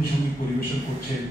উদ্বোধনী সঙ্গীত পরিবেশন করছেন।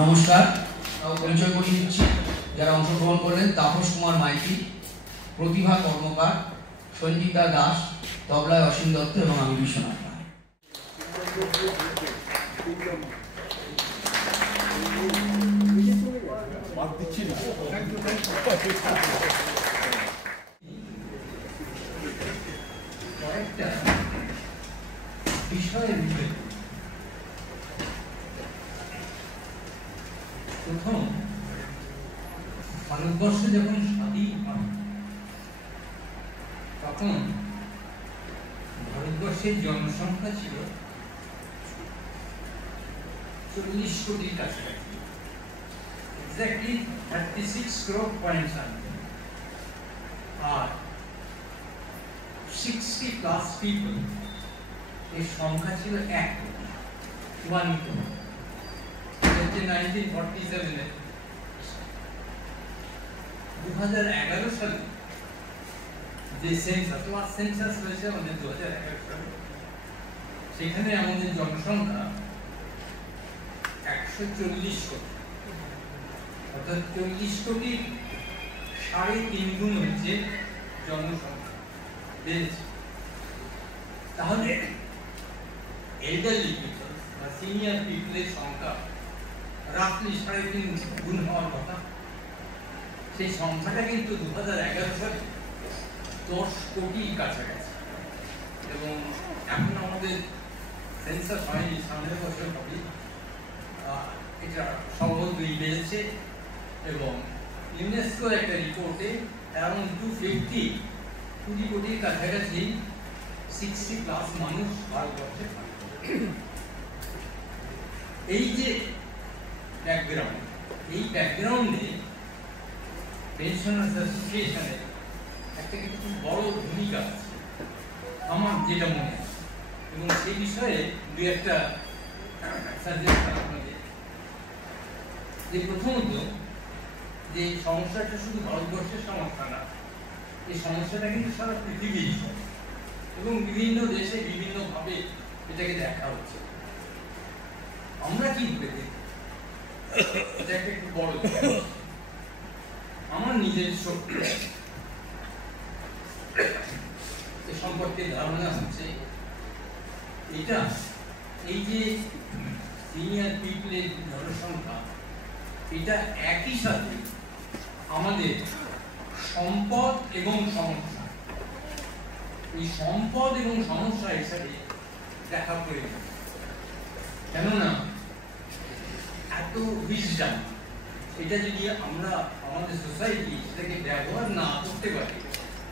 নমস্কার, পরিচয় করিয়ে দিচ্ছি যারা অংশগ্রহণ করলেন। তাপস কুমার মাইতি, প্রতিভা কর্মকার, সঞ্জিতা দাস, তবলায় অসীম দত্ত এবং আমি বিশ্বনাথ রায়। কয়েকটা বিষয়ের বিষয় প্রথম, ভারতবর্ষ যখন স্বাধীন হয় তখন ভারতবর্ষের জনসংখ্যা ছিল 40 কোটির কাছাকাছি, এক্স্যাক্টলি 36 crore পয়েন্ট সামথিং, আর 60+ পিপল এর সংখ্যা ছিল 1 কোটি, 1 কোটি। 1947 2011 সালে যে সেন্সাস হয়েছে আমাদের 2011 সালে, সেখানে আমাদের জনসংখ্যা 140 কোটি, অর্থাৎ 40 কোটি 3.5 গুণ হচ্ছে জনসংখ্যা বেড়েছে। তাহলে এল্ডারলি পিপল বা সিনিয়র পিপলের সংখ্যা রাফলি 3.5 গুণ হওয়ার কথা। সেই সংখ্যাটা কিন্তু 2011 সালে 10 কোটির কাছাকাছি, এবং এখন আমাদের সেন্সাস হয়নি, সামনের বছর হবে, এটা সম্ভবত বেড়েছে। এবং ইউনেস্কো একটা রিপোর্টে অ্যারাউন্ড 220 কোটির কাছাকাছি 60+ মানুষ ভারতবর্ষে। এই যে ব্যাকগ্রাউন্ড, এই ব্যাকগ্রাউন্ডে পেনশনার্স অ্যাসোসিয়েশনের একটা কিন্তু খুব বড় ভূমিকা আছে আমার যেটা মনে আছে, এবং সেই বিষয়ে দু একটা সাজেশন আপনাদের। যে প্রথমত, যে সমস্যাটা শুধু ভারতবর্ষের সমস্যা না, এই সমস্যাটা কিন্তু সারা পৃথিবীর সমস্যা, এবং বিভিন্ন দেশে বিভিন্নভাবে এটাকে দেখা হচ্ছে। আমরা কি করে দেখি, এটা একটা একটু বড় বিষয়। আমার নিজস্ব এ সম্পর্কে ধারণা হচ্ছে এটা এই যে সিনিয়র পিপলের জনসংখ্যা, এটা একই সাথে আমাদের সম্পদ এবং সমস্যা, এই সম্পদ এবং সমস্যা হিসাবে দেখা প্রয়োজন। কেননা এত উইজডম, এটা যদি আমরা আমাদের সোসাইটি সেটাকে ব্যবহার না করতে পারি,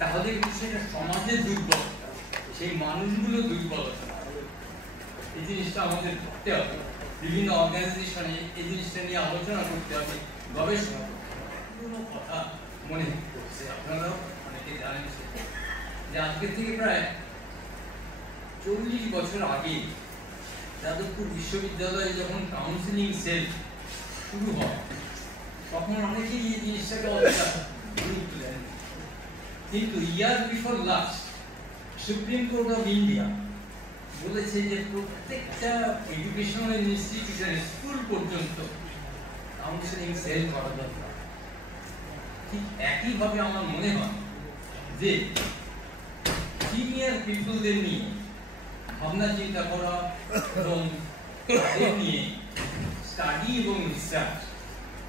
তাহলে কিন্তু সেটা সমাজের দুর্বলতা, সেই মানুষগুলো দুর্বলতা, এই জিনিসটা আমাদের করতে হবে। বিভিন্ন অর্গানাইজেশনে এই জিনিসটা নিয়ে আলোচনা করতে হবে, গবেষণা করতে হবে। কোনো কথা মনে করছে, আপনারাও অনেকে জানেন যে আজকে থেকে প্রায় 40 বছর আগে যাদবপুর বিশ্ববিদ্যালয়ে যখন কাউন্সিলিং সেল শুরু হয়, তখন অনেকেই এই জিনিসটাকে অতটা গুরুত্ব দেন। কিন্তু year before last Supreme Court of India বলেছে যে প্রত্যেকটা এডুকেশনাল ইনস্টিটিউশনে স্কুল পর্যন্ত কাউন্সিলিং সেল করা দরকার। ঠিক একইভাবে আমার মনে হয় যে সিনিয়র পিপলদের নিয়ে ভাবনা চিন্তা করা এবং তাদের নিয়ে স্টাডি এবং রিসার্চ,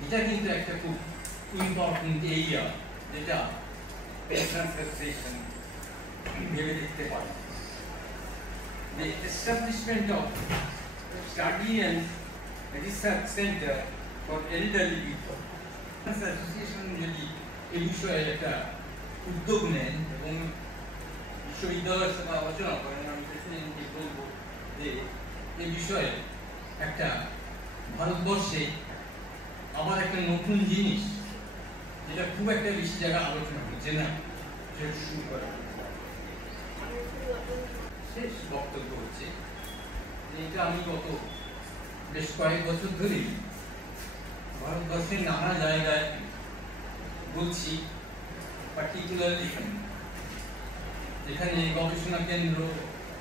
এটা কিন্তু একটা খুব ইম্পর্টেন্ট এরিয়া, যেটা পেশেন্ট অ্যাসোসিয়েশন ভেবে দেখতে পারে। The establishment of study and research center for elderly people, association যদি এই বিষয়ে একটা উদ্যোগ নেন এবং বিশ্ববিদ্যালয়ের সাথে আলোচনা করেন, আমি প্রেসিডেন্টকে বলবো যে এই বিষয়ে একটা ভারতবর্ষে আমার একটা নতুন জিনিস, যেটা খুব একটা বেশি জায়গায় আলোচনা হচ্ছে না, সেটা শুরু করা। শেষ বক্তব্য হচ্ছে যে এটা আমি গত বেশ কয়েক বছর ধরে ভারতবর্ষের নানা জায়গায় বলছি, পার্টিকুলারলি যেখানে গবেষণা কেন্দ্র,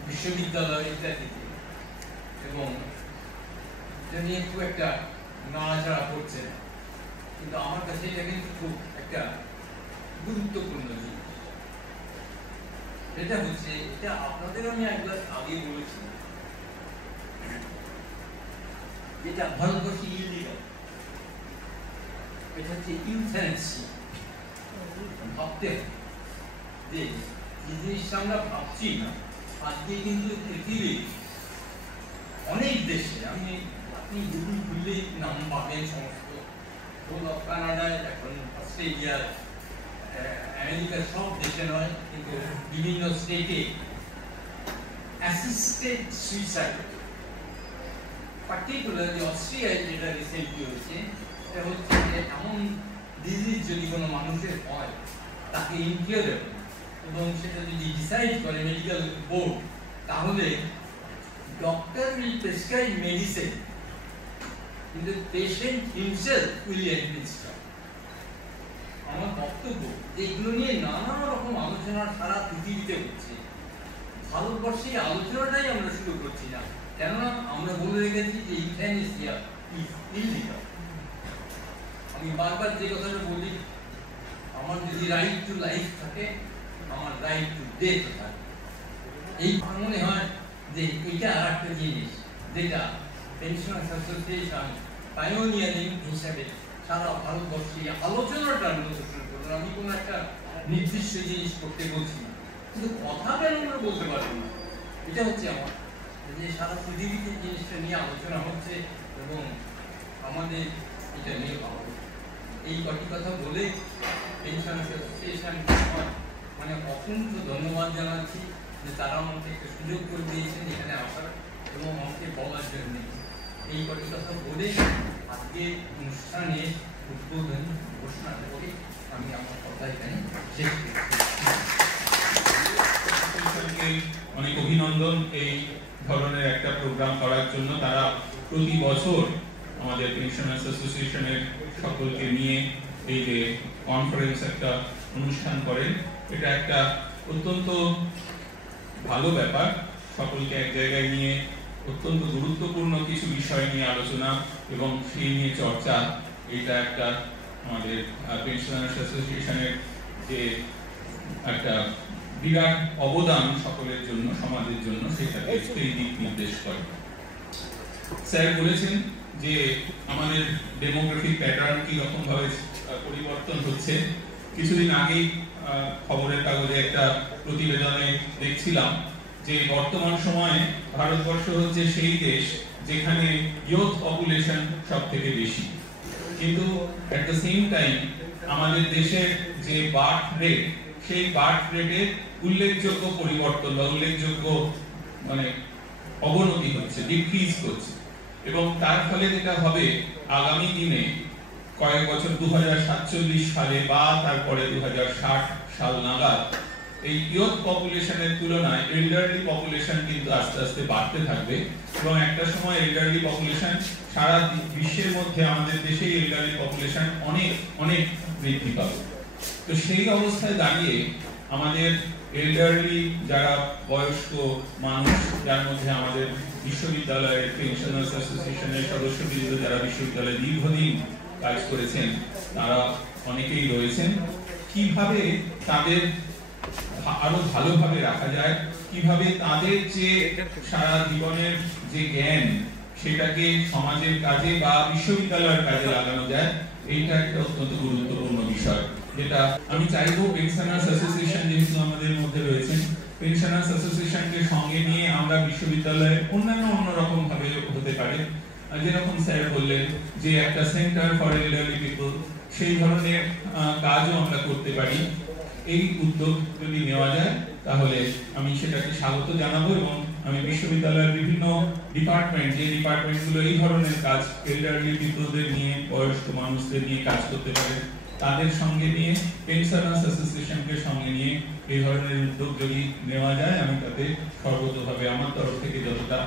বিশ্ববিদ্যালয় ইত্যাদিতে, এবং এটা নিয়ে খুব একটা নাড়াচাড়া করছে না, কিন্তু আমার কাছে এটা কিন্তু খুব একটা গুরুত্বপূর্ণ জিনিস। এটা হচ্ছে, এটা আপনাদের আমি একবার আগে বলেছি, যেটা ভারতবর্ষে ইলিগাল, এটা হচ্ছে ইউথ্যানাসি। ভাবতে যে জিনিসটা আমরা ভাবছি না, আজকে কিন্তু পৃথিবীর অনেক দেশে, আপনি গুগল খুললেই নাম পাবেন সমস্ত, কানাডায়, এখন অস্ট্রেলিয়া, আমেরিকার সব দেশে নয় কিন্তু বিভিন্ন স্টেটে অ্যাসিস্টেড সুইসাইড, পার্টিকুলারলি অস্ট্রিয়ায় যেটা রিসেন্টলি হয়েছে, সেটা হচ্ছে যে এমন ডিজিজ যদি কোনো মানুষের হয়, তাকে ইনকিউরেবল, এবং সেটা যদি ডিসাইড করে মেডিকেল বোর্ড, তাহলে ডক্টর উইল প্রেসক্রাইব মেডিসিন, কিন্তু পেশেন্ট হিমসেলফ উইল অ্যাডমিনিস্টার। আমার বক্তব্য যে এগুলো নিয়ে নানা রকম আলোচনা সারা পৃথিবীতে হচ্ছে, ভারতবর্ষে আলোচনাটাই আমরা শুরু করছি না, কেননা আমরা বলে রেখেছি যে ইউথ্যানাসিয়া ইজ ইলিগাল। আমি বারবার যে কথাটা বলি, আমার যদি রাইট টু লাইফ থাকে, আমার রাইট টু ডেথ থাকে। এই মনে হয় যে এটা আর একটা জিনিস যেটা পেনশনার্স অ্যাসোসিয়েশন পায়োনিয়ারিং হিসাবে সারা ভারতবর্ষে আলোচনাটা শুরু করুন। আমি কোনো একটা নির্দিষ্ট জিনিস করতে বলছি না, কিন্তু কথা কেন আমরা বলতে পারবো না, এটা হচ্ছে আমার যে সারা পৃথিবীতে জিনিসটা নিয়ে আলোচনা হচ্ছে এবং আমাদের এটা নিয়ে পাবো। এই কটি কথা বলে পেনশনার্স অ্যাসোসিয়েশন মানে অসংখ্য ধন্যবাদ জানাচ্ছি যে তারা আমাকে একটা সুযোগ করে দিয়েছেন এখানে আসার এবং আমাকে বলার জন্য। এই কটি কথা বলে আজকে অনুষ্ঠানে উদ্বোধন ঘোষণা করে আমি আমার কথা এখানে শেষ করছি। অনেক অভিনন্দন এই ধরনের একটা প্রোগ্রাম করার জন্য। তারা প্রতি বছর আমাদের পেনশনার্স অ্যাসোসিয়েশনের সকলকে নিয়ে এই যে কনফারেন্স একটা অনুষ্ঠান করেন, এটা একটা অত্যন্ত ভালো ব্যাপার। সকলকে এক জায়গায় নিয়ে অত্যন্ত গুরুত্বপূর্ণ কিছু বিষয় নিয়ে আলোচনা এবং সেই নিয়ে চর্চা, এটা একটা আমাদের পেনশনার্স অ্যাসোসিয়েশনের যে একটা বিরাট অবদান সকলের জন্য, সমাজের জন্য, সেটাকে সেই দিক নির্দেশ করে। স্যার বলেছেন যে আমাদের ডেমোগ্রাফিক প্যাটার্ন কি রকম ভাবে পরিবর্তন হচ্ছে। কিছুদিন আগেই খবরের কাগজে একটা প্রতিবেদনে দেখছিলাম যে বর্তমান সময়ে ভারতবর্ষ হচ্ছে সেই দেশ যেখানে ইয়ুথ পপুলেশন সব থেকে বেশি, কিন্তু এট দ্য সেম টাইম আমাদের দেশের যে বার্থ রেট, সেই বার্থ রেটের উল্লেখযোগ্য পরিবর্তন বা উল্লেখযোগ্য মানে অবনতি হচ্ছে, ডিক্রিজ করছে। এবং তার ফলে যেটা হবে আগামী দিনে কয়েক বছর 2047 সালে বা তারপরে 2060 সাল নাগাদ এই ইয়ুথ পপুলেশনের তুলনায় এল্ডারলি পপুলেশন কিন্তু আস্তে আস্তে বাড়তে থাকবে এবং একটা সময় এল্ডারলি পপুলেশন সারা বিশ্বের মধ্যে আমাদের দেশে এল্ডারলি পপুলেশন অনেক অনেক বৃদ্ধি পাবে। তো সেই অবস্থায় দাঁড়িয়ে আমাদের এল্ডারলি যারা বয়স্ক মানুষ, যার মধ্যে আমাদের বিশ্ববিদ্যালয়ের পেনশনার্স অ্যাসোসিয়েশনের সদস্যবৃন্দ যারা বিশ্ববিদ্যালয়ে দীর্ঘদিন কাজ করেছেন তারা অনেকেই রয়েছেন, কিভাবে তাদের আরো ভালোভাবে রাখা যায়, কিভাবে তাদের যে সারা জীবনের যে জ্ঞান সেটাকে সমাজের কাজে বা বিশ্ববিদ্যালয়ের কাজে লাগানো যায়, এইটা একটা অত্যন্ত গুরুত্বপূর্ণ বিষয়, যেটা আমি চাইবো পেনশনার্স অ্যাসোসিয়েশন যেহেতু আমাদের মধ্যে রয়েছেন, পেনশনার্স অ্যাসোসিয়েশনকে সঙ্গে নিয়ে আমরা বিশ্ববিদ্যালয়ে অন্যরকম ভাবে হতে পারে, যেরকম স্যার বললেন যে একটা সেন্টার ফর এল্ডারলি পিপল, সেই ধরনের কাজও আমরা করতে পারি। এই উদ্যোগ যদি নেওয়া যায় তাহলে আমি সেটাকে স্বাগত জানাবো এবং আমি বিশ্ববিদ্যালয়ের বিভিন্ন ডিপার্টমেন্ট, যে ডিপার্টমেন্টগুলো এই ধরনের কাজ এল্ডারলি পিপলদের নিয়ে, বয়স্ক মানুষদের নিয়ে কাজ করতে পারে, তাদের সঙ্গে নিয়ে, পেনশনার্স অ্যাসোসিয়েশনকে সঙ্গে নিয়ে এই ধরনের উদ্যোগ যদি নেওয়া যায়, আমি তাতে সর্বতভাবে আমার তরফ থেকে যতটা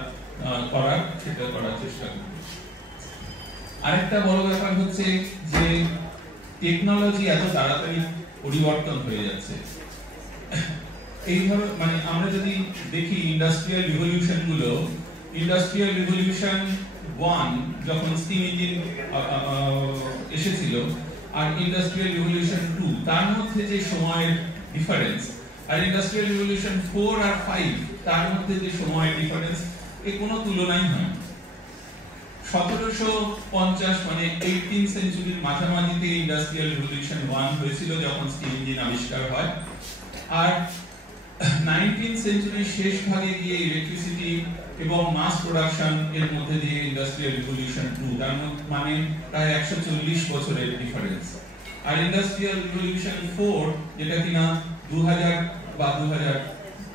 করার সেটা করার চেষ্টা করব। আরেকটা বড় ব্যাপার হচ্ছে যে টেকনোলজি এত তাড়াতাড়ি পরিবর্তন হয়ে যাচ্ছে। এই ধরনের মানে আমরা যদি দেখি ইন্ডাস্ট্রিয়াল রিভলিউশন গুলো, ইন্ডাস্ট্রিয়াল রিভলিউশন 1 যখন স্টিম ইঞ্জিন এসেছিল আর ইন্ডাস্ট্রিয়াল রিভলিউশন 2, তার মধ্যে যে সময়ের ডিফারেন্স, আর ইন্ডাস্ট্রিয়াল রিভলিউশন 4 আর 5 তার মধ্যে যে সময়ের ডিফারেন্স, এর কোনো তুলনাই হয়। 1750 মানে 18th সেঞ্চুরির মাঝামাঝিতে ইন্ডাস্ট্রিয়াল রিভলিউশন 1 হয়েছিল যখন স্টিম ইঞ্জিন আবিষ্কার হয়, আর 19th সেঞ্চুরির শেষ ভাগে গিয়ে ইলেকট্রিসিটি এবং মাস প্রোডাকশন এর মধ্যে দিয়ে ইন্ডাস্ট্রিয়াল রিভলিউশন 2, তার মানে প্রায় 140 বছরের ডিফারেন্স। আর ইন্ডাস্ট্রিয়াল রিভলিউশন 4 যেটা কিনা 2000 বা 2000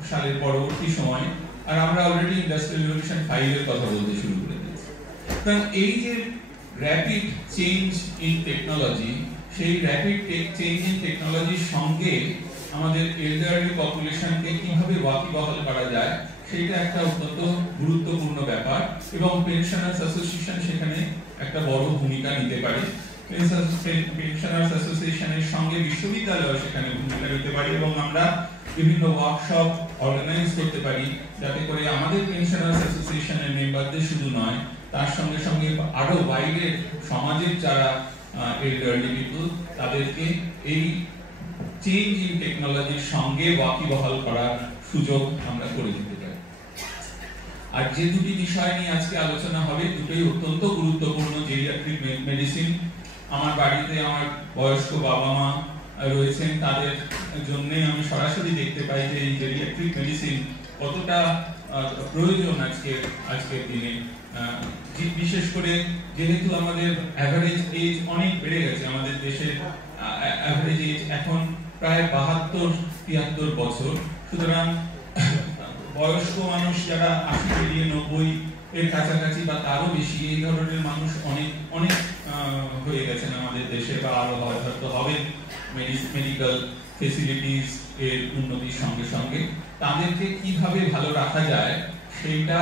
সালের পরবর্তী সময়, আর আমরা অলরেডি ইন্ডাস্ট্রিয়াল রিভলিউশন 5 এর কথা বলতে শুরু করে দিয়েছি। কারণ এই যে র্যাপিড চেঞ্জ ইন টেকনোলজি, সেই র্যাপিড চেঞ্জ ইন টেকনোলজির সঙ্গে আমাদের এল্ডারলি পপুলেশনকে কিভাবে ওয়াকিবহাল করা যায়, সেটা একটা অত্যন্ত গুরুত্বপূর্ণ ব্যাপার এবং পেনশনার্স অ্যাসোসিয়েশন সেখানে একটা বড় ভূমিকা নিতে পারে। পেনশনার্স অ্যাসোসিয়েশনের সঙ্গে বিশ্ববিদ্যালয় সেখানে ভূমিকা নিতে পারে এবং আমরা বিভিন্ন ওয়ার্কশপ অর্গানাইজ করতে পারি, যাতে করে আমাদের পেনশনার্স অ্যাসোসিয়েশনের মেম্বারদের শুধু নয়, তার সঙ্গে সঙ্গে আরো বাইরের সমাজের যারা এল্ডারলি পিপল, তাদেরকে এই চেঞ্জ ইন টেকনোলজির সঙ্গে ওয়াকিবহাল করার সুযোগ আমরা করে দিতে পারি। আর যে দুটি বিষয় নিয়ে আজকে আলোচনা হবে, দুটোই অত্যন্ত গুরুত্বপূর্ণ। জেরিয়াট্রিক মেডিসিন, আমার বাড়িতে আমার বয়স্ক বাবা মা রয়েছেন, তাদের জন্য আমি সরাসরি দেখতে পাই যে এই জেরিয়াট্রিক মেডিসিন কতটা প্রয়োজন আজকের দিনে, বিশেষ করে যেহেতু আমাদের অ্যাভারেজ এজ অনেক বেড়ে গেছে। আমাদের দেশের অ্যাভারেজ এজ এখন প্রায় 72-73 বছর। সুতরাং বয়স্ক মানুষ যারা 80 পেরিয়ে 90 এর কাছাকাছি বা তারও বেশি, এই ধরনের মানুষ অনেক অনেক হয়ে গেছেন আমাদের দেশে, বা আরো হয়তো হবে মেডিকেল ফেসিলিটিস এর উন্নতির সঙ্গে সঙ্গে। তাদেরকে কিভাবে ভালো রাখা যায় সেইটা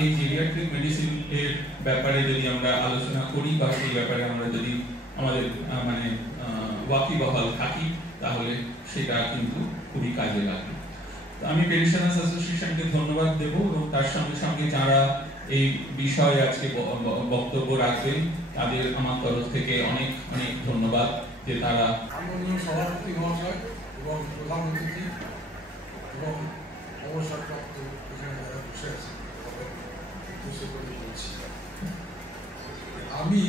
এই জেরিয়াট্রিক মেডিসিন এর ব্যাপারে যদি আমরা আলোচনা করি বা সেই ব্যাপারে আমরা যদি আমাদের মানে ওয়াকিবহাল থাকি, তাহলে সেটা কিন্তু খুবই কাজে লাগবে। আমি পেনশনার্স অ্যাসোসিয়েশনকে ধন্যবাদ দেব এবং তার সঙ্গে সঙ্গে যারা এই বিষয়ে আজকে বক্তব্য রাখবেন তাদের আমার তরফ থেকে অনেক অনেক ধন্যবাদ যে তারা মাননীয় সভাপতি মহাশয় এবং প্রধান অতিথি এবং অবসরপ্রাপ্ত এখানে যারা বসে আছে তাদের উদ্দেশ্য করে বলছি, আমি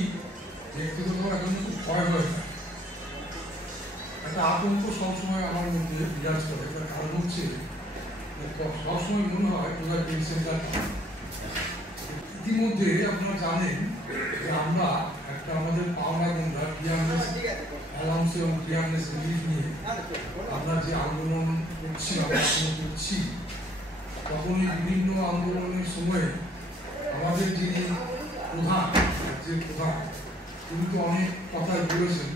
ব্যক্তিগত এখন ভয় হয়ে যায়, একটা আতঙ্ক সবসময় আমার মধ্যে বিরাজ করে। তার কারণ হচ্ছে সবসময় মনে হয় কোথায় পেনশনটা। ইতিমধ্যে আপনারা জানেন যে আমরা একটা আমাদের পাওনা গন্ধা ডিয়ারনেস অ্যালাউন্স এবং ডিয়ারনেস রিলিফ নিয়ে আমরা যে আন্দোলন করছি তখন এই বিভিন্ন আন্দোলনের সময় আমাদের যিনি প্রধান তিনি তো অনেক কথাই বলেছেন।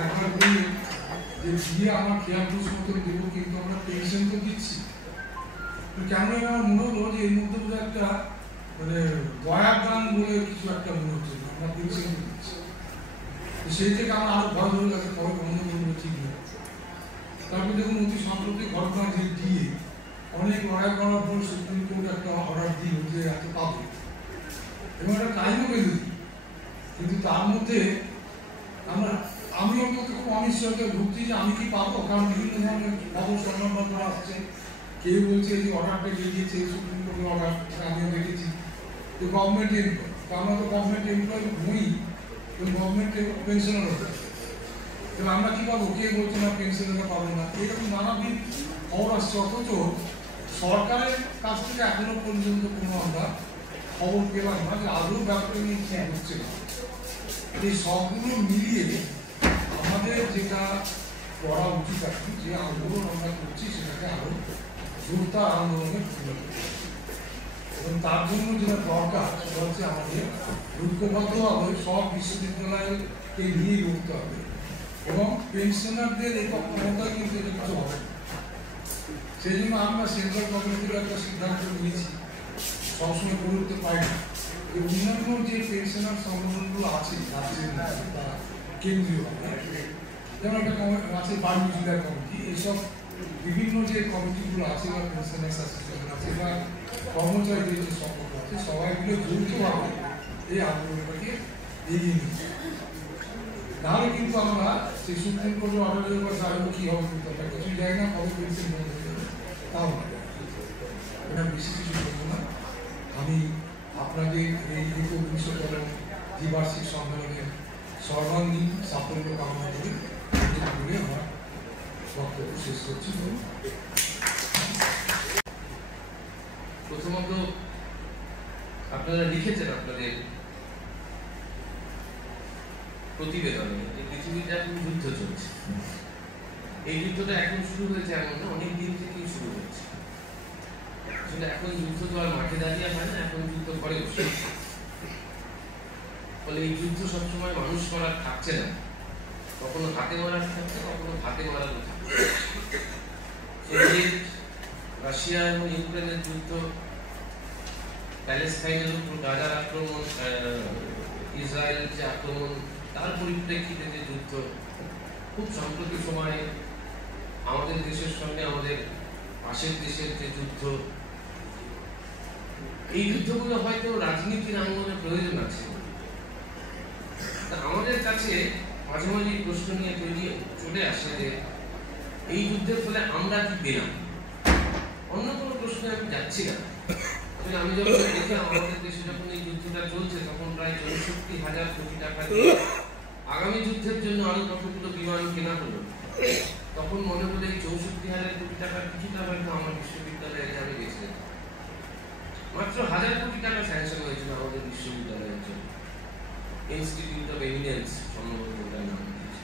একবার বললেন যে দিয়ে আমার খেয়াল খুশ মতন দেবো, কিন্তু আমরা পেনশন তো দিচ্ছি। তো কেমন আমার মনে হলো যে এর মধ্যে বোধহয় একটা মানে দয়ার দান বলে কিছু একটা মনে হচ্ছে, আমরা পেনশন তো দিচ্ছি। তো সেই থেকে আমার আরো ভয় ধরে গেছে, কবে বন্ধ করবো ঠিক নেই। তারপর দেখুন অতি সম্প্রতি ঘটনা যে দিয়ে অনেক লড়াই করার পর সুপ্রিম কোর্ট একটা অর্ডার দিল যে এত পাবে এবং একটা টাইমও বেঁধে দিই। কিন্তু তার মধ্যে আমি অন্তত খুব অনিশ্চয়তা ভুগছি যে আমি কি পাবো, কারণ বিভিন্ন ধরনের খবর সংবাদ আসছে। কেউ বলছে যে অর্ডারটা দিয়েছে সুপ্রিম কোর্টের অর্ডার, আমিও দেখেছি। তো গভর্নমেন্ট এমপ্লয়, তো আমরা তো গভর্নমেন্ট এমপ্লয় নই, এবং গভর্নমেন্ট পেনশনার হতে, তাহলে আমরা কি পাবো? কে বলছে না পেনশনাররা পাবো না, এরকম নানাবিধ খবর আসছে। অথচ সরকারের কাছ থেকে এখনো পর্যন্ত কোনো আমরা খবর পেলাম না যে আদৌ ব্যাপারটা নিয়ে কি হচ্ছে না। এই সবগুলো মিলিয়ে আমাদের যেটা করা উচিত আছে, যে আন্দোলন আমরা করছি সেটাকে আরো জোরদার আন্দোলনে পরিণত করতে, এবং তার জন্য যেটা দরকার সেটা হচ্ছে আমাদের ঐক্যবদ্ধভাবে সব বিশ্ববিদ্যালয়কে নিয়ে করতে হবে, এবং পেনশনারদের একক ক্ষমতায় কিন্তু এটা কিছু হবে না। সেই জন্য আমরা সেন্ট্রাল গভর্নমেন্টের একটা সিদ্ধান্ত নিয়েছি, সবসময় করে উঠতে পারি না, যে অন্যান্য যে পেনশনার সংগঠনগুলো আছে রাজ্যের মধ্যে বা কেন্দ্রীয়, যেমন একটা আছে বার্মি জেলার কমিটি, এইসব বিভিন্ন যে কমিটিগুলো আছে বা পেনশনার্স অ্যাসোসিয়েশন আছে বা কর্মচারীদের যে সংগঠন আছে, সবাই মিলে যৌথভাবে এই আন্দোলনটাকে এগিয়ে নিচ্ছে। তাহলে কিন্তু আমরা সেই সুপ্রিম কোর্টের অর্ডারের উপর দাঁড়াবো কি হবে, কিন্তু আমরা কিছু যাই না, কবে পেনশন বন্ধ হয়ে যাবে তাও এটা বেশি কিছু করবো না। আমি আপনাদের এই ২৯তম দ্বিবার্ষিক সম্মেলনের সর্বাঙ্গীন সাফল্য কামনা করে আমার বক্তব্য শেষ করছি। প্রথমত আপনারা লিখেছেন আপনাদের প্রতিবেদনে যে পৃথিবীতে এখন যুদ্ধ চলছে। এই যুদ্ধটা এখন শুরু হয়েছে এমন না, অনেক দিন থেকেই শুরু হয়েছে। আসলে এখন যুদ্ধ তো আর মাঠে দাঁড়িয়ে হয় না, এখন যুদ্ধ করে বসে। ফলে এই যুদ্ধ সবসময় মানুষ করার থাকছে না, কখনো হাতে মারার থাকছে, কখনো হাতে মারারও থাকছে। রাশিয়া এবং ইউক্রেনের যুদ্ধ, প্যালেস্টাইনের উপর গাজার আক্রমণ, ইসরায়েলের যে আক্রমণ, তার পরিপ্রেক্ষিতে যে যুদ্ধ, খুব সাম্প্রতিক সময়ে আমাদের দেশের সঙ্গে আমাদের পাশের দেশের যে যুদ্ধ, এই যুদ্ধগুলো হয়তো রাজনীতির আন্দোলনে প্রয়োজন আছে। আমাদের কাছে মাঝে মাঝে প্রশ্ন নিয়ে তৈরি চলে আসে যে এই যুদ্ধের ফলে আমরা কি পেলাম। অন্য কোনো প্রশ্নে আমি যাচ্ছি না। আমি যখন দেখি আমাদের দেশে যখন এই যুদ্ধটা চলছে, তখন প্রায় ৬৪,০০০ কোটি টাকা দিয়ে আগামী যুদ্ধের জন্য আরো কতগুলো বিমান কেনা হলো, তখন মনে হলো এই ৬৪,০০০ কোটি টাকার কিছুটা হয়তো আমার বিশ্ববিদ্যালয়ে আমি বেঁচে যেতাম। মাত্র ১,০০০ কোটি টাকা স্যাংশন হয়েছিল আমাদের বিশ্ববিদ্যালয়ের জন্য, ইনস্টিটিউট অফ এভিডেন্স সম্ভবত ওটার নাম দিয়েছে।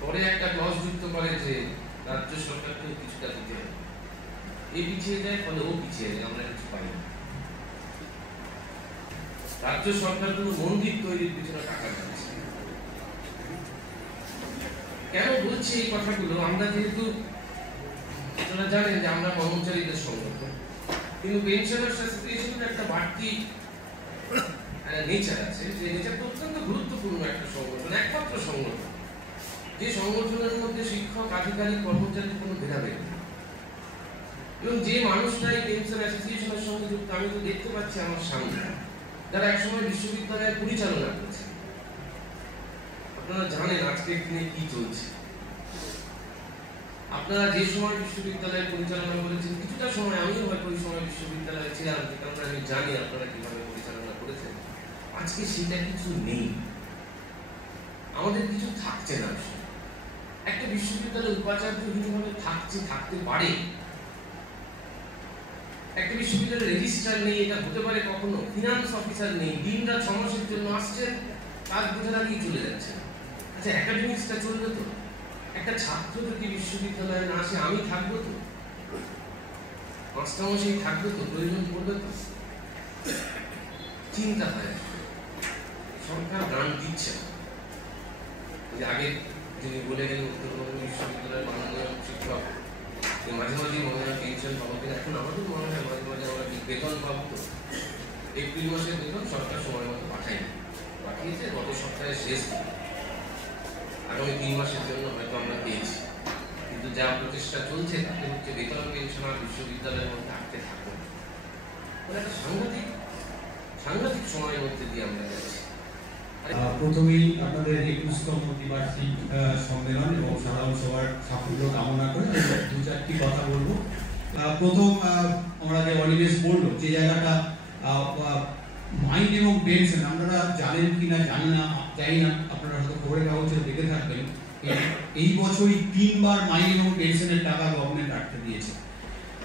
পরে একটা ক্লজ যুক্ত করে যে রাজ্য সরকারকেও কিছুটা দিতে হবে। এই পিছিয়ে যায়, ফলে ও পিছিয়ে যায়, আমরা কিছু পাই না। রাজ্য সরকারগুলো মন্দির তৈরির পিছনে টাকা যাচ্ছে। কেন বলছি এই কথাগুলো? আমরা যেহেতু আপনারা জানেন যে আমরা কর্মচারীদের সংগঠন, কিন্তু পেনশনার্স অ্যাসোসিয়েশনের একটা বাড়তি নেচার আছে, যে নেচারটা অত্যন্ত গুরুত্বপূর্ণ একটা সংগঠন, একমাত্র সংগঠন যে সংগঠনের মধ্যে শিক্ষক, আধিকারিক, কর্মচারীর কোনো ভেদাভেদ নেই। এবং যে মানুষরা এই পেনশন অ্যাসোসিয়েশনের সঙ্গে যুক্ত, আমি তো দেখতে পাচ্ছি আমার সামনে, যারা একসময় বিশ্ববিদ্যালয়ের পরিচালনা করছে। আপনারা জানেন আজকের দিনে কি চলছে। আপনারা যে সময় বিশ্ববিদ্যালয় পরিচালনা করেছেন, কিছুটা সময় আমিও হয়তো ওই সময় বিশ্ববিদ্যালয়ে ছিলাম, যে কারণে আমি জানি আপনারা কিভাবে পরিচালনা করেছেন। আজকে সেটা কিছু নেই, আমাদের কিছু থাকছে না। একটা বিশ্ববিদ্যালয় উপাচার্যহীনভাবে থাকতে পারে, একটা বিশ্ববিদ্যালয়ের রেজিস্ট্রার নেই, এটা হতে পারে কখনো, ফিনান্স অফিসার নেই, দিনরা 6 মাসের জন্য আসছেন, কাজ বোঝা লাগিয়ে চলে যাচ্ছে। আচ্ছা, একাডেমিক্সটা চলবে তো? একটা ছাত্র যদি বিশ্ববিদ্যালয়ে না আসে, আমি থাকবো তো? মাস্টারমশাই থাকবে তো? প্রয়োজন পড়বে তো? চিন্তা হয়, সরকার গান দিচ্ছে না। আগে যিনি বলে গেলেন উত্তরবঙ্গ বিশ্ববিদ্যালয়ের মাননীয় শিক্ষক, মাঝে মাঝে মনে হয় পেনশন পাবো, কিন্তু এখন আমাদের মনে হয় মাঝে মাঝে আমরা বেতন পাবো। তো এপ্রিল মাসের বেতন সরকার সময় মতো পাঠিয়েছে গত সপ্তাহে শেষ দিন, আগামী 3 মাসের জন্য হয়তো আমরা পেয়েছি। কিন্তু যা প্রচেষ্টা চলছে তাতে হচ্ছে বেতন পেনশন আর বিশ্ববিদ্যালয়ের মধ্যে আটকে থাকবে। একটা সাংঘাতিক সময়ের মধ্যে দিয়ে আমরা যাচ্ছি। প্রথমেই আপনাদের 21তম দ্বিবার্ষিক সম্মেলন এবং সাধারণ সভার সাফল্য কামনা করে 2-4টি কথা বলবো। প্রথম, আমরা যে অনিমেষ বললো, যে জায়গাটা মাইন এবং পেনশন, আপনারা জানেন কিনা জানি না, আপনারা হয়তো খবরের কাগজে দেখে থাকবেন, এই বছরই 3 বার মাইন এবং পেনশনের টাকা গভর্নমেন্ট আটকে দিয়েছে।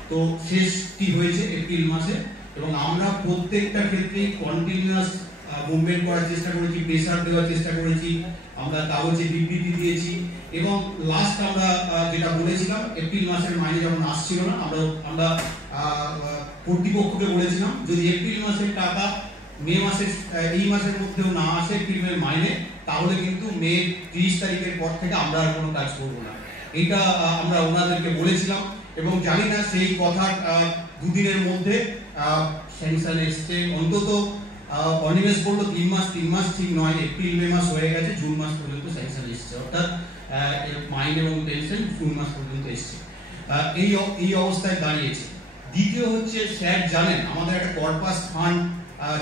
তো শেষটি হয়েছে এপ্রিল মাসে, এবং আমরা প্রত্যেকটা ক্ষেত্রেই কন্টিনিউয়াস মুভমেন্ট করার চেষ্টা করেছি, প্রেসার দেওয়ার চেষ্টা করেছি, আমরা কাগজে বিবৃতি দিয়েছি, এবং লাস্ট আমরা যেটা বলেছিলাম, এপ্রিল মাসের মাইনে যখন আসছিল না, আমরা কর্তৃপক্ষকে বলেছিলাম যদি এপ্রিল মাসের টাকা মে মাসের এই মাসের মধ্যেও না আসে এপ্রিল মের মাইনে, তাহলে কিন্তু মে 30 তারিখের পর থেকে আমরা আর কোনো কাজ করবো না। এটা আমরা ওনাদেরকে বলেছিলাম, এবং জানি না সেই কথার 2 দিনের মধ্যে স্যাংশন এসছে। অন্তত অনিমেষ বললো 3 মাস ঠিক নয়, এপ্রিল মে মাস হয়ে গেছে, জুন মাস পর্যন্ত স্যাংশন এসছে, অর্থাৎ মাইন এবং পেনশন জুন মাস পর্যন্ত এসছে। এই অবস্থায় দাঁড়িয়েছে। দ্বিতীয় হচ্ছে, স্যার জানেন আমাদের একটা কর্পাস ফান্ড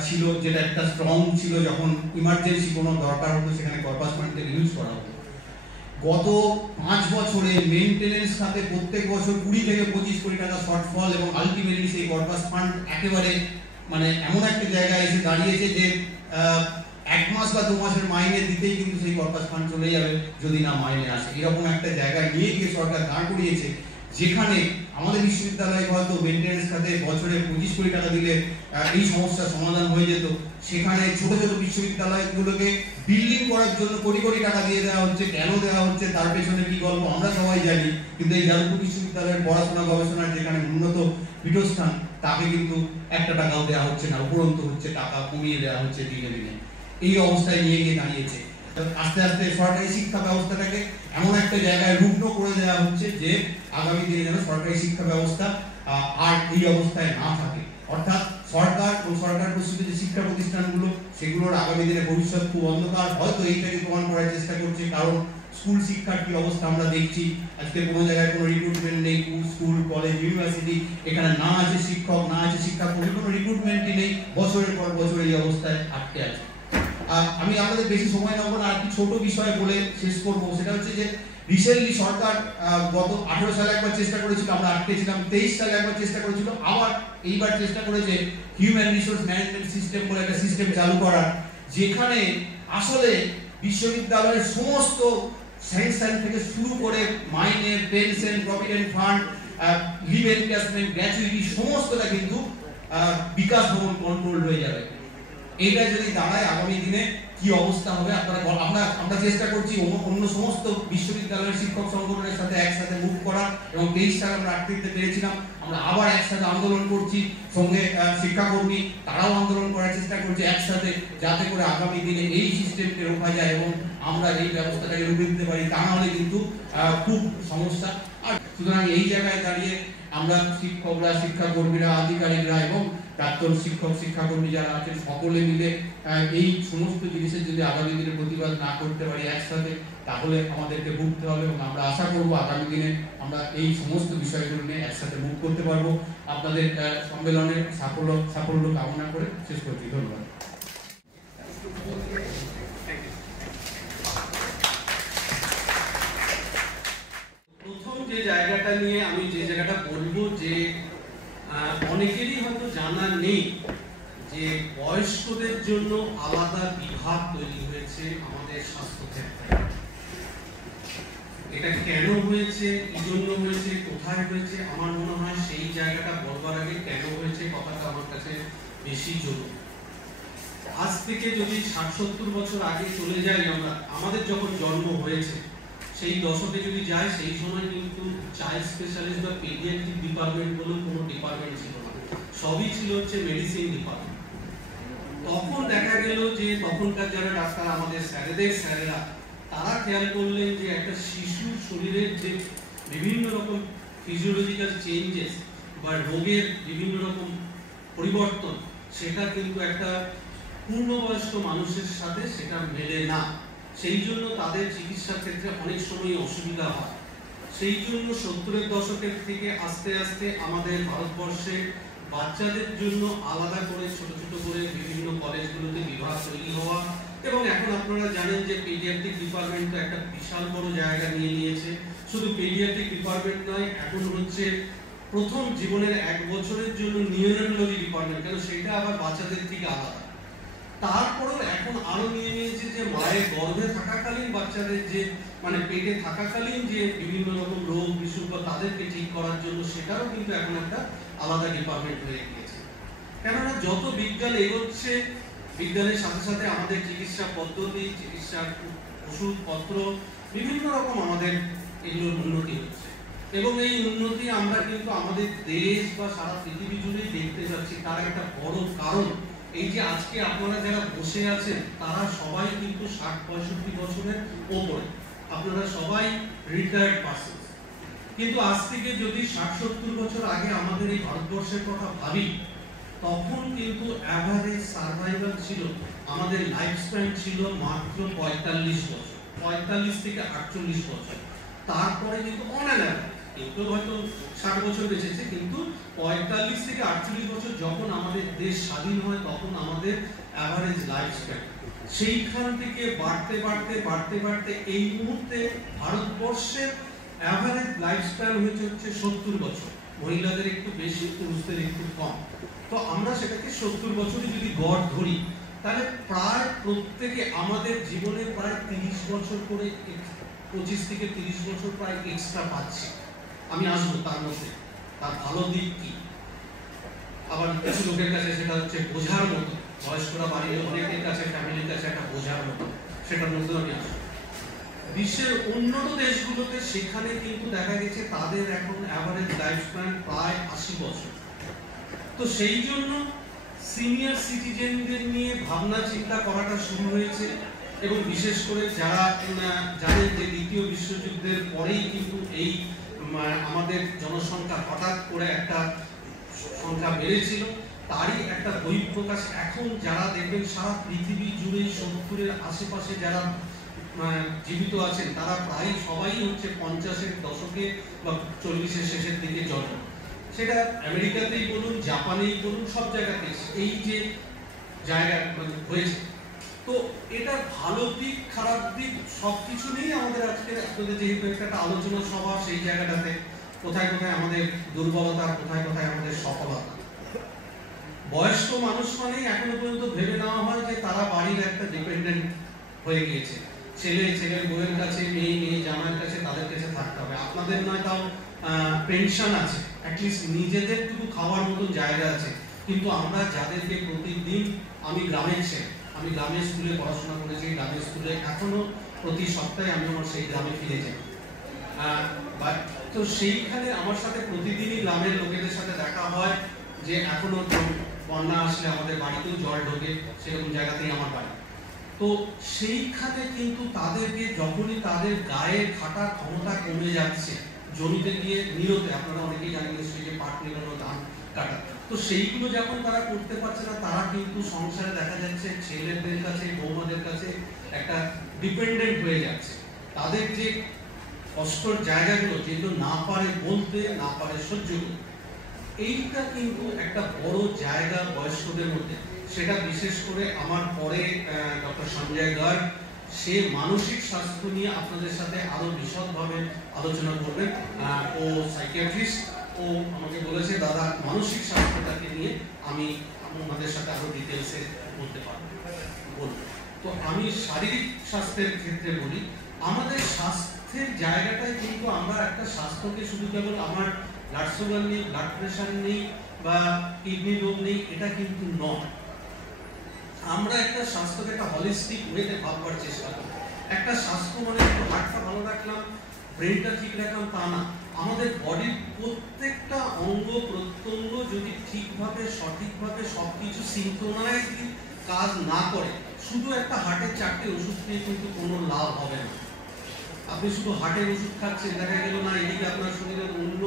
ছিল, যেটা একটা স্ট্রং ছিল, যখন ইমার্জেন্সি কোনো দরকার হতো সেখানে কর্পাস ফান্ডকে ইউজ করা হতো। গত 5 বছরে মেইনটেনেন্স খাতে প্রত্যেক বছর 20 থেকে 25 কোটি টাকা শর্টফল, এবং আলটিমেটলি সেই কর্পাস ফান্ড একেবারে মানে এমন একটা জায়গায় এসে দাঁড়িয়েছে যে 1 মাস বা 2 মাসের মাইনে দিতেই কিন্তু সেই কর্পাস ফান্ড চলে যাবে যদি না মাইনে আসে। এরকম একটা জায়গায় নিয়ে গিয়ে সরকার দাঁড় করিয়েছে, যেখানে আমাদের বিশ্ববিদ্যালয় হয়তো মেইনটেনেন্স খাতে বছরে 25 কোটি টাকা দিলে এই সমস্যার সমাধান হয়ে যেত, সেখানে ছোট ছোট বিশ্ববিদ্যালয়গুলোকে বিল্ডিং করার জন্য কোটি কোটি টাকা দিয়ে দেওয়া হচ্ছে। কেন দেওয়া হচ্ছে তার পেছনে কি গল্প আমরা সবাই জানি, কিন্তু এই যাদবপুর বিশ্ববিদ্যালয়ের পড়াশোনা গবেষণার যেখানে উন্নত পীঠস্থান, তাকে কিন্তু 1 টাকাও দেওয়া হচ্ছে না, উপরন্তু হচ্ছে টাকা কমিয়ে দেওয়া হচ্ছে দিনে দিনে। এই অবস্থায় নিয়ে গিয়ে দাঁড়িয়েছে। আস্তে আস্তে সরকারি শিক্ষা ব্যবস্থাটাকে এমন একটা জায়গায় রুগ্ন করে দেওয়া হচ্ছে যে আগামী দিনে যেন সরকারি শিক্ষা ব্যবস্থা আর এই অবস্থায় না থাকে, অর্থাৎ সরকার ও সরকার প্রস্তুত যে শিক্ষা প্রতিষ্ঠানগুলো, সেগুলোর আগামী দিনে ভবিষ্যৎ খুব অন্ধকার। হয়তো এইটাকে প্রমাণ করার চেষ্টা করছে, কারণ স্কুল শিক্ষার কি অবস্থা আমরা দেখছি। আজকে কোনো জায়গায় কোনো রিক্রুটমেন্ট নেই, স্কুল কলেজ ইউনিভার্সিটি, এখানে না আছে শিক্ষক, না আছে শিক্ষাকর্মী, কোনো রিক্রুটমেন্টই নেই, বছরের পর বছর এই অবস্থায় আটকে আছে। আমি আমাদের বেশি সময় নেব না, আর কি ছোট বিষয় বলে শেষ করবো, সেটা হচ্ছে যে রিসেন্টলি সরকার গত 18 সালে একবার চেষ্টা করেছিল, আমরা আটকেছিলাম, 23 সালে একবার চেষ্টা করেছিল, আবার এইবার চেষ্টা করেছে হিউম্যান রিসোর্স ম্যানেজমেন্ট সিস্টেম বলে একটা সিস্টেম চালু করার, যেখানে আসলে বিশ্ববিদ্যালয়ের সমস্ত স্যাংশন থেকে শুরু করে মাইনে, pension, provident fund, leave encashment, gratuity সমস্তটা কিন্তু বিকাশ ভবন কন্ট্রোল হয়ে যাবে। এটা যদি দাঁড়ায় আগামী দিনে কি অবস্থা হবে আমরা চেষ্টা করছি অন্য সমস্ত বিশ্ববিদ্যালয়ের শিক্ষক সংগঠনের সাথে একসাথে মুভ করা, এবং 23 সালে আমরা আটকে দিতে পেরেছিলাম। আমরা আবার একসাথে আন্দোলন করছি, সঙ্গে শিক্ষাকর্মী তারাও আন্দোলন করার চেষ্টা করছে একসাথে, যাতে করে আগামী দিনে এই সিস্টেমকে রোখা যায় এবং আমরা এই ব্যবস্থাটাকে রুখে দিতে পারি। তা নাহলে কিন্তু খুব সমস্যা। আর সুতরাং এই জায়গায় দাঁড়িয়ে আমরা শিক্ষকরা, শিক্ষাকর্মীরা, আধিকারিকরা এবং প্রাক্তন শিক্ষক শিক্ষাকর্মী যারা আছেন, সকলে মিলে এই সমস্ত জিনিসের যদি আগামী দিনে প্রতিবাদ না করতে পারি একসাথে, তাহলে আমাদেরকে ভুগতে হবে। এবং আমরা আশা করব আগামী দিনে আমরা এই সমস্ত বিষয়গুলো নিয়ে একসাথে মুভ করতে পারবো। আপনাদের সম্মেলনের সাফল্য কামনা করে শেষ করছি। ধন্যবাদ। প্রথম যে যে জায়গাটা নিয়ে আমি যে জায়গাটা বলবো যে অনেকেরই হয়তো জানা নেই যে বয়স্কদের জন্য আলাদা বিভাগ তৈরি হয়েছে আমাদের স্বাস্থ্য ক্ষেত্রে। এটা কেন হয়েছে, কি জন্য হয়েছে, কোথায় হয়েছে, আমার মনে হয় সেই জায়গাটা বলবার আগে কেন হয়েছে কথাটা আমার কাছে বেশি জরুরি। আজ থেকে যদি 60-70 বছর আগে চলে যাই আমরা, আমাদের যখন জন্ম হয়েছে সেই দশকে যদি যাই, সেই সময় কিন্তু চাইল্ড স্পেশালিস্ট বা পেডিয়াট্রিক ডিপার্টমেন্ট বলে কোনো ডিপার্টমেন্ট ছিল না, সবই ছিল হচ্ছে মেডিসিন ডিপার্টমেন্ট। তখন দেখা গেল যে তখনকার যারা ডাক্তার, আমাদের স্যারেরা, তারা খেয়াল করলেন যে একটা শিশুর শরীরের যে বিভিন্ন রকম ফিজিওলজিক্যাল চেঞ্জেস বা রোগের বিভিন্ন রকম পরিবর্তন, সেটা কিন্তু একটা পূর্ণবয়স্ক মানুষের সাথে সেটা মেলে না। সেই জন্য তাদের চিকিৎসার ক্ষেত্রে অনেক সময় অসুবিধা হয়। সেই জন্য 70-এর দশকের থেকে আস্তে আস্তে আমাদের ভারতবর্ষে বাচ্চাদের জন্য আলাদা করে ছোট ছোট করে বিভিন্ন কলেজগুলোতে বিভাগ তৈরি হওয়া, এবং এখন আপনারা জানেন যে পেডিয়াট্রিক ডিপার্টমেন্ট তো একটা বিশাল বড় জায়গা নিয়ে নিয়েছে। শুধু পেডিয়াট্রিক ডিপার্টমেন্ট নয়, এখন হচ্ছে প্রথম জীবনের 1 বছরের জন্য নিউরোলজি ডিপার্টমেন্ট, কেন সেটা আবার বাচ্চাদের থেকে আলাদা। তারপরেও এখন আরো নিয়ে নিয়েছে যে মায়ের গর্ভে থাকাকালীন বাচ্চাদের যে মানে পেটে থাকাকালীন যে বিভিন্ন রকম রোগ বিসুখ বা তাদেরকে ঠিক করার জন্য সেটারও কিন্তু এখন একটা আলাদা ডিপার্টমেন্ট হয়ে গিয়েছে। কেননা যত বিজ্ঞান এগোচ্ছে, বিজ্ঞানের সাথে সাথে আমাদের চিকিৎসা পদ্ধতি, চিকিৎসার ওষুধপত্র বিভিন্ন রকম আমাদের এগুলোর উন্নতি হচ্ছে, এবং এই উন্নতি আমরা কিন্তু আমাদের দেশ বা সারা পৃথিবী জুড়েই দেখতে যাচ্ছি। তার একটা বড় কারণ এই যে আজকে আপনারা যারা বসে আছেন তারা সবাই কিন্তু 60-65 বছরের ওপরে, আপনারা সবাই রিটায়ার্ড পারসন। কিন্তু আজ থেকে যদি 60-70 বছর আগে আমাদের এই ভারতবর্ষের কথা ভাবি, তখন কিন্তু অ্যাভারেজ সার্ভাইভাল ছিল, আমাদের লাইফ স্প্যান ছিল মাত্র 45 বছর, 45 থেকে 48 বছর। তারপরে কিন্তু অন অ্যান অ্যাভারেজ কিন্তু হয়তো 60 বছর বেঁচেছে, কিন্তু 45 থেকে 48 বছর যখন আমাদের দেশ স্বাধীন হয় তখন আমাদের অ্যাভারেজ লাইফ স্প্যান সেইখান থেকে বাড়তে বাড়তে বাড়তে বাড়তে এই মুহূর্তে ভারতবর্ষের অ্যাভারেজ লাইফ স্প্যান হচ্ছে 70 বছর, মহিলাদের একটু বেশি, পুরুষদের একটু কম। তো আমরা সেটাকে 70 বছরই যদি গড় ধরি, তাহলে প্রায় প্রত্যেকে আমাদের জীবনে প্রায় 30 বছর করে, 25 থেকে 30 বছর প্রায় এক্সট্রা পাচ্ছি। আমি আসবো তার মধ্যে তার ভালো দিক কি, আবার কিছু লোকের কাছে সেটা হচ্ছে বোঝার মতো, বয়স্করা বাড়ির অনেকের কাছে, ফ্যামিলির কাছে একটা বোঝার মতো, সেটার মধ্যে আমি আসবো। বিশ্বের উন্নত দেশগুলোতে সেখানে কিন্তু দেখা গেছে তাদের এখন অ্যাভারেজ লাইফ স্প্যান প্রায় 80 বছর। তো সেই জন্য সিনিয়র সিটিজেনদের নিয়ে ভাবনা চিন্তা করাটা শুরু হয়েছে, এবং বিশেষ করে যারা জানেন যে দ্বিতীয় বিশ্বযুদ্ধের পরেই কিন্তু এই আমাদের জনসংখ্যা হঠাৎ করে একটা সংখ্যা বেড়েছিল, তারই একটা বহিঃপ্রকাশ। এখন যারা দেখবেন সারা পৃথিবী জুড়ে 70-এর আশেপাশে যারা জীবিত আছেন তারা প্রায় সবাই হচ্ছে 50-এর দশকে বা 40-এর শেষের দিকে জন্ম। সেটা আমেরিকাতেই বলুন, জাপানেই বলুন, সব জায়গাতেই এই যে জায়গা হয়েছে। তো এটা ভালো দিক খারাপ দিক সবকিছু নেই আমাদের আজকে আপনাদের যেহেতু একটা আলোচনা সভা, সেই জায়গাটাতে কোথায় কোথায় আমাদের দুর্বলতা, কোথায় কোথায় আমাদের সফলতা। বয়স্ক মানুষ মানেই এখনো পর্যন্ত ভেবে নেওয়া হয় যে তারা বাড়ির একটা ডিপেন্ডেন্ট হয়ে গিয়েছে, ছেলের বউয়ের কাছে, মেয়ে জামাইয়ের কাছে, তাদের কাছে থাকতে হবে। আপনাদের নয় তাও পেনশন আছে, অ্যাটলিস্ট নিজেদের টুকু খাওয়ার মতো জায়গা আছে। কিন্তু আমরা যাদেরকে প্রতিদিন, আমি গ্রামের স্কুলে পড়াশোনা করেছি, গ্রামের স্কুলে এখনো প্রতি সপ্তাহে আমি আমার সেই গ্রামে ফিরে যাই। তো সেইখানে আমার সাথে প্রতিদিনই গ্রামের লোকেদের সাথে দেখা হয় যে এখনো বন্যা আসলে আমাদের বাড়িতেও জল ঢোকে, সেরকম জায়গাতেই আমার বাড়ি। তো সেইখানে কিন্তু তাদেরকে যখনই তাদের গায়ে খাটার ক্ষমতা কমে যাচ্ছে, জমিতে গিয়ে নিরতে, আপনারা অনেকেই জানেন নিশ্চয়ই যে পাট নিরানো, ধান কাটা, তো সেইগুলো যখন তারা করতে পারছে না, তারা কিন্তু সংসারে দেখা যাচ্ছে ছেলেদের কাছে, বৌমাদের কাছে একটা ডিপেন্ডেন্ট হয়ে যাচ্ছে। তাদের যে কষ্টের জায়গাগুলো যেগুলো না পারে বলতে, না পারে সহ্য করতে, এইটা কিন্তু একটা বড় জায়গা বয়স্কদের মধ্যে। সেটা বিশেষ করে আমার পরে ডক্টর সঞ্জয় গার্গ সে মানসিক স্বাস্থ্য নিয়ে আপনাদের সাথে আরো বিশদভাবে আলোচনা করবেন। ও সাইকিয়াট্রিস্ট, ও আমাকে বলেছে দাদা মানসিক স্বাস্থ্যটাকে নিয়ে আমি আপনাদের সাথে আরো ডিটেলসে বলতে পারবো। তো আমি শারীরিক স্বাস্থ্যের ক্ষেত্রে বলি, আমাদের স্বাস্থ্যের জায়গাটায় কিন্তু আমরা একটা স্বাস্থ্যকে শুধু কেবল আমার ব্লাড সুগার নেই, ব্লাড প্রেশার নেই বা কিডনি রোগ নেই, এটা কিন্তু নয়। আমরা একটা স্বাস্থ্যকে একটা হলিস্টিক ওয়েতে ভাববার চেষ্টা করি। একটা স্বাস্থ্য মানে হার্টটা ভালো রাখলাম, ব্রেনটা ঠিক রাখলাম তা না। আমাদের বডির প্রত্যেকটা অঙ্গ প্রত্যঙ্গ যদি ঠিকভাবে সঠিকভাবে সবকিছু সিনক্রোনাইজলি কাজ না করে, শুধু একটা হার্টের 4টে ওষুধ নিয়ে কিন্তু কোনো লাভ হবে না। আপনি শুধু হার্টের ওষুধ খাচ্ছেন, দেখা গেল না এদিকে আপনার শরীরের অন্য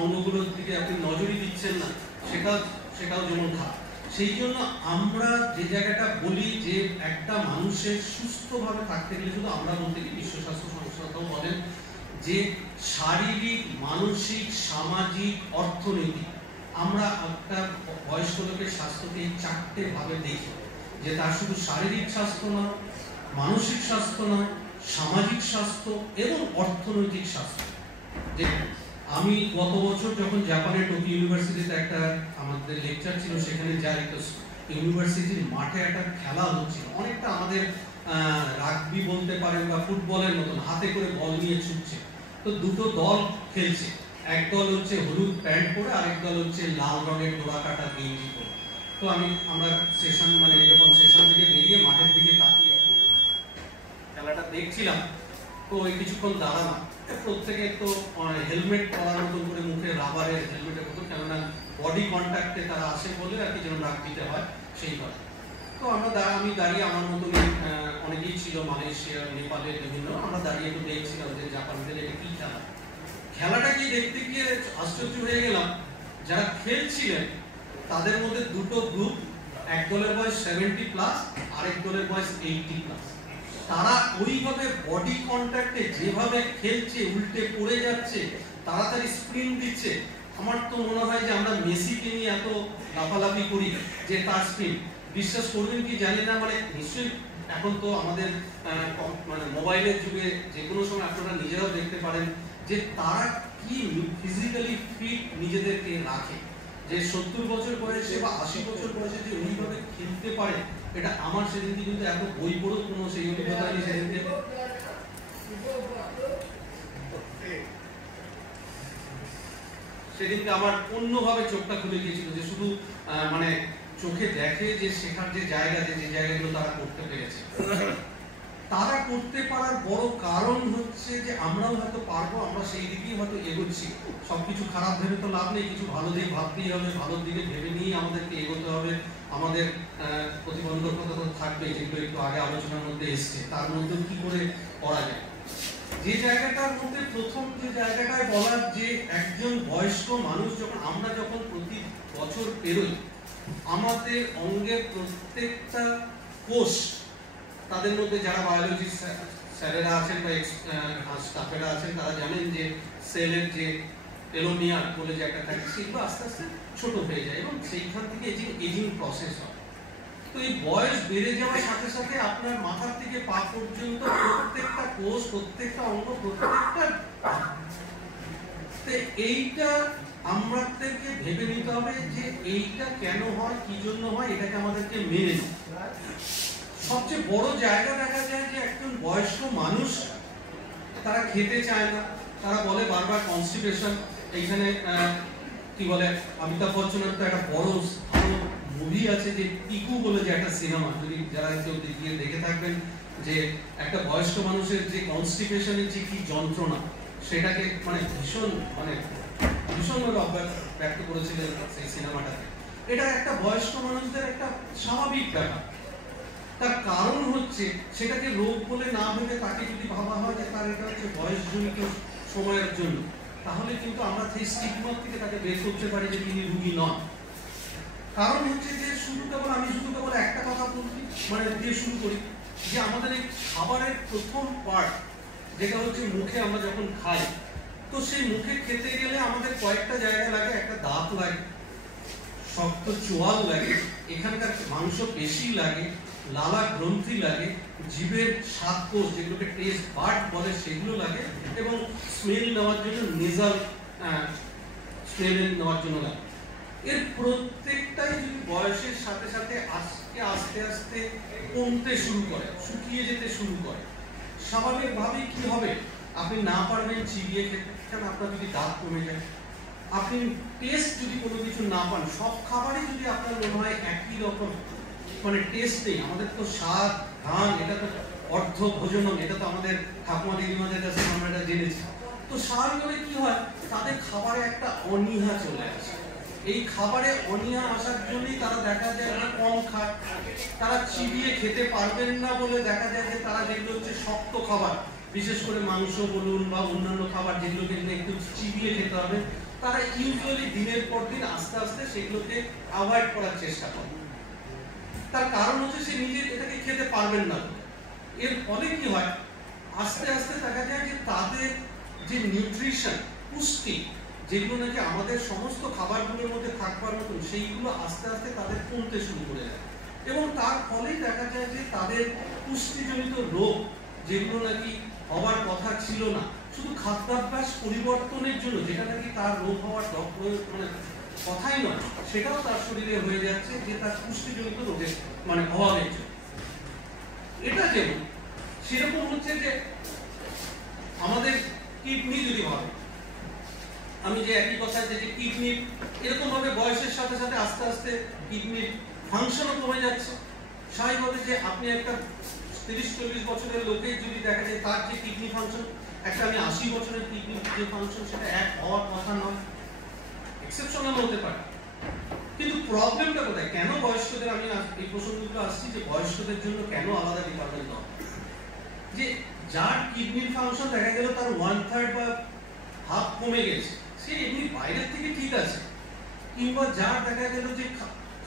অঙ্গগুলোর দিকে আপনি নজরই দিচ্ছেন না, সেটাও যেমন খারাপ। সেই জন্য আমরা যে জায়গাটা বলি যে একটা মানুষের সুস্থভাবে থাকতে গেলে, শুধু আমরা বলতে গেলে বিশ্ব স্বাস্থ্য সংস্থাও বলেন যে শারীরিক, মানসিক, সামাজিক, অর্থনৈতিক, আমরা একটা বয়স্ক লোকের স্বাস্থ্যকে এই 4টে ভাবে দেখি, যে তার শুধু শারীরিক স্বাস্থ্য নয়, মানসিক স্বাস্থ্য নয়, সামাজিক স্বাস্থ্য এবং অর্থনৈতিক স্বাস্থ্য। যে আমি গত বছর যখন জাপানের টোকিও ইউনিভার্সিটিতে একটা আমাদের লেকচার ছিল, সেখানে যাই, একটা ইউনিভার্সিটির মাঠে একটা খেলা হচ্ছিল, অনেকটা আমাদের রাগবি বলতে পারেন বা ফুটবলের মতন, হাতে করে বল নিয়ে ছুটছে। তো দুটো দল খেলছে, এক দল হচ্ছে হলুদ প্যান্ট পরে, আরেক দল হচ্ছে লাল রঙের ডোরা কাটা গেঞ্জি পরে। তো আমরা সেশন মানে এরকম সেশন থেকে বেরিয়ে মাঠের দিকে তাকিয়ে খেলাটা দেখছিলাম। তো ওই কিছুক্ষণ দাঁড়ালাম, প্রত্যেকে তো হেলমেট পরার মতন করে, মুখে রাবারের হেলমেটের মতো, কেননা বডি কন্ট্যাক্টে তারা আসে বলে আর কি যেন রাগ দিতে হয় সেইভাবে। তো আমি দাঁড়িয়ে, আমার মতন অনেকেই ছিল মালয়েশিয়া, নেপালের বিভিন্ন, আমরা দাঁড়িয়ে একটু দেখছিলাম যে জাপানদের এটা কি খেলাটা কি দেখতে গিয়ে আশ্চর্য হয়ে গেলাম। যারা খেলছিলেন তাদের মধ্যে দুটো গ্রুপ, এক দলের বয়স 70+, আরেক দলের বয়স 80+। তারা ওইভাবে বডি কন্ট্যাক্টে যেভাবে খেলছে, উল্টে পড়ে যাচ্ছে, তাড়াতাড়ি স্প্রিন্ট দিচ্ছে। আমার তো মনে হয় যে আমরা মেসিকে নিয়ে এত লাফালাফি করি যে তার স্প্রিন্ট, বিশ্বাস করবেন কি জানি না, মানে নিশ্চয়ই এখন তো আমাদের মানে মোবাইলের যুগে যে কোনো সময় আপনারা নিজেরাও দেখতে পারেন যে তারা কি ফিজিক্যালি ফিট নিজেদেরকে রাখে। যে 70 বছর বয়সে বা 80 বছর বয়সে যে ওইভাবে খেলতে পারে, এটা আমার সেদিনকে কিন্তু এত বই পড়ো কোনো সেই অভিজ্ঞতা নেই। সেদিনকে আমার অন্যভাবে চোখটা খুলে গিয়েছিল, যে শুধু মানে চোখে দেখে যে শেখার যে জায়গা, যে জায়গাগুলো তারা করতে পেরেছে। তারা করতে পারার বড় কারণ হচ্ছে যে আমরাও হয়তো পারবো, আমরা সেই দিকেই হয়তো এগোচ্ছি। সবকিছু খারাপ ভেবে তো লাভ নেই, কিছু ভালো দিক ভাবতেই হবে, ভালোর দিকে ভেবে নিয়েই আমাদেরকে এগোতে হবে। আমাদের প্রতিবন্ধকতা তো থাকবে, যেগুলো একটু আগে আলোচনার মধ্যে এসছে, তার মধ্যেও কি করে করা যায়। যে জায়গাটার মধ্যে প্রথম যে জায়গাটায় বলার, যে একজন বয়স্ক মানুষ আমরা যখন প্রতি বছর পেরোই, আমাদের অঙ্গের প্রত্যেকটা কোষ, তাদের মধ্যে যারা বায়োলজি স্যারেরা আছেন বা স্টাফেরা আছেন, তারা জানেন যে সেলের যে টেলোমিয়ার বলে যে একটা থাকে, সেগুলো আস্তে আস্তে ছোট হয়ে যায় এবং সেইখান থেকে এজিং প্রসেস হয়। তো এই বয়স বেড়ে যাওয়ার সাথে সাথে আপনার মাথার থেকে পা পর্যন্ত প্রত্যেকটা কোষ, প্রত্যেকটা অঙ্গ, প্রত্যেকটা, এইটা আমাদেরকে ভেবে নিতে হবে যে এইটা কেন হয়, কি জন্য হয়, এটাকে আমাদেরকে মেনে নিতে। সবচেয়ে বড় জায়গা দেখা যায় যে একজন বয়স্ক মানুষ, তারা খেতে চায় না, তারা বলে বারবার কনস্টিপেশন। এইখানে কি বলে, অমিতাভ বচ্চনের তো একটা বড় ভালো মুভি আছে যে পিকু বলে যে একটা সিনেমা, যদি যারা কেউ দেখে থাকবেন, যে একটা বয়স্ক মানুষের যে কনস্টিপেশনের যে কি যন্ত্রণা, সেটাকে মানে ভীষণভাবে ব্যক্ত করেছিলেন সেই সিনেমাটাতে। এটা একটা বয়স্ক মানুষদের একটা স্বাভাবিক ব্যাপার। তার কারণ হচ্ছে সেটাকে রোগ বলে না ভেবে তাকে যদি ভাবা হয় যে তার এটা হচ্ছে বয়সজনিত সময়ের জন্য, তাহলে কিন্তু আমরা সেই স্টিগমা থেকে তাকে বের করতে পারি যে তিনি রোগী নন। কারণ হচ্ছে যে আমি শুধু কেবল একটা কথা বলছি, মানে দিয়ে শুরু করি, যে আমাদের এই খাবারের প্রথম পার্ট যেটা হচ্ছে মুখে, আমরা যখন খাই, তো সেই মুখে খেতে গেলে আমাদের কয়েকটা জায়গা লাগে। একটা দাঁত লাগে, শক্ত চোয়াল লাগে, এখানকার মাংস পেশি লাগে, লালা গ্রন্থি লাগে, জীবের স্বাদ কোষ যেগুলোকে টেস্ট বার্ড বলে সেগুলো লাগে, এবং স্মেল নেওয়ার জন্য নেজাল স্মেল নেওয়ার জন্য লাগে। এর প্রত্যেকটাই যদি বয়সের সাথে সাথে আস্তে আস্তে আস্তে কমতে শুরু করে, শুকিয়ে যেতে শুরু করে, স্বাভাবিকভাবেই কি হবে, আপনি না পারবেন চিবিয়ে খেতে, কারণ আপনার যদি দাঁত কমে যায়, আপনি টেস্ট যদি কোনো কিছু না পান, সব খাবারই যদি আপনার মনে হয় একই রকম, মানে টেস্ট নেই। আমাদের তো স্বাদ ঘ্রাণ, এটা তো অর্ধ ভোজনম, এটা তো আমাদের ঠাকুমা দিদিমাদের কাছে আমরা এটা জেনেছি। তো স্বাভাবিকভাবে কি হয়, তাদের খাবারে একটা অনীহা চলে আসে। এই খাবারে অনীহা আসার জন্যই তারা দেখা যায় যে কম খায়, তারা চিবিয়ে খেতে পারবেন না বলে দেখা যায় যে তারা যেগুলো হচ্ছে শক্ত খাবার, বিশেষ করে মাংস বলুন বা অন্যান্য খাবার যেগুলোকে একটু চিবিয়ে খেতে হবে, তারা ইউজুয়ালি দিনের পর দিন আস্তে আস্তে সেগুলোকে অ্যাভয়েড করার চেষ্টা করে। তার কারণ হচ্ছে সে নিজে এটাকে খেতে পারবেন না। এর ফলে কি হয়, আস্তে আস্তে দেখা যায় যে তাদের যে নিউট্রিশন, পুষ্টি, যেগুলো নাকি আমাদের সমস্ত খাবারগুলোর মধ্যে থাকবার মতন, সেইগুলো আস্তে আস্তে তাদের কমতে শুরু করে যায়, এবং তার ফলেই দেখা যায় যে তাদের পুষ্টিজনিত রোগ, যেগুলো নাকি হওয়ার কথা ছিল না, শুধু খাদ্যাভ্যাস পরিবর্তনের জন্য, যেটা নাকি তার রোগ হওয়ার মানে কথাই নয়, সেটাও তার শরীরে হয়ে যাচ্ছে, যে তার পুষ্টিজনিত রোগের মানে অভাবের জন্য। এটা যেমন সেরকম হচ্ছে যে আমাদের কিডনি যদি ভাবে, আমি যে একই কথা যে কিডনি এরকম ভাবে বয়সের সাথে সাথে আস্তে আস্তে কিডনির ফাংশনও কমে যাচ্ছে। স্বাভাবিকভাবে যে আপনি একটা 30-40 বছরের লোকে যদি দেখা যায় তার যে কিডনি ফাংশন, একটা আমি 80 বছরের কিডনি যে ফাংশন, সেটা এক হওয়ার কথা নয়, এক্সেপশনাল হতে পারে। কিন্তু প্রবলেমটা কোথায়, কেন বয়স্কদের, আমি এই প্রসঙ্গগুলো আসছি যে বয়স্কদের জন্য কেন আলাদা ডিপার্টমেন্ট হয়, যে যার কিডনির ফাংশন দেখা গেল তার 1/3 বা হাফ কমে গেছে, সে এমনি বাইরের থেকে ঠিক আছে, কিংবা যার দেখা গেল যে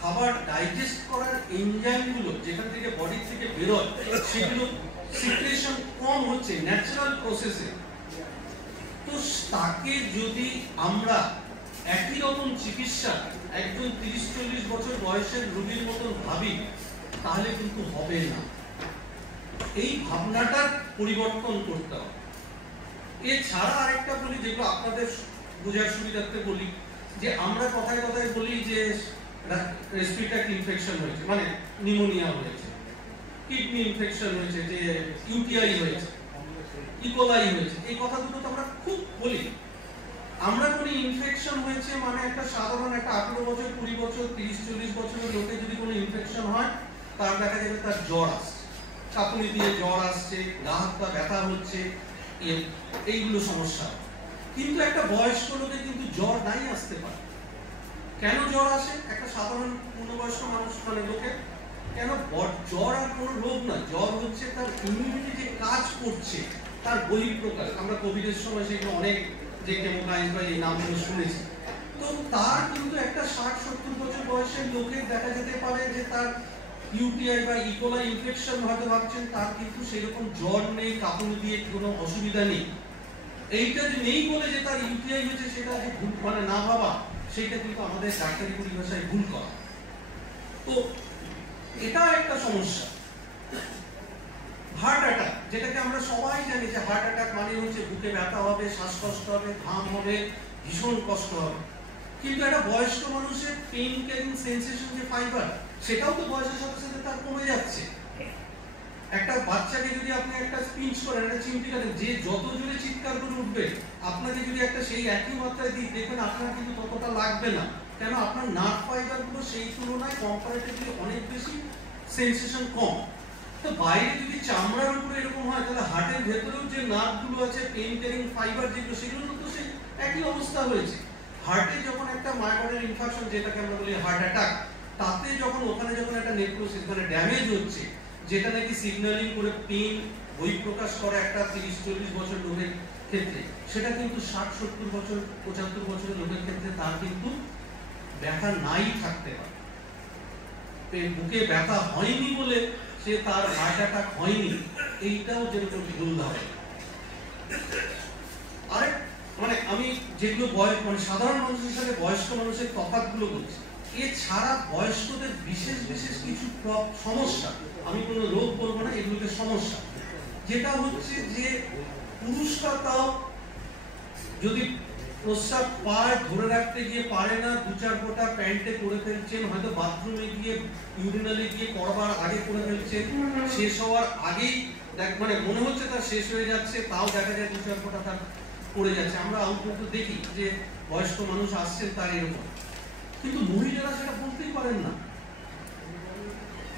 খাবার ডাইজেস্ট করার এনজাইমগুলো যেখান থেকে বডি থেকে বেরোয়, সেগুলো সিক্রেশন কম হচ্ছে ন্যাচারাল প্রসেসে, তো তাকে যদি আমরা একই রকম চিকিৎসা একজন 30-40 বছর বয়সের রোগীর মতন ভাবি, তাহলে কিন্তু হবে না। এই ভাবনাটার পরিবর্তন করতে হবে। এছাড়া আরেকটা বলি, যেগুলো আপনাদের বোঝার সুবিধার্থে বলি, যে আমরা কথায় কথায় বলি যে রেসপিরেটরি ইনফেকশন হয়েছে, মানে নিউমোনিয়া হয়েছে, কিডনি ইনফেকশন হয়েছে, যে ইউটিআই হয়েছে, ইকোলাই হয়েছে, এই কথাগুলো তো আমরা খুব বলি। আমরা কোনো ইনফেকশন হয়েছে মানে একটা সাধারণ একটা 18 বছর, 20 বছর, 30-40 বছরের লোকে যদি কোনো ইনফেকশন হয়, তার দেখা যাবে তার জ্বর আসছে, কাঁপুনি দিয়ে জ্বর আসছে, গা হাত পা ব্যথা হচ্ছে, এইগুলো সমস্যা। কিন্তু একটা বয়স্ক লোকে কিন্তু জ্বর নাই আসতে পারে। কেন জ্বর আসে একটা সাধারণ পূর্ণবয়স্ক মানুষ মানে লোকে? কেন জ্বর আর কোনো রোগ না, জ্বর হচ্ছে তার ইমিউনিটি যে কাজ করছে তার বহিঃপ্রকাশ। আমরা কোভিডের সময় সেগুলো অনেক যে কেমোকাইজ বা এই নামগুলো শুনেছি। তো তার কিন্তু একটা 60-70 বছর বয়সের লোকের দেখা যেতে পারে যে তার ইউটিআই বা ইকোলাই ইনফেকশন, হয়তো ভাবছেন তার কিন্তু সেরকম জ্বর নেই, কাঁপুনি দিয়ে কোনো অসুবিধা নেই। এইটা যে নেই বলে যে তার ইউটিআই হয়েছে সেটা যে ভুল মানে না ভাবা, সেটা কিন্তু আমাদের ডাক্তারি পরিভাষায় ভুল করা। তো এটা একটা সমস্যা। হার্ট অ্যাটাক, যেটাকে আমরা সবাই জানি যে হার্ট অ্যাটাক মানে হচ্ছে বুকে ব্যথা হবে, শ্বাসকষ্ট হবে, ঘাম হবে, ভীষণ কষ্ট হবে। কিন্তু একটা বয়স্ক মানুষের পেইন ক্যারিং সেন্সেশন যে ফাইবার, সেটাও তো বয়সের সাথে সাথে তার কমে যাচ্ছে। একটা বাচ্চাকে যদি আপনি একটা পিঞ্চ করেন, একটা চিমটি কাটেন, যে যত জোরে চিৎকার করে উঠবে, আপনাকে যদি একটা সেই একই মাত্রায় দিই, দেখবেন আপনার কিন্তু ততটা লাগবে না। কেন? আপনার নার্ভ ফাইবার গুলো সেই তুলনায় কম্পারেটিভলি অনেক বেশি সেন্সেশন কম। তো বাইরে যদি চামড়ার উপরে এরকম হয়, তাহলে হার্টের ভেতরেও যে নার্ভ গুলো আছে, পেইন ক্যারিং ফাইবার যেগুলো, সেগুলো তো সেই একই অবস্থা হয়েছে। হার্টে যখন একটা মায়োকার্ডিয়াল ইনফারকশন, যেটাকে আমরা বলি হার্ট অ্যাটাক, তাতে যখন ওখানে যখন একটা নেক্রোসিস মানে ড্যামেজ হচ্ছে, যেটা নাকি সিগন্যালিং করে পেইন বহিঃপ্রকাশ করে একটা 30-40 বছর লোকের ক্ষেত্রে, সেটা কিন্তু 60-70 বছর 75 বছরের লোকের ক্ষেত্রে তার কিন্তু ব্যথা নাই থাকতে পারে। বুকে ব্যথা হয়নি বলে সে তার হার্ট অ্যাটাক হয়নি, এইটাও যেরকম ভুল ধারণা। আরেক মানে আমি যেগুলো মানে সাধারণ মানুষের সাথে বয়স্ক মানুষের তফাৎগুলো বলছি, এছাড়া বয়স্কদের বিশেষ বিশেষ কিছু সমস্যা, আমি কোনো রোগ বলবো না, এগুলোকে সমস্যা, যেটা হচ্ছে যে পুরুষরা তাও যদি প্রস্রাব পায় ধরে রাখতে গিয়ে পারে না, 2-4 ফোঁটা প্যান্টে করে ফেলছেন, হয়তো বাথরুমে গিয়ে ইউরিনালে গিয়ে করবার আগে করে ফেলছেন, শেষ হওয়ার আগেই মানে মনে হচ্ছে তার শেষ হয়ে যাচ্ছে, তাও দেখা যায় 2-4 ফোঁটা তার পড়ে যাচ্ছে। আমরা আউটপুট দেখি যে বয়স্ক মানুষ আসছেন তার এরকম, কিন্তু মহিলারা সেটা বলতেই পারেন না।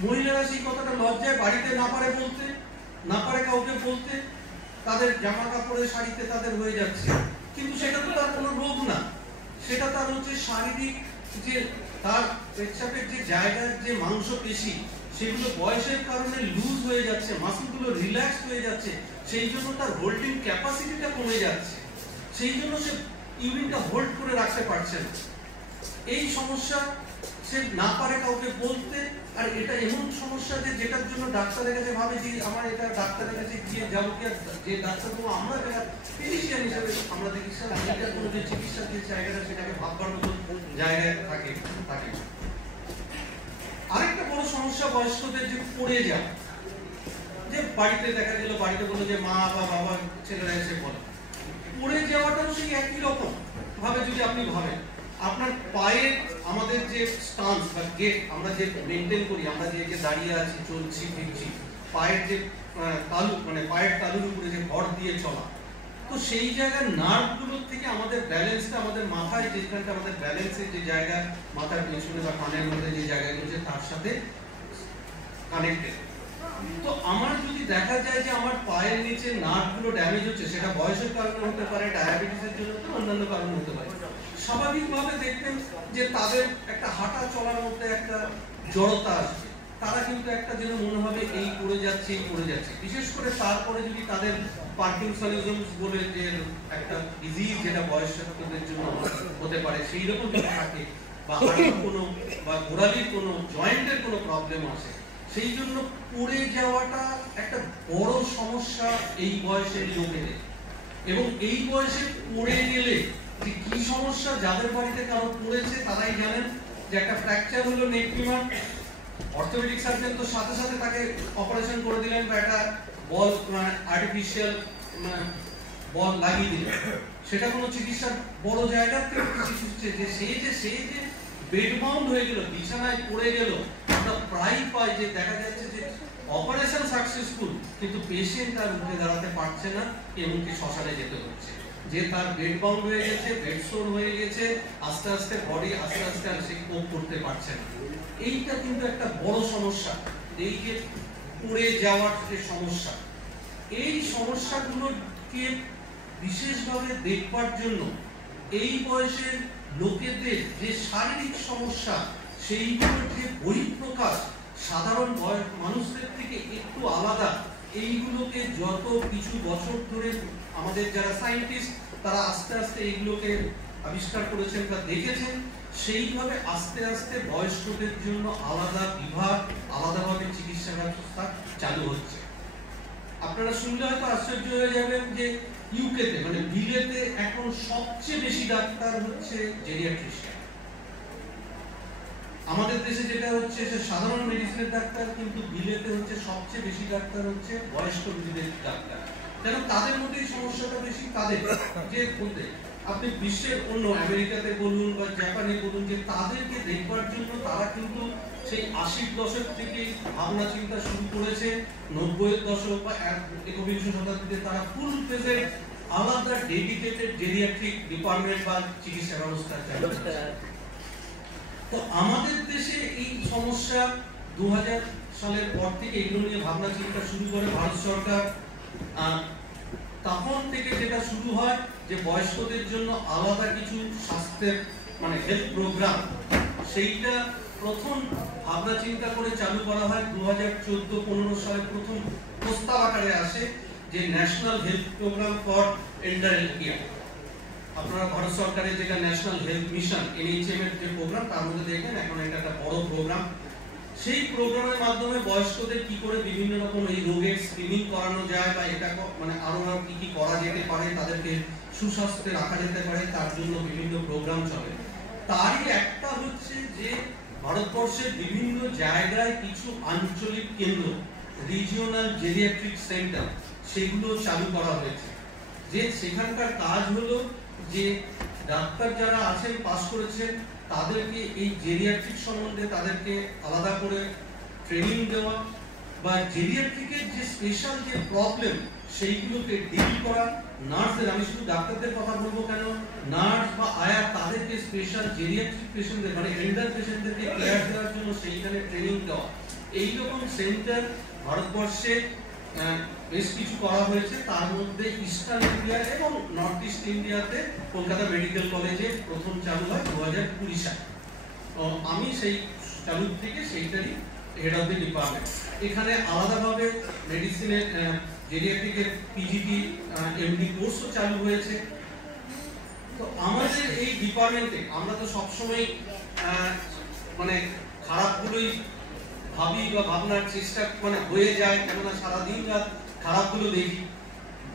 মহিলারা সেই কথাটা লজ্জায় বাড়িতে না পারে বলতে, না পারে কাউকে বলতে, তাদের জামা কাপড়ে শাড়িতে তাদের হয়ে যাচ্ছে, কিন্তু সেটা তো তার কোনো রোগ না, সেটা তার হচ্ছে শারীরিক যে তার পেচ্ছাপের যে জায়গার যে মাংসপেশি সেগুলো বয়সের কারণে লুজ হয়ে যাচ্ছে, মাসলগুলো রিল্যাক্স হয়ে যাচ্ছে, সেই জন্য তার হোল্ডিং ক্যাপাসিটিটা কমে যাচ্ছে, সেই জন্য সে ইউরিনটা হোল্ড করে রাখতে পারছে না। এই সমস্যা সে না পারে কাউকে বলতে, আর এটা এমন সমস্যা যে যেটার জন্য ডাক্তারের কাছে ভাবে যে আমার এটা ডাক্তারের কাছে গিয়ে যাবো কি, যে ডাক্তারবাবু আমরা যারা ফিজিশিয়ান হিসেবে আমরা দেখি স্যার এটা কোনো যে চিকিৎসা যে জায়গাটা সেটাকে ভাববার মতো জায়গায় থাকে। আরেকটা বড় সমস্যা বয়স্কদের যে পড়ে যায়, যে বাড়িতে দেখা গেল, বাড়িতে বলো যে মা বা বাবা ছেলেরা এসে বলে, পড়ে যাওয়াটাও সেই একই রকম ভাবে যদি আপনি ভাবেন, আপনার পায়ের আমাদের যে স্টান্স বা গেট আমরা যে মেনটেন করি, আমরা যে দাঁড়িয়ে আছি, চলছি, ফিরছি, পায়ের যে তালু মানে পায়ের তালুর উপরে যে ভর দিয়ে চলা, তো সেই জায়গার নার্ভগুলোর থেকে আমাদের ব্যালেন্সটা, আমাদের মাথায় যেখানটা আমাদের ব্যালেন্সের যে জায়গা, মাথার পেছনে বা কানের মধ্যে যে জায়গাগুলো আছে তার সাথে কানেক্টেড। তো আমার যদি দেখা যায় যে আমার পায়ের নিচে নার্ভগুলো ড্যামেজ হচ্ছে, সেটা বয়সের কারণে হতে পারে, ডায়াবেটিসের জন্য হতে পারে, অন্যান্য কারণে হতে পারে, স্বাভাবিকভাবে দেখবেন যে তাদের একটা হাঁটা চলার মধ্যে একটা জড়তা আসবে, তারা কিন্তু একটা যেন মনে হবে এই পড়ে যাচ্ছে, এই পড়ে যাচ্ছে। বিশেষ করে তারপরে যদি তাদের পার্কিনসনিজম বলে যে একটা ডিজিজ যেটা বয়স্কদের জন্য হতে পারে সেই রকম যদি থাকে, বা হাড়ের কোনো বা গোড়ালির কোনো জয়েন্টের কোনো প্রবলেম আসে, সেই জন্য পড়ে যাওয়াটা একটা বড় সমস্যা এই বয়সের লোকেদের। এবং এই বয়সে পড়ে গেলে যে কি সমস্যা, যাদের বাড়িতে কারো পড়েছে তারাই জানেন যে একটা ফ্র্যাকচার হলো নেক ফিমার, অর্থোপেডিক সার্জন তো সাথে সাথে তাকে অপারেশন করে দিলেন বা একটা বল আর্টিফিশিয়াল বল লাগিয়ে দিলেন, সেটা কোনো চিকিৎসার বড় জায়গা থেকে চিকিৎসা যে সেই যে বেড বাউন্ড হয়ে গেল, বিছানায় পড়ে গেল, আমরা প্রায় পাই যে দেখা যাচ্ছে যে অপারেশন সাকসেসফুল কিন্তু পেশেন্ট আর উঠে দাঁড়াতে পারছে না, এমনকি শ্মশানে যেতে হচ্ছে, যে তার বেড বাউন্ড হয়ে গেছে, বেড সোর হয়ে গেছে, আস্তে আস্তে বডি আস্তে আস্তে আর সে কোপ করতে পারছে না। এইটা কিন্তু একটা বড় সমস্যা, এই যে পড়ে যাওয়ার যে সমস্যা, এই সমস্যাগুলোকে বিশেষভাবে দেখবার জন্য এই বয়সের লোকেদের যে শারীরিক সমস্যা সেইগুলোর যে বহিঃপ্রকাশ সাধারণ মানুষদের থেকে একটু আলাদা, এইগুলোকে যত কিছু বছর ধরে আমাদের যারা সায়েন্টিস্ট তারা আস্তে আস্তে এইগুলোকে আবিষ্কার করেছেন বা দেখেছেন, সেইভাবে আস্তে আস্তে বয়স্কদের জন্য আলাদা বিভাগ, আলাদাভাবে চিকিৎসা ব্যবস্থা চালু হচ্ছে। আপনারা শুনলে হয়তো আশ্চর্য হয়ে যাবেন যে ইউকেতে মানে বিলেতে এখন সবচেয়ে বেশি ডাক্তার হচ্ছে জেরিয়াট্রিশিয়ান। আমাদের দেশে যেটা হচ্ছে সে সাধারণ মেডিসিনের ডাক্তার, কিন্তু বিলেতে হচ্ছে সবচেয়ে বেশি ডাক্তার হচ্ছে বয়স্ক রোগীদের ডাক্তার, কেন তাদের মধ্যেই সমস্যাটা বেশি। তাদের যে বলতে আপনি বিশ্বের অন্য আমেরিকাতে বলুন বা জাপানে বলুন, যে তাদেরকে দেখবার জন্য তারা কিন্তু সেই 80-র দশক থেকে ভাবনা চিন্তা শুরু করেছে, 90-এর দশক বা 21 শতাব্দীতে তারা ফুল প্রেজেন্ট আলাদা ডেডিকেটেড জেরিয়াট্রিক ডিপার্টমেন্ট বা চিকিৎসা ব্যবস্থা চালু করেছে। তো আমাদের দেশে এই সমস্যা 2000 সালের পর থেকে এগুলো নিয়ে ভাবনা চিন্তা শুরু করে ভারত সরকার। তখন থেকে যেটা শুরু হয় যে বয়স্কদের জন্য আলাদা কিছু স্বাস্থ্যের মানে হেলথ প্রোগ্রাম, সেইটা প্রথম ভাবনা চিন্তা করে চালু করা হয় 2014-15 সালে প্রথম প্রস্তাব আকারে আসে যে national health program for elderly care. আপনারা ভারত সরকারের যেটা ন্যাশনাল হেলথ মিশন NHM এর যে প্রোগ্রাম, তার মধ্যে দেখেন এখন এটা একটা বড় প্রোগ্রাম। সেই প্রোগ্রামের মাধ্যমে বয়স্কদের কি করে বিভিন্ন রকম এই রোগের স্ক্রিনিং করানো যায় বা এটা মানে আরো কি কি করা যেতে পারে, তাদেরকে সুস্বাস্থ্যে রাখা যেতে পারে, তার জন্য বিভিন্ন প্রোগ্রাম চলে। তারই একটা হচ্ছে যে ভারতবর্ষের বিভিন্ন জায়গায় কিছু আঞ্চলিক কেন্দ্র, রিজিওনাল জেরিয়াট্রিক সেন্টার, সেগুলো চালু করা হয়েছে। যে সেখানকার কাজ হলো যে ডাক্তার যারা আছেন, পাস করেছেন, তাদেরকে এই জেরিয়াট্রিক সম্বন্ধে তাদেরকে আলাদা করে ট্রেনিং দেওয়া, বা জেরিয়াট্রিকের যে স্পেশাল যে প্রবলেম সেইগুলোকে ডিল করা। নার্সদের, আমি শুধু ডাক্তারদের কথা বলবো কেন, নার্স বা আয়া তাদেরকে স্পেশাল জেরিয়াট্রিক পেশেন্টদের মানে এল্ডার পেশেন্টদেরকে কেয়ার দেওয়ার জন্য সেইখানে ট্রেনিং দেওয়া। এইরকম সেন্টার ভারতবর্ষে বেশ কিছু করা হয়েছে। তার মধ্যে ইস্টার্ন ইন্ডিয়া এবং নর্থ ইস্ট ইন্ডিয়াতে কলকাতা মেডিকেল কলেজে প্রথম চালু হয় 2020 সালে। আমি সেই চালু থেকে সেইটারই হেড অফ দ্য ডিপার্টমেন্ট। এখানে আলাদাভাবে মেডিসিনের জেরিয়াট্রিকের পিজিটি এমডি কোর্সও চালু হয়েছে। তো আমাদের এই ডিপার্টমেন্টে আমরা তো সবসময় মানে খারাপগুলোই ভাবি বা ভাবনার চেষ্টা মানে হয়ে যায়, কেননা সারাদিন রাত খারাপগুলো দেখি।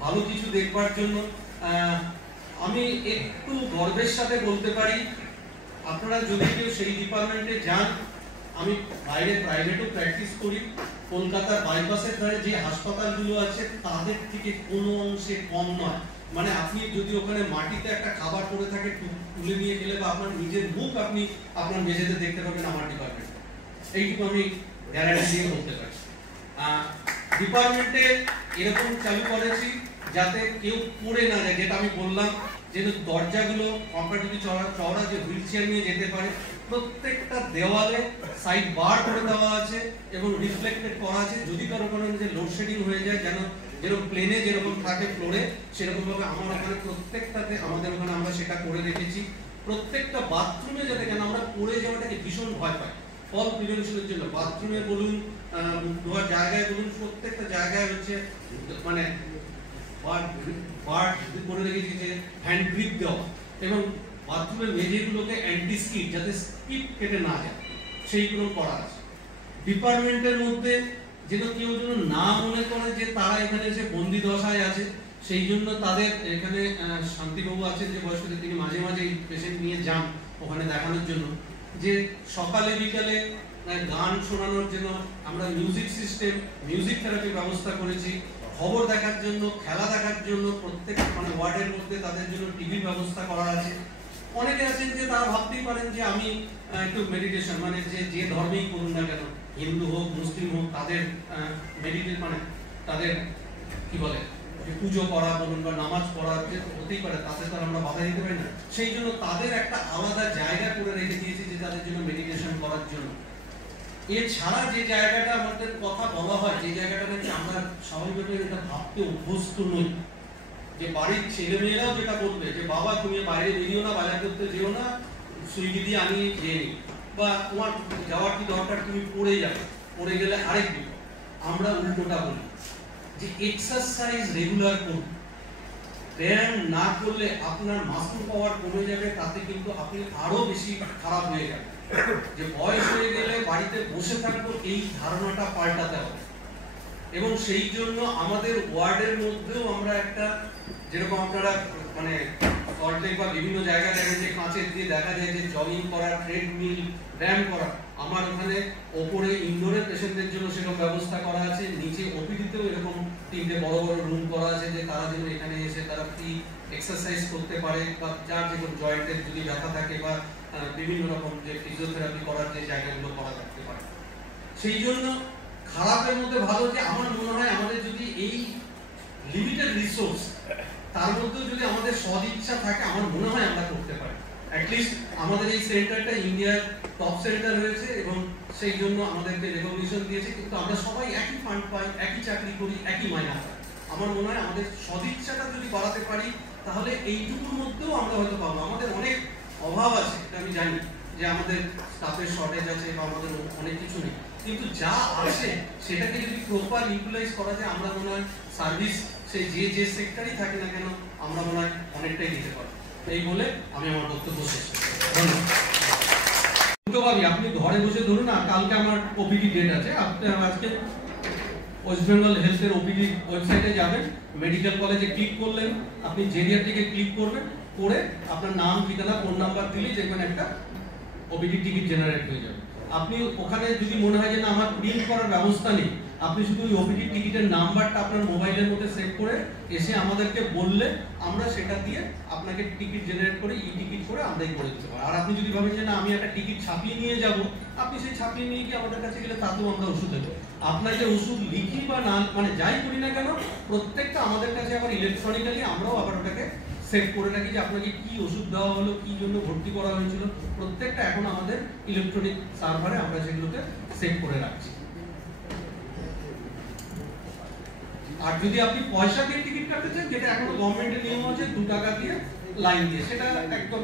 ভালো কিছু দেখবার জন্য আমি একটু গর্বের সাথে বলতে পারি, আপনারা যদি কেউ সেই ডিপার্টমেন্টে যান, আমি বাইরে প্রাইভেটও প্র্যাকটিস করি, কলকাতার বাইপাসের ধারে যে হাসপাতালগুলো আছে তাদের থেকে কোনো অংশে কম নয়। মানে আপনি যদি ওখানে মাটিতে একটা খাবার পড়ে থাকে তুলে নিয়ে গেলে বা আপনার নিজের মুখ আপনি আপনার মেঝেতে দেখতে পাবেন আমার ডিপার্টমেন্টে, এইটুকু আমি গ্যারান্টি দিয়ে বলতে পারি। ডিপার্টমেন্টে এরকম চালু করেছি যাতে কেউ পড়ে না যায়, যেটা আমি বললাম, যেহেতু দরজাগুলো কম্পারেটিভলি চওড়া, যে হুইল চেয়ার নিয়ে যেতে পারে। প্রত্যেকটা দেওয়ালে সাইড বার করে দেওয়া আছে এবং রিফ্লেক্টেড করা আছে, যদি কারো কারণে যে লোডশেডিং হয়ে যায়, যেন যেরকম প্লেনে যেরকম থাকে ফ্লোরে, সেরকম ভাবে আমার ওখানে প্রত্যেকটাতে আমাদের ওখানে আমরা সেটা করে রেখেছি। প্রত্যেকটা বাথরুমে যাতে, কেন আমরা পড়ে যাওয়াটাকে ভীষণ ভয় পাই, ফল প্রিভেনশনের জন্য বাথরুমে বলুন, ধোয়ার জায়গায় বলুন, প্রত্যেকটা জায়গায় হচ্ছে মানে বার করে রেখেছি যে হ্যান্ড গ্রিপ দেওয়া, এবং বাথরুমের মেঝেগুলোকে অ্যান্টি স্কিড, যাতে স্কিড কেটে না যায়, সেইগুলো করা আছে। ডিপার্টমেন্টের মধ্যে যেন কেউ যেন না মনে করে যে তারা এখানে এসে বন্দি দশায় আছে, সেই জন্য তাদের এখানে শান্তিবাবু আছেন যে বয়স্কদের, তিনি মাঝে মাঝে পেশেন্ট নিয়ে যান ওখানে দেখানোর জন্য, যে সকালে বিকালে গান শোনানোর জন্য আমরা মিউজিক সিস্টেম, মিউজিক থেরাপির ব্যবস্থা করেছি। খবর দেখার জন্য, খেলা দেখার জন্য প্রত্যেক মানে ওয়ার্ডের মধ্যে তাদের জন্য টিভির ব্যবস্থা করা আছে। অনেকে আছেন যে তারা ভাবতেই পারেন যে আমি একটু মেডিটেশন মানে যে ধর্মেই করুন না কেন, হিন্দু হোক মুসলিম হোক, তাদের মেডিটেট মানে তাদের কি বলে পুজো করা বলুন বা নামাজ পড়া যে হতেই পারে, তাতে তো আমরা বাধা দিতে পারি না। সেই জন্য তাদের একটা আলাদা জায়গা করে রেখে দিয়েছি যে তাদের জন্য মেডিটেশন করার জন্য। এছাড়া যে জায়গাটা আমাদের কথা বলা হয়, যে জায়গাটা নাকি আমরা স্বাভাবিকভাবে এটা ভাবতে অভ্যস্ত নই, যে বাড়ির ছেলে মেয়েরাও যেটা বলবে যে বাবা তুমি বাইরে বেরিও না, বাজার করতে যেও না, সুইগি দিয়ে আনিয়ে খেয়ে নি, বা তোমার যাওয়ার কি দরকার, তুমি পড়ে যাবে, পড়ে গেলে আরেক বিপদ। আমরা উল্টোটা বলি যে এক্সারসাইজ রেগুলার করুন, ব্যায়াম না করলে আপনার মাসল পাওয়ার কমে যাবে, তাতে কিন্তু আপনি আরো বেশি খারাপ হয়ে যাবে। যে বয়স হয়ে গেলে বাড়িতে বসে থাকবো, এই ধারণাটা পাল্টাতে হবে। এবং সেই জন্য আমাদের ওয়ার্ডের মধ্যেও আমরা একটা, যেরকম আপনারা মানে সল্টলেক বা বিভিন্ন জায়গায় দেখেন যে কাঁচের দিয়ে দেখা যায় যে জগিং করা, ট্রেডমিল, ব্যায়াম করা, আমার ওখানে ওপরে ইনডোরের পেশেন্টদের জন্য সেরকম ব্যবস্থা করা আছে, নিচে ওপিডিতেও এরকম 3টে বড় বড় রুম করা আছে, যে তারা যেন এখানে এসে তারা ফ্রি এক্সারসাইজ করতে পারে, বা যার যে কোনো জয়েন্টের যদি ব্যথা থাকে বা বিভিন্ন রকম যে ফিজিওথেরাপি করার যে জায়গাগুলো করা থাকতে পারে। সেই জন্য খারাপের মধ্যে ভালো, যে আমার মনে হয় আমাদের যদি এই লিমিটেড রিসোর্স তার মধ্যেও যদি আমাদের সদিচ্ছা থাকে, আমার মনে হয় আমরা করতে পারি। অ্যাটলিস্ট আমাদের এই সেন্টারটা ইন্ডিয়ার টপ সেন্টার হয়েছে এবং সেই জন্য আমাদেরকে রেকগনিশন দিয়েছে, কিন্তু আমরা সবাই একই ফান্ড পাই, একই চাকরি করি, একই মাইনা পাই। আমার মনে হয় আমাদের সদিচ্ছাটা যদি বাড়াতে পারি, তাহলে এইটুকুর মধ্যেও আমরা হয়তো পাবো। আমাদের অনেক অভাব আছে, এটা আমি জানি, যে আমাদের স্টাফের শর্টেজ আছে বা আমাদের অনেক কিছু নেই, কিন্তু যা আছে সেটাকে যদি প্রপার ইউটিলাইজ করা যায়, আমরা মনে হয় সার্ভিস সেই যে সেক্টরই থাকে না কেন, আমরা মনে হয় অনেকটাই দিতে পারি। এই বলে আমি আমার বক্তব্য শেষ করছি। ধন্যবাদ। আপনি ঘরে বসে ধরুন না, কালকে আমার ওপিডি ডেট আছে, আপনি আজকে ওয়েস্ট বেঙ্গল হেলথের ওপিডি ওয়েবসাইটে যাবেন, মেডিকেল কলেজে ক্লিক করলেন, আপনি জেরিয়াট্রিকে ক্লিক করবেন, করে আপনার নাম, ঠিকানা, ফোন নাম্বার দিলেই দেখবেন একটা ওপিডি টিকিট জেনারেট হয়ে যাবে। আপনি ওখানে যদি মনে হয় যে না আমার প্রিন্ট করার ব্যবস্থা নেই, আপনি শুধু ওই ওপিডি টিকিটের নাম্বারটা আপনার মোবাইলের মধ্যে সেভ করে এসে আমাদেরকে বললে আমরা সেটা দিয়ে আপনাকে টিকিট জেনারেট করে টিকিট করে আমরাই করে দিতে পারি। আর আপনি যদি ভাবেন যে না আমি একটা টিকিট ছাপিয়ে নিয়ে যাব, আপনি সেই ছাপিয়ে নিয়ে গিয়ে আমাদের কাছে গেলে তাতেও আমরা ওষুধ দেবো। আপনাকে ওষুধ লিখি বা না মানে যাই করি না কেন, প্রত্যেকটা আমাদের কাছে আবার ইলেকট্রনিক্যালি আমরাও আবার ওটাকে সেভ করে রাখি যে আপনাকে কি ওষুধ দেওয়া হলো, কি জন্য ভর্তি করা হয়েছিল, প্রত্যেকটা এখন আমাদের ইলেকট্রনিক সার্ভারে আমরা সেগুলোকে সেভ করে রাখছি। আর যদি আপনি পয়সা দিয়ে টিকিট কাটতে চান, যেটা এখনো গভর্নমেন্টের নিয়ম আছে 2 টাকা দিয়ে লাইন দিয়ে, সেটা একদম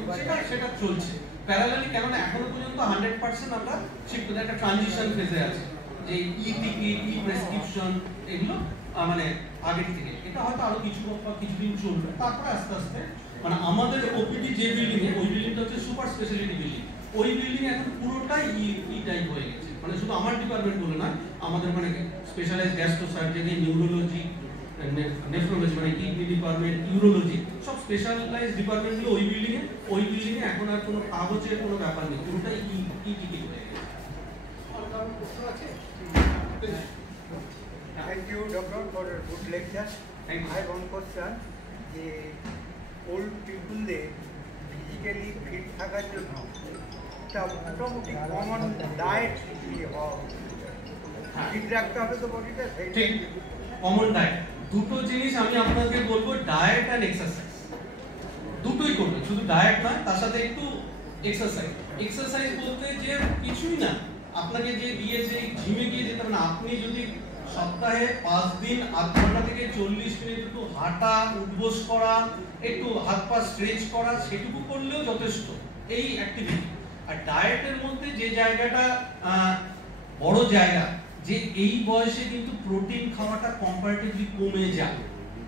সেটা চলছে প্যারালালি। কেননা এখনো পর্যন্ত 100% আমরা শিফট করে একটা ট্রানজিশন ফেজে আছে, যে ই টিকিট, ই প্রেসক্রিপশন এগুলো মানে আগের থেকে, এটা হয়তো আরো কিছুদিন চলবে, তারপরে আস্তে আস্তে মানে আমাদের ওপিডি যে বিল্ডিং এ, ওই বিল্ডিংটা হচ্ছে সুপার স্পেশালিটি বিল্ডিং, ওই বিল্ডিং এখন পুরোটাই ই টাইপ হয়ে গেছে। মানে শুধু আমার ডিপার্টমেন্ট বলে না, আমাদের মানে স্পেশালাইজড গ্যাস্ট্রোসার্জারি, নিউরোলজি, নেফ্রোলজি মানে কিডনি ডিপার্টমেন্ট, ইউরোলজি, সব স্পেশালাইজড ডিপার্টমেন্টগুলো ওই বিল্ডিং এ এখন আর কোনো কাগজের কোনো ব্যাপার নেই, পুরোটাই ই টিকিট হয়ে গেছে। Thank you, Doctor, for a good lecture. Thank you. I have one question. The old people they physically fit থাকার জন্য একটা মোটামুটি কমন ডায়েট কি ফিট রাখতে হবে তো বডিটা, ঠিক কমন ডায়েট। দুটো জিনিস আমি আপনাকে বলবো, ডায়েট এন্ড এক্সারসাইজ দুটোই করবেন, শুধু ডায়েট নয়, তার সাথে একটু এক্সারসাইজ। এক্সারসাইজ বলতে যে কিছুই না, আপনাকে যে দিয়ে যে জিমে গিয়ে যেতে হবে না, আপনি যদি সপ্তাহে 5 দিন আধ ঘন্টা থেকে 40 মিনিট একটু হাঁটা, উঠবোস করা, একটু হাত পা স্ট্রেচ করা, সেটুকু করলেও যথেষ্ট এই অ্যাক্টিভিটি। আর ডায়েটের মধ্যে যে জায়গাটা বড় জায়গা, যে এই বয়সে কিন্তু প্রোটিন খাওয়াটা কম্পারেটিভলি কমে যায়,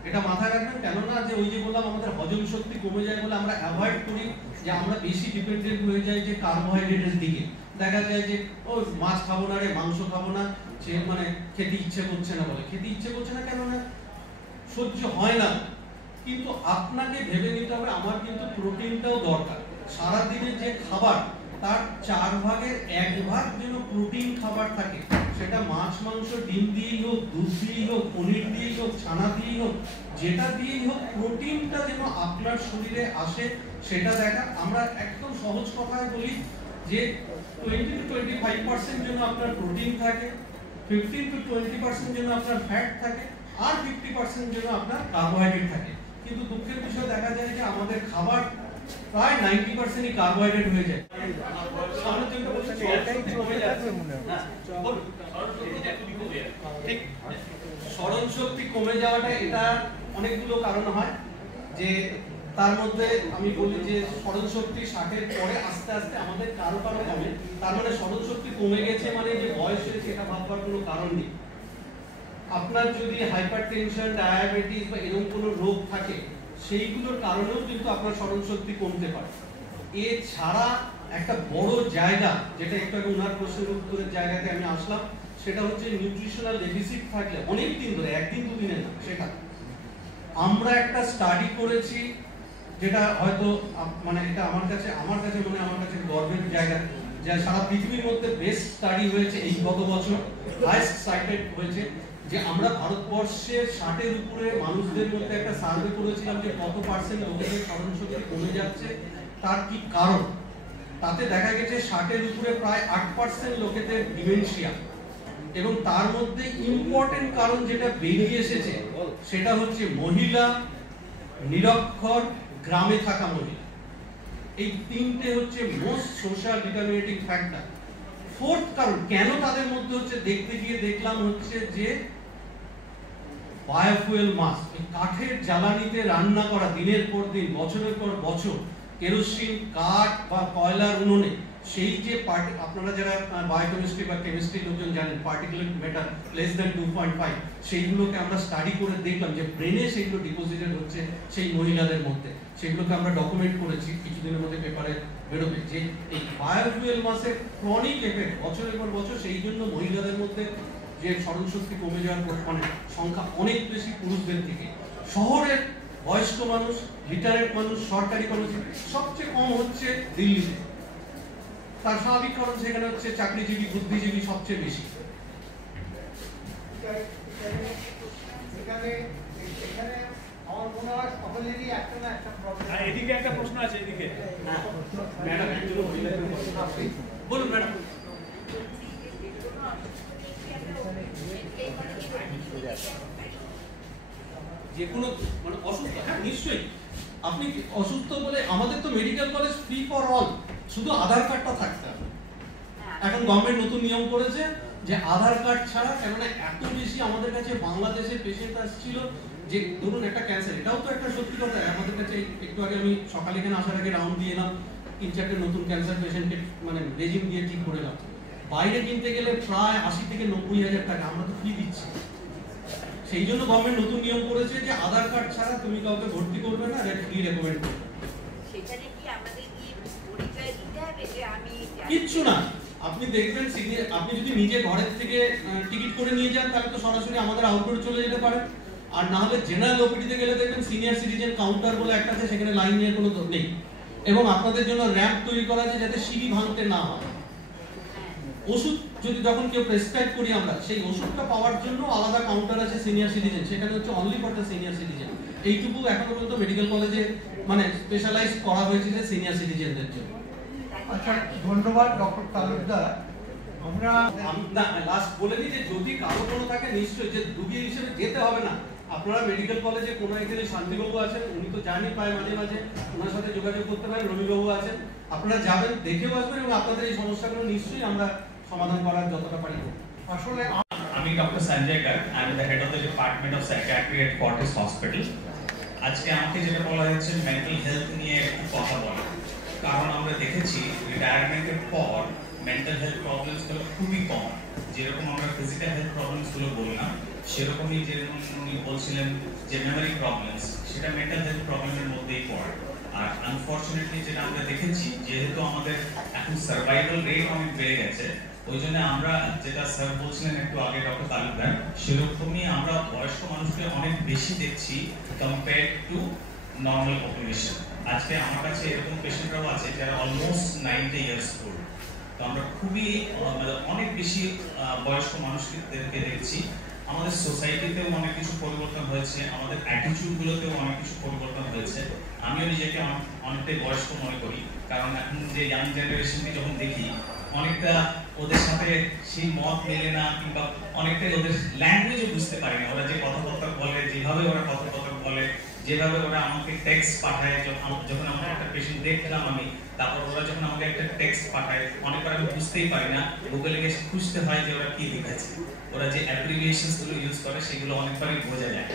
এটা মাথায় রাখবেন। কেননা যে ওই যে বললাম আমাদের হজম শক্তি কমে যায় বলে আমরা অ্যাভয়েড করি, যে আমরা বেশি ডিপেন্ডেন্ট হয়ে যাই যে কার্বোহাইড্রেটের দিকে। দেখা যায় যে ও মাছ খাবো না রে, মাংস খাবো না, সে মানে খেতে ইচ্ছে করছে না বলে। খেতে ইচ্ছে করছে না কেন না, সহ্য হয় না। কিন্তু আপনাকে ভেবে নিতে হবে আমার কিন্তু প্রোটিনটাও দরকার। সারা দিনের যে খাবার তার 4 ভাগের 1 ভাগ যেন প্রোটিন খাবার থাকে, সেটা মাছ, মাংস, ডিম দিয়েই হোক, দুধ দিয়েই হোক, পনির দিয়েই হোক, ছানা দিয়েই হোক, যেটা দিয়েই হোক, প্রোটিনটা যেন আপনার শরীরে আসে সেটা দেখা। আমরা একদম সহজ কথায় বলি যে 20 to 25% যেন আপনার প্রোটিন থাকে, 15 to 20% যেন আপনার ফ্যাট থাকে, আর 50% যেন আপনার কার্বোহাইড্রেট থাকে। কিন্তু দুঃখের বিষয় দেখা যায় যে আমাদের খাবার প্রায় 90%ই কার্বোহাইড্রেট হয়ে যায়। সামনের জন্য বলছেন ঠিক স্মরণ শক্তি কমে যাওয়াটা, এটা অনেকগুলো কারণ হয়। যে তার মধ্যে আমি বলি যে স্মরণ শক্তি 60-এর পরে আস্তে আস্তে আমাদের কারো কমে, তার মানে স্মরণ শক্তি কমে গেছে মানে যে বয়স হয়েছে এটা ভাববার কোনো কারণ নেই। আপনার যদি হাইপারটেনশন, ডায়াবেটিস বা এরকম কোনো রোগ থাকে, সেইগুলোর কারণেও কিন্তু আপনার স্মরণ শক্তি কমতে পারে। এছাড়া একটা বড় জায়গা, যেটা একটু আগে ওনার প্রশ্নের উত্তরের জায়গাতে আমি আসলাম, সেটা হচ্ছে নিউট্রিশনাল ডেফিসিট থাকলে অনেক দিন ধরে, একদিন দুদিনে না, সেটা আমরা একটা স্টাডি করেছি, যেটা হয়তো মানে এটা আমার কাছে গর্বের জায়গা, যা সারা পৃথিবীর মধ্যে বেস্ট স্টাডি হয়েছে এই গত বছর, হাইস্ট সাইটেড হয়েছে। যে আমরা ভারতবর্ষের 60-এর উপরে মানুষদের মধ্যে একটা সার্ভে করেছিলাম যে কত পার্সেন্ট লোকেদের স্মরণ শক্তি কমে যাচ্ছে, তার কি কারণ। তাতে দেখা গেছে 60-এর উপরে প্রায় 8% লোকেদের ডিমেনশিয়া, এবং তার মধ্যে ইম্পর্টেন্ট কারণ যেটা বেরিয়ে এসেছে সেটা হচ্ছে মহিলা, নিরক্ষর, গ্রামে থাকা মহিলা। এই তিনটে হচ্ছে মোস্ট সোশ্যাল ডিটারমিনেটিং ফ্যাক্টর। ফোর্থ কারণ কেন তাদের মধ্যে হচ্ছে, দেখতে গিয়ে দেখলাম হচ্ছে যে বায়োফুয়েল মাস, কাঠের জ্বালানিতে রান্না করা, দিনের পর দিন, বছরের পর বছর, কেরোসিন, কাঠ বা কয়লার উনুনে, সেই যে আপনারা যারা বায়োকেমিস্ট্রি বা কেমিস্ট্রি লোকজন জানেন, পার্টিকুলেট ম্যাটার লেস দ্যান 2.5, সেইগুলোকে আমরা স্টাডি করে দেখলাম যে ব্রেনে সেইগুলো ডিপোজিটেড হচ্ছে সেই মহিলাদের মধ্যে। সেগুলোকে আমরা ডকুমেন্ট করেছি, কিছুদিনের মধ্যে পেপারে বেরোবে যে এই বায়োফুয়েল মাসের ক্রনিক এফেক্ট বছরের পর বছর, সেই জন্য মহিলাদের মধ্যে যে স্মরণ শক্তি কমে যাওয়ার মানে সংখ্যা অনেক বেশি পুরুষদের থেকে। শহরের বয়স্ক মানুষ, রিটায়ার্ড মানুষ, সরকারি কর্মচারী সবচেয়ে কম হচ্ছে দিল্লিতে। তার স্বাভাবিক কারণ সেখানে হচ্ছে চাকরিজীবী, বুদ্ধিজীবী সবচেয়ে বেশি। আমার মনে হয় সকলেরই একটা না একটা প্রবলেম। এদিকে একটা প্রশ্ন আছে, এদিকে ম্যাডাম বলুন ম্যাডাম। যে কোনো মানে অসুস্থ, হ্যাঁ নিশ্চয়ই। আপনি অসুস্থ বলে আমাদের তো medical college free for all, শুধু আধার কার্ডটা থাকতে হবে। এখন গভর্নমেন্ট নতুন নিয়ম করেছে যে আধার কার্ড ছাড়া, কেননা এত বেশি আমাদের কাছে বাংলাদেশের পেশেন্ট আসছিল যে ধরুন একটা ক্যান্সার, এটাও তো একটা সত্যি কথা। আমাদের কাছে একটু আগে আমি সকালে এখানে আসার আগে রাউন্ড দিয়ে এলাম, 3-4টে নতুন ক্যান্সার পেশেন্টকে মানে রেজিম দিয়ে ঠিক করে গেল। বাইরে কিনতে গেলে প্রায় 80 থেকে 90,000 টাকা, আমরা তো ফ্রি দিচ্ছি। সেই জন্য গভর্নমেন্ট নতুন নিয়ম করেছে যে আধার কার্ড ছাড়া তুমি কাউকে ভর্তি করবে না, এটা ফ্রি রেকমেন্ড করবে। সেখানে কি আমাদের কি পরিচয় দিতে হবে যে আমি কিচ্ছু না, আপনি দেখবেন আপনি যদি নিজে ঘরের থেকে টিকিট করে নিয়ে যান তাহলে তো সরাসরি আমাদের আউটডোরে চলে যেতে পারেন। আর না হলে জেনারেল ওপিডিতে গেলে দেখবেন সিনিয়র সিটিজেন কাউন্টার বলে একটা আছে, সেখানে লাইন নিয়ে কোনো নেই। এবং আপনাদের জন্য র‍্যাম্প তৈরি করা আছে যাতে সিঁড়ি ভাঙতে না হয়। ওষুধ যদি যখন কেউ প্রেসক্রাইব করি আমরা, সেই ওষুধটা পাওয়ার জন্য আলাদা কাউন্টার আছে সিনিয়র সিটিজেন, সেখানে হচ্ছে only for the senior citizen. এইটুকু এখনো পর্যন্ত মেডিকেল কলেজে মানে স্পেশালাইজ করা হয়েছে যে সিনিয়র সিটিজেনদের জন্য। আচ্ছা, ধন্যবাদ ডক্টর তালুকদার। আমরা লাস্ট বলে দিই যে যদি কারো কোনো থাকে নিশ্চয়ই যে রুগী হিসেবে যেতে হবে না। আপনারা মেডিকেল কলেজে কোনো এখানে শান্তিবাবু আছেন, উনি তো জানি পায় মাঝে মাঝে, ওনার সাথে যোগাযোগ করতে পারেন। রবিবাবু আছেন, আপনারা যাবেন, দেখেও আসবেন এবং আপনাদের এই সমস্যাগুলো নিশ্চয়ই আমরা সমাধান করার যতটা পারি। আসলে আমি ডক্টর সঞ্জয় গার্গ, আমি the head of the department of psychiatry at Fortis hospital. আজকে আমাকে যেটা বলা হচ্ছে মেন্টাল হেলথ নিয়ে একটু কথা বলা, কারণ আমরা দেখেছি রিটায়ারমেন্টের পর মেন্টাল হেলথ প্রবলেমস গুলো খুবই কম। যেরকম আমরা ফিজিক্যাল হেলথ প্রবলেমস গুলো বললাম, সেরকমই যেরকম উনি বলছিলেন যে মেমোরি প্রবলেমস, সেটা মেন্টাল হেলথ প্রবলেমের মধ্যেই পড়ে। আর আনফরচুনেটলি যেটা আমরা দেখেছি, যেহেতু আমাদের এখন সার্ভাইভাল রেট অনেক বেড়ে গেছে, ওই জন্য আমরা যেটা স্যার বলছিলেন একটু আগে ডক্টর তালুকদার, সেরকমই আমরা বয়স্ক মানুষকে অনেক বেশি দেখছি কম্পেয়ার টু নর্মাল পপুলেশন। আজকে আমার কাছে এরকম পেশেন্টরাও আছে যারা অলমোস্ট 90 ইয়ার্স ওল্ড। তো আমরা খুবই অনেক বেশি বয়স্ক মানুষদেরকে দেখছি। আমাদের সোসাইটিতেও অনেক কিছু পরিবর্তন হয়েছে, আমাদের অ্যাটিটিউডগুলোতেও অনেক কিছু পরিবর্তন হয়েছে। আমিও নিজেকে অনেকটাই বয়স্ক মনে করি, কারণ এখন যে ইয়াং জেনারেশনকে যখন দেখি, অনেকটা ওদের সাথে সেই মত মেলে না, কিংবা অনেকটাই ওদের ল্যাঙ্গুয়েজও বুঝতে পারি না। ওরা যে কথাবার্তা বলে, যেভাবে ওরা কথাবার্তা বলে, যেভাবে ওরা আমাকে টেক্সট পাঠায়, যখন আমার একটা পেশেন্ট দেখলাম আমি, তারপর ওরা যখন আমাকে একটা টেক্সট পাঠায়, অনেকবার আমি বুঝতেই পারি না, গুগলে গিয়ে খুঁজতে হয় যে ওরা কি লিখেছে। ওরা যে অ্যাপ্লিকেশনস গুলো ইউজ করে সেগুলো অনেকবারই বোঝা যায়।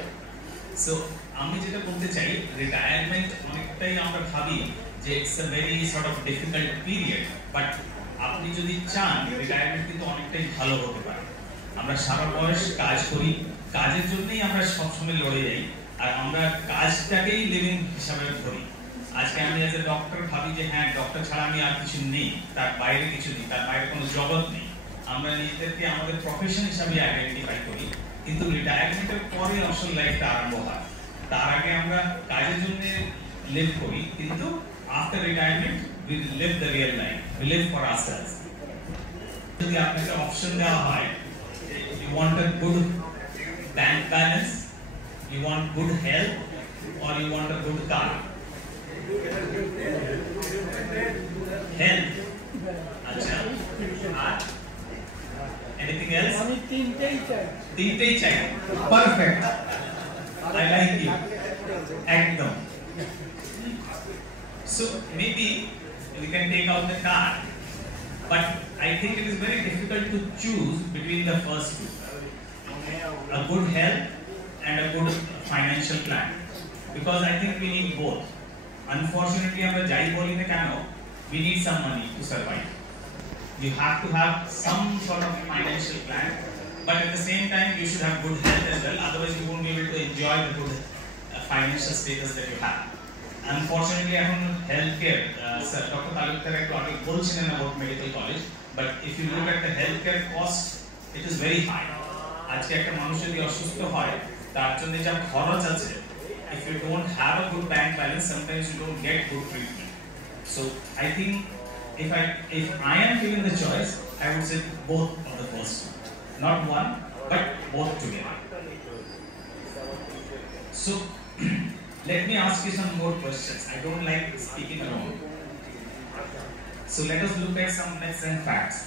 সো আমি যেটা বলতে চাই, রিটায়ারমেন্ট অনেকটাই আমরা ভাবি যে it's a very sort of difficult period, but আপনি যদি চান রিটায়ারমেন্ট কিন্তু অনেকটাই ভালো হতে পারে। আমরা সারা বয়স কাজ করি, কাজের জন্যই আমরা সবসময় লড়ে যাই, আর আমরা কাজটাকেই লিভিং হিসাবে ধরি। আজকে আমি এজ এ ডক্টর ভাবি যে হ্যাঁ, ডক্টর ছাড়া আমি আর কিছু নেই, তার বাইরে কিছু নেই, তার বাইরে কোনো জগৎ নেই। আমরা নিজেদেরকে আমাদের প্রফেশন হিসাবে আইডেন্টিফাই করি, কিন্তু রিটায়ারমেন্টের পরে আসল লাইফটা আরম্ভ হয়। তার আগে আমরা কাজের জন্য লিভ করি, কিন্তু after retirement we live the real life, we live for ourselves. যদি আপনাকে অপশন দেওয়া হয়, you want a good bank balance, you want good health, or you want a good car? Health. আচ্ছা, আর anything else? আমি তিনটেই চাই। Perfect. I like you. একদম। So maybe we can take out the car, but I think it is very difficult to choose between the first two, a good health and a good financial plan, because I think we need both. Unfortunately, আমরা যাই বলি না কেন, we need some money to survive. You have to have some sort of financial plan, but at the same time you should have good health as well, otherwise you won't be able to enjoy the good financial status that you have. Unfortunately, এখন healthcare, sir, Dr. Talukdar একটু আগে বলছিলেন about medical college, but if you look at the healthcare cost, it is very high. আজকে একটা মানুষ যদি অসুস্থ হয়, তার জন্য যা খরচ আছে, if you don't have a good bank balance, sometimes you don't get good treatment. So I think if I am given the choice, I would say both of the first one. Not one, but both together. So let me ask you some more questions. I don't like speaking alone. So let us look at some myths and facts.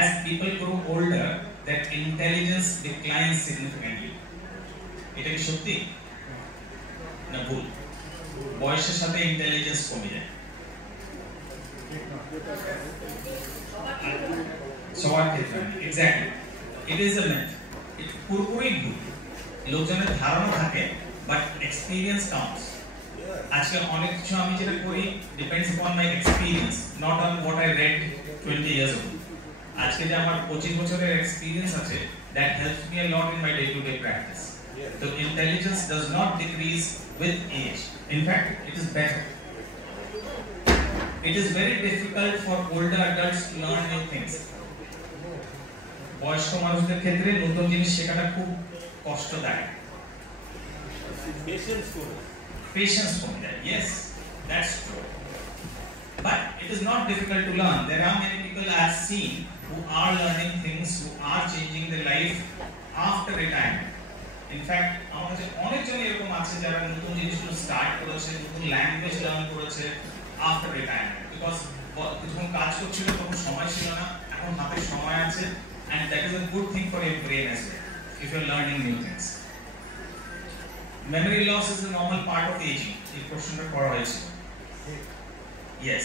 As people grow older, their intelligence declines significantly. এটা কি সত্যি না ভুল? বয়সের সাথে intelligence কমে যায়। সবার ক্ষেত্রে exactly it is a myth. It পুরোপুরি ভুল। লোকজনের ধারণা থাকে বাট এক্সপেরিয়েন্স কাউন্টস। আজকে অনেক কিছু আমি যেটা করি depends on my experience, not on what I read 20 years ago. আজকে যে আমার 25 বছরের এক্সপেরিয়েন্স আছে, that helps me a lot in my day to day practice. So intelligence does not decrease with age. In fact, it is better. It is very difficult for older adults to learn new things. বয়স্ক মানুষদের ক্ষেত্রে নতুন জিনিস শেখাটা খুব কষ্টদায়ক। Patience for that. Yes, that's true. But it is not difficult to learn. There are many people I have seen who are learning things, who are changing their life after retirement. In fact, আমার কাছে অনেকজন এরকম আছে যারা নতুন জিনিসগুলো start করেছে, নতুন ল্যাঙ্গুয়েজ লার্ন করেছে আফটার রিটায়ারমেন্ট, বিকজ যখন কাজ করছিল তখন সময় ছিল না, এখন হাতে সময় আছে, and that is a good thing for your brain as well if you are learning new things. Memory loss is a normal part of aging. এই প্রশ্নটা করা হয়েছে। Yes,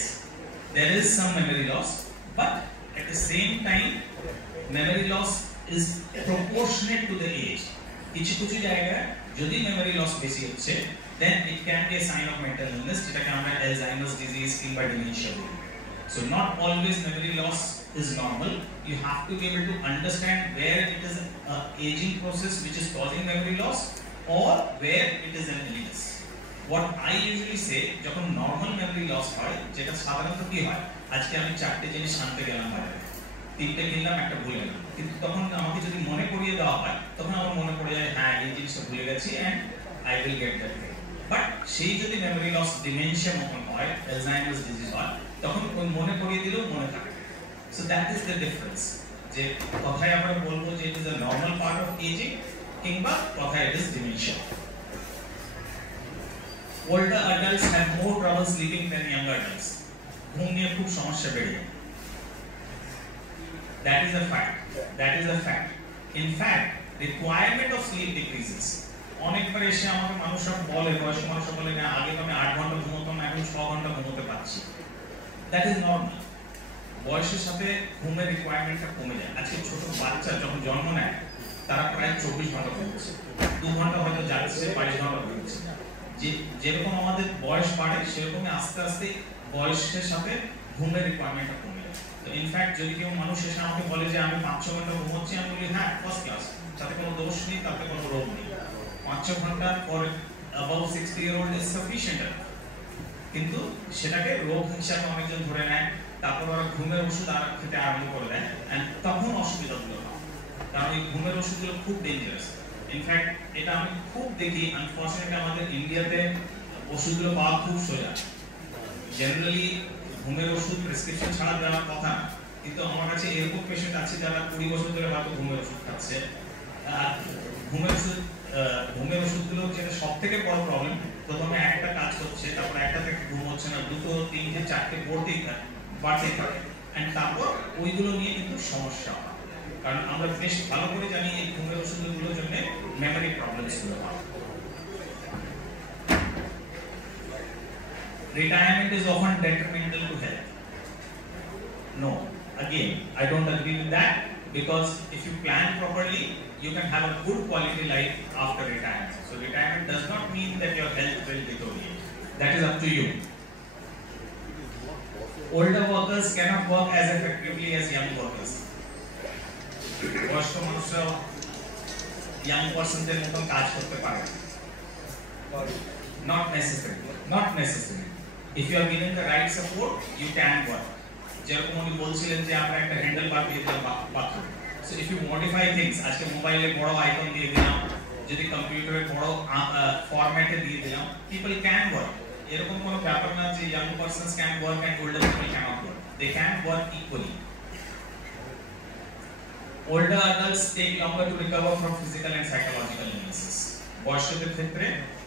there is some memory loss, but at the same time, memory loss is proportionate to the age. কিছু কিছু জায়গায় যদি memory loss বেশি হচ্ছে, then it can be a sign of mental illness, যেটাকে আমরা Alzheimer's disease কিংবা dementia বলি। So not always memory loss is normal. You have to be able to understand where it is an aging process which is causing memory loss or where it is an illness. What I usually say, যখন normal memory loss হয়, যেটা সাধারণত কি হয়, আজকে আমি 4টে জিনিস আনতে গেলাম বাজারে, 3টে কিনলাম, একটা ভুলে গেলাম, কিন্তু তখন আমাকে যদি মনে করিয়ে দেওয়া হয় তখন আমার মনে পড়ে যায় হ্যাঁ এই জিনিসটা ভুলে গেছি and I will get that thing. But সেই যদি memory loss dementia মতন হয়, Alzheimer's disease হয়, তখন ওই মনে করিয়ে দিলেও মনে থাকে। So that is the difference. যে কথায় আমরা বলবো যে it is a normal part of aging কিংবা কথায় it is dementia. Older adults have more trouble sleeping than younger adults. ঘুম নিয়ে খুব সমস্যা বেড়ে যায়। That is a fact. That is a fact. In fact, requirement of sleep decreases. অনেকবার এসে আমাকে মানুষরা বলে, বয়স্ক মানুষরা বলে না আগে তো আমি 8 ঘন্টা ঘুমোতাম, এখন 6 ঘন্টা ঘুমোতে পারছি। That is normal. বয়সের সাথে ঘুমের রিকোয়ারমেন্টটা কমে যায়। আজকে ছোট বাচ্চা যখন জন্ম নেয় তারা প্রায় 24 ঘন্টা ঘুমোচ্ছে, 2 ঘন্টা হয়তো যাচ্ছে, 22 ঘন্টা ঘুমোচ্ছে। যেরকম আমাদের বয়স বাড়ে সেরকমই আস্তে আস্তে বয়সের সাথে ঘুমের রিকোয়ারমেন্টটা কমে যায়। তো ইনফ্যাক্ট যদি কেউ মানুষ এসে আমাকে বলে যে আমি 5-6 ঘন্টা ঘুমোচ্ছি, আমি বলি হ্যাঁ ফার্স্ট ক্লাস, তাতে কোনো দোষ নেই, তাতে কোনো রোগ নেই। 5-6 ঘন্টা for above 60-year-old is sufficient. কিন্তু সেটাকে রোগ হিসাবে অনেকজন ধরে নেয়, তারপর ওরা ঘুমের ওষুধ আর খেতে আরম্ভ করে দেয়, and তখন অসুবিধাগুলো হয়, কারণ এই ঘুমের ওষুধগুলো খুব ডেঞ্জারাস। ইনফ্যাক্ট এটা আমি খুব দেখি, আনফরচুনেটলি আমাদের ইন্ডিয়াতে ওষুধগুলো পাওয়া খুব সোজা। জেনারেলি ঘুমের ওষুধ প্রেসক্রিপশন ছাড়া দেওয়ার কথা না, কিন্তু আমার কাছে এরকম পেশেন্ট আছে যারা 20 বছর ধরে হয়তো ঘুমের ওষুধ খাচ্ছে। ঘুমের ওষুধগুলো যেটা সব থেকে বড় প্রবলেম, প্রথমে একটা কাজ করছে, তারপর একটা থেকে ঘুম হচ্ছে না, 2, 3, 4 বাড়তেই থাকে, এন্ড তারপর ওইগুলো নিয়ে কিন্তু সমস্যা হয়। কারণ আমরা বেশ ভালো করে জানি এই ঘুমের ওষুধগুলোর জন্য মেমোরি প্রবলেমস গুলো হয়। Retirement is often detrimental to health. No, again, I don't agree with that, because if you plan properly, you can have a good quality life after retirement. So retirement does not mean that your health will deteriorate. That is up to you. Older workers cannot work as effectively as young workers. বয়স্ক মানুষরা young personদের মতন কাজ করতে পারে। Not necessary. If you are given the right support, you can work. যেরকম উনি বলছিলেন যে আমরা একটা হ্যান্ডেল বার দিয়ে দিলাম bathroom. So if you modify things, আজকে মোবাইলে বড় আইকন দিয়ে দিলাম, যদি কম্পিউটারে বড় ফরম্যাটে দিয়ে দিলাম, পিপল ক্যান ওয়ার্ক। এরকম কোনো ব্যাপার না যে young persons can work and older people can't work, they can work equally. Older adults take longer to recover from physical and psychological illnesses. বয়স্কদের ক্ষেত্রে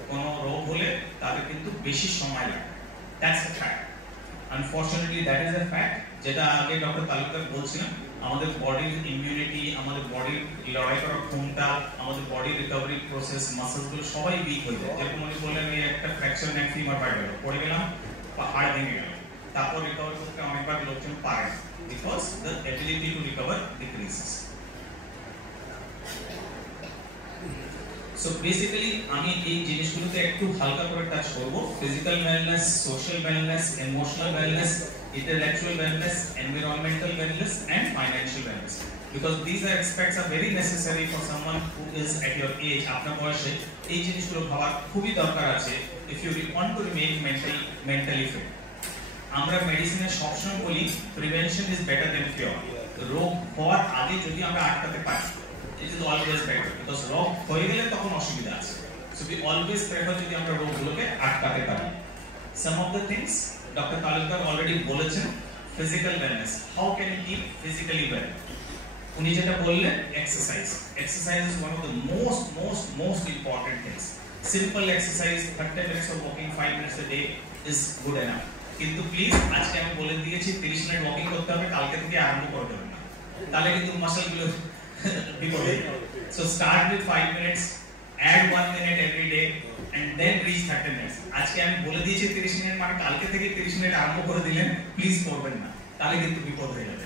কোনো রোগ হলে তাদের কিন্তু বেশি সময় লাগে। That's a fact. Unfortunately, that is a fact. যেটা আগে ডক্টর তালুকদার বলছিলেন, আমাদের বডির ইমিউনিটি, আমাদের বডির লড়াই করার ক্ষমতা, আমাদের বডির রিকভারি প্রসেস, মাসলস গুলো সবাই উইক হয়ে যায়। যেরকম উনি বললেন, এই একটা ফ্র্যাকচার নেক ফিমার পাই গেল, পড়ে গেলাম, হাড় ভেঙে গেল, তারপর রিকভার করতে অনেকবার লোকজন পারে না, because the ability to recover decreases. So basically আমি এই জিনিসগুলোতে একটু হালকা করে টাচ করব। Physical wellness, social wellness, emotional wellness, intellectual wellness, environmental wellness and financial wellness, because these aspects are very necessary for someone who is at your age. আপনার বয়সে এই জিনিসগুলো ভাবা খুবই দরকার আছে if you want to remain mentally fit. আমরা মেডিসিনে সবসময় বলি prevention is better than cure. রোগ হওয়ার আগে যদি আমরা আটকাতে পারি, it is always better, because রোগ হয়ে গেলে তখন অসুবিধা আছে। So we always prefer যদি আমরা রোগগুলোকে আটকাতে পারি। Some of the things Dr. Talukdar already বলেছেন, physical wellness. How can you keep physically well? উনি যেটা বললেন, exercise. Exercise is one of the most important things. Simple exercise, 30 minutes of walking, 5 minutes a day is good enough. কিন্তু please আজকে আমি বলে দিয়েছি 30 minute walking করতে হবে, কালকে থেকে আরম্ভ করতে হবে না, তাহলে কিন্তু মাসলগুলো বিপদে। So start with 5 minutes, add 1 minute every day and then reach 30 minutes. আজকে আমি বলে দিয়েছি 30 মিনিট, মানে কালকে থেকে 30 মিনিট আরম্ভ করে দিলেন, প্লিজ করবেন না, তাহলে কিন্তু বিপদ হয়ে যাবে।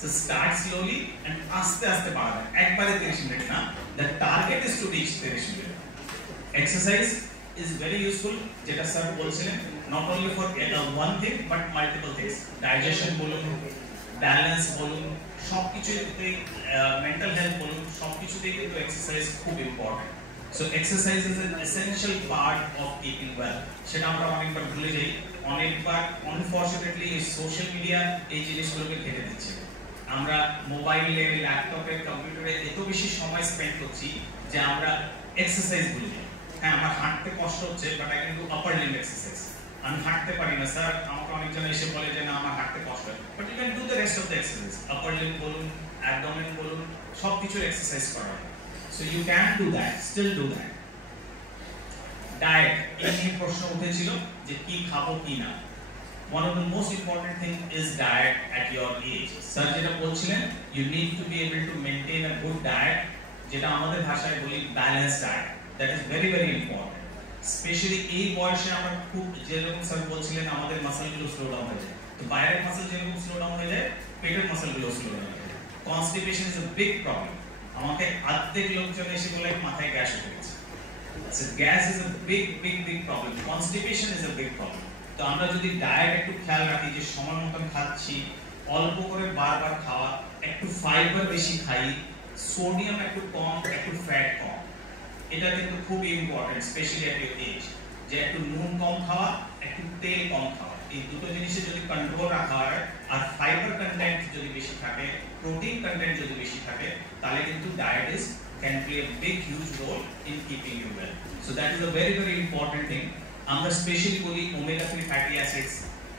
So start slowly and আস্তে আস্তে বাড়াবেন, একবারে 30 মিনিট না। The target is to reach 30 minutes. Exercise is very useful, যেটা স্যার বলছিলেন, not only for one thing but multiple things. Digestion বলুন, ব্যালেন্স বলুন, সবকিছুতেই, মেন্টাল হেলথ বলুন, সবকিছুতেই কিন্তু এক্সারসাইজ খুব important. So exercise is an essential part of keeping well. সেটা আমরা অনেকবার ভুলে যাই, অনেকবার আনফরচুনেটলি এই সোশ্যাল মিডিয়া এই জিনিসগুলোকে ঘেটে দিচ্ছে। আমরা মোবাইলে, ল্যাপটপে, কম্পিউটারে এত বেশি সময় স্পেন্ড করছি যে আমরা এক্সারসাইজ ভুলে যাই। হ্যাঁ, আমার হাঁটতে কষ্ট হচ্ছে, but I can do upper limb exercise. আমি হাঁটতে পারি না স্যার, আমাকে অনেকজন এসে বলে যে না আমার হাঁটতে কষ্ট হয়, but you can do the rest of the exercise. Upper limb বলুন, অ্যাবডোমেন বলুন, সবকিছুর এক্সারসাইজ করা হয়। So you can do that, still do that. Diet, এই নিয়ে প্রশ্ন উঠেছিল যে কি খাবো কি না। One of the most important thing is diet at your age. Sir যেটা বলছিলেন, you need to be able to maintain a good diet, যেটা আমাদের ভাষায় বলি balanced diet. That is very very important. Especially এই বয়সে আমরা খুব, যেরকম স্যার বলছিলেন, আমাদের মাসলগুলো স্লো ডাউন হয়ে যায়। তো বাইরের মাসল যেরকম স্লো ডাউন হয়ে যায়, পেটের মাসলগুলো স্লো ডাউন হয়ে যায়। Constipation is a big problem. আমাকে অর্ধেক লোকজন এসে বলে মাথায় গ্যাস উঠে গেছে। So gas is a big problem. Constipation is a big problem. তো আমরা যদি ডায়েট একটু খেয়াল রাখি, যে সময় মতন খাচ্ছি, অল্প করে বারবার খাওয়া, একটু ফাইবার বেশি খাই, সোডিয়াম একটু কম, একটু ফ্যাট কম, এটা কিন্তু খুব important, specially at your age. যে একটু নুন কম খাওয়া, একটু তেল কম খাওয়া, এই দুটো জিনিসে যদি কন্ট্রোল রাখা হয়, আর ফাইবার কন্টেন্ট যদি বেশি থাকে, প্রোটিন কন্টেন্ট যদি বেশি থাকে, তাহলে কিন্তু diet can play a big huge role in keeping you well. So that is a very very important thing. আমরা স্পেশালি বলি omega 3 fatty acids,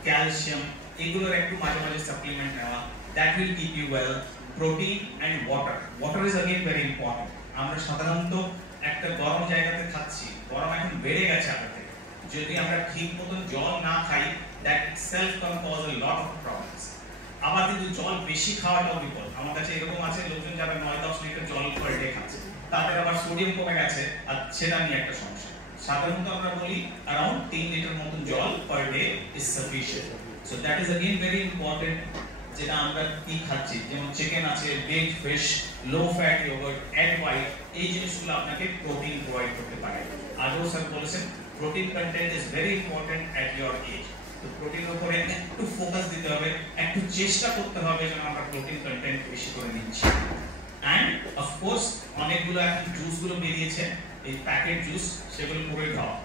calcium, এগুলোর একটু মাঝে মাঝে সাপ্লিমেন্ট নেওয়া, that will keep you well. Protein and water is again very important. আমরা সাধারণত একটা গরম জায়গাতে খাচ্ছি, গরম এখন বেড়ে গেছে আগে থেকে, যদি আমরা ঠিক মতন জল না খাই, that itself can cause a lot of problems. আবার কিন্তু জল বেশি খাওয়াটাও বিপদ। আমার কাছে এরকম আছে লোকজন যারা 9-10 লিটার জল পার ডে খাচ্ছে, তাদের আবার সোডিয়াম কমে গেছে, আর সেটা নিয়ে একটা সমস্যা। সাধারণত আমরা বলি around 3 লিটার মতন জল per day is sufficient. So that is again very important, যেটা আমরা কি খাচ্ছি, যেমন চিকেন আছে, baked fish, low fat yogurt, egg white, এই জিনিসগুলো আপনাকে প্রোটিন প্রোভাইড করতে পারে। আগেও স্যার বলেছেন, protein content is very important at your age. তো প্রোটিনের উপরে একটু ফোকাস দিতে হবে, একটু চেষ্টা করতে হবে যেন আমরা প্রোটিন কন্টেন্ট বেশি করে নিচ্ছি। এন্ড অফ কোর্স অনেকগুলো এখন জুসগুলো বেরিয়েছে, এই প্যাকেট জুস, সেগুলো পুরোই খাওয়া,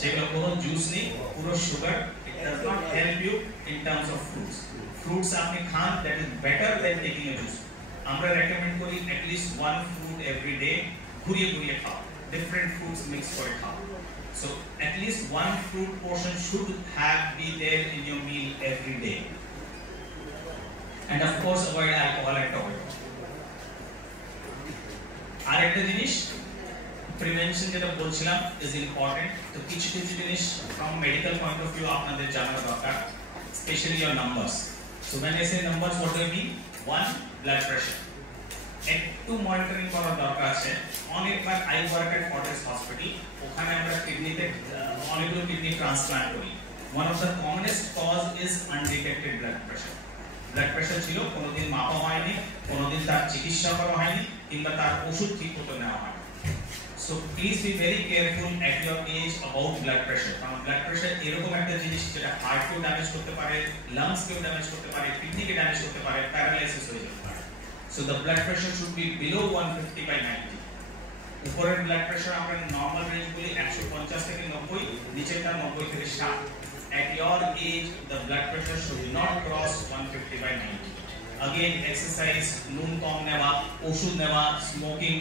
সেগুলো কোনো জুস নেই, পুরো sugar. It does not help you in terms of fruits আপনি খান, that is better than taking a juice. আমরা রেকমেন্ড করি at least 1 fruit every day, ঘুরিয়ে ঘুরিয়ে খাওয়া। different fruits mixed করে খাও। So at least one fruit portion should be there in your meal every day. And of course avoid alcohol and tobacco. আরেকটা জিনিস prevention যেটা বলছিলাম is important. তো কিছু জিনিস from medical point of view আপনাদের জানা দরকার, especially your numbers. So when I say numbers, what do I mean? 1, blood pressure. একটু মনিটরিং করার দরকার আছে। অনেকবার I work at Fortis hospital, ওখানে আমরা কিডনিতে অনেকগুলো কিডনি ট্রান্সপ্লান্ট করি। One of the commonest cause is undetected blood pressure. Blood pressure ছিল, কোনোদিন মাপা হয়নি, কোনোদিন তার চিকিৎসা করা হয়নি, কিংবা তার ওষুধ ঠিক মতো নেওয়া হয়নি। So please be very careful at your age about blood pressure. কারণ ব্লাড প্রেশার এরকম একটা জিনিস যেটা হার্টকেও ড্যামেজ করতে পারে, লাংসকেও ড্যামেজ করতে পারে, কিডনিকে ড্যামেজ করতে পারে, প্যারালাইসিস হয়ে যেতে পারে। So the blood pressure should be below 150/90. উপরের ব্লাড প্রেশার আমরা নরমাল রেঞ্জ বলি 150 থেকে 90, নিচেরটা 90 থেকে 60। At your age the blood pressure should not cross 150/90. Again exercise, নুন কম নেওয়া, ওষুধ নেওয়া, স্মোকিং,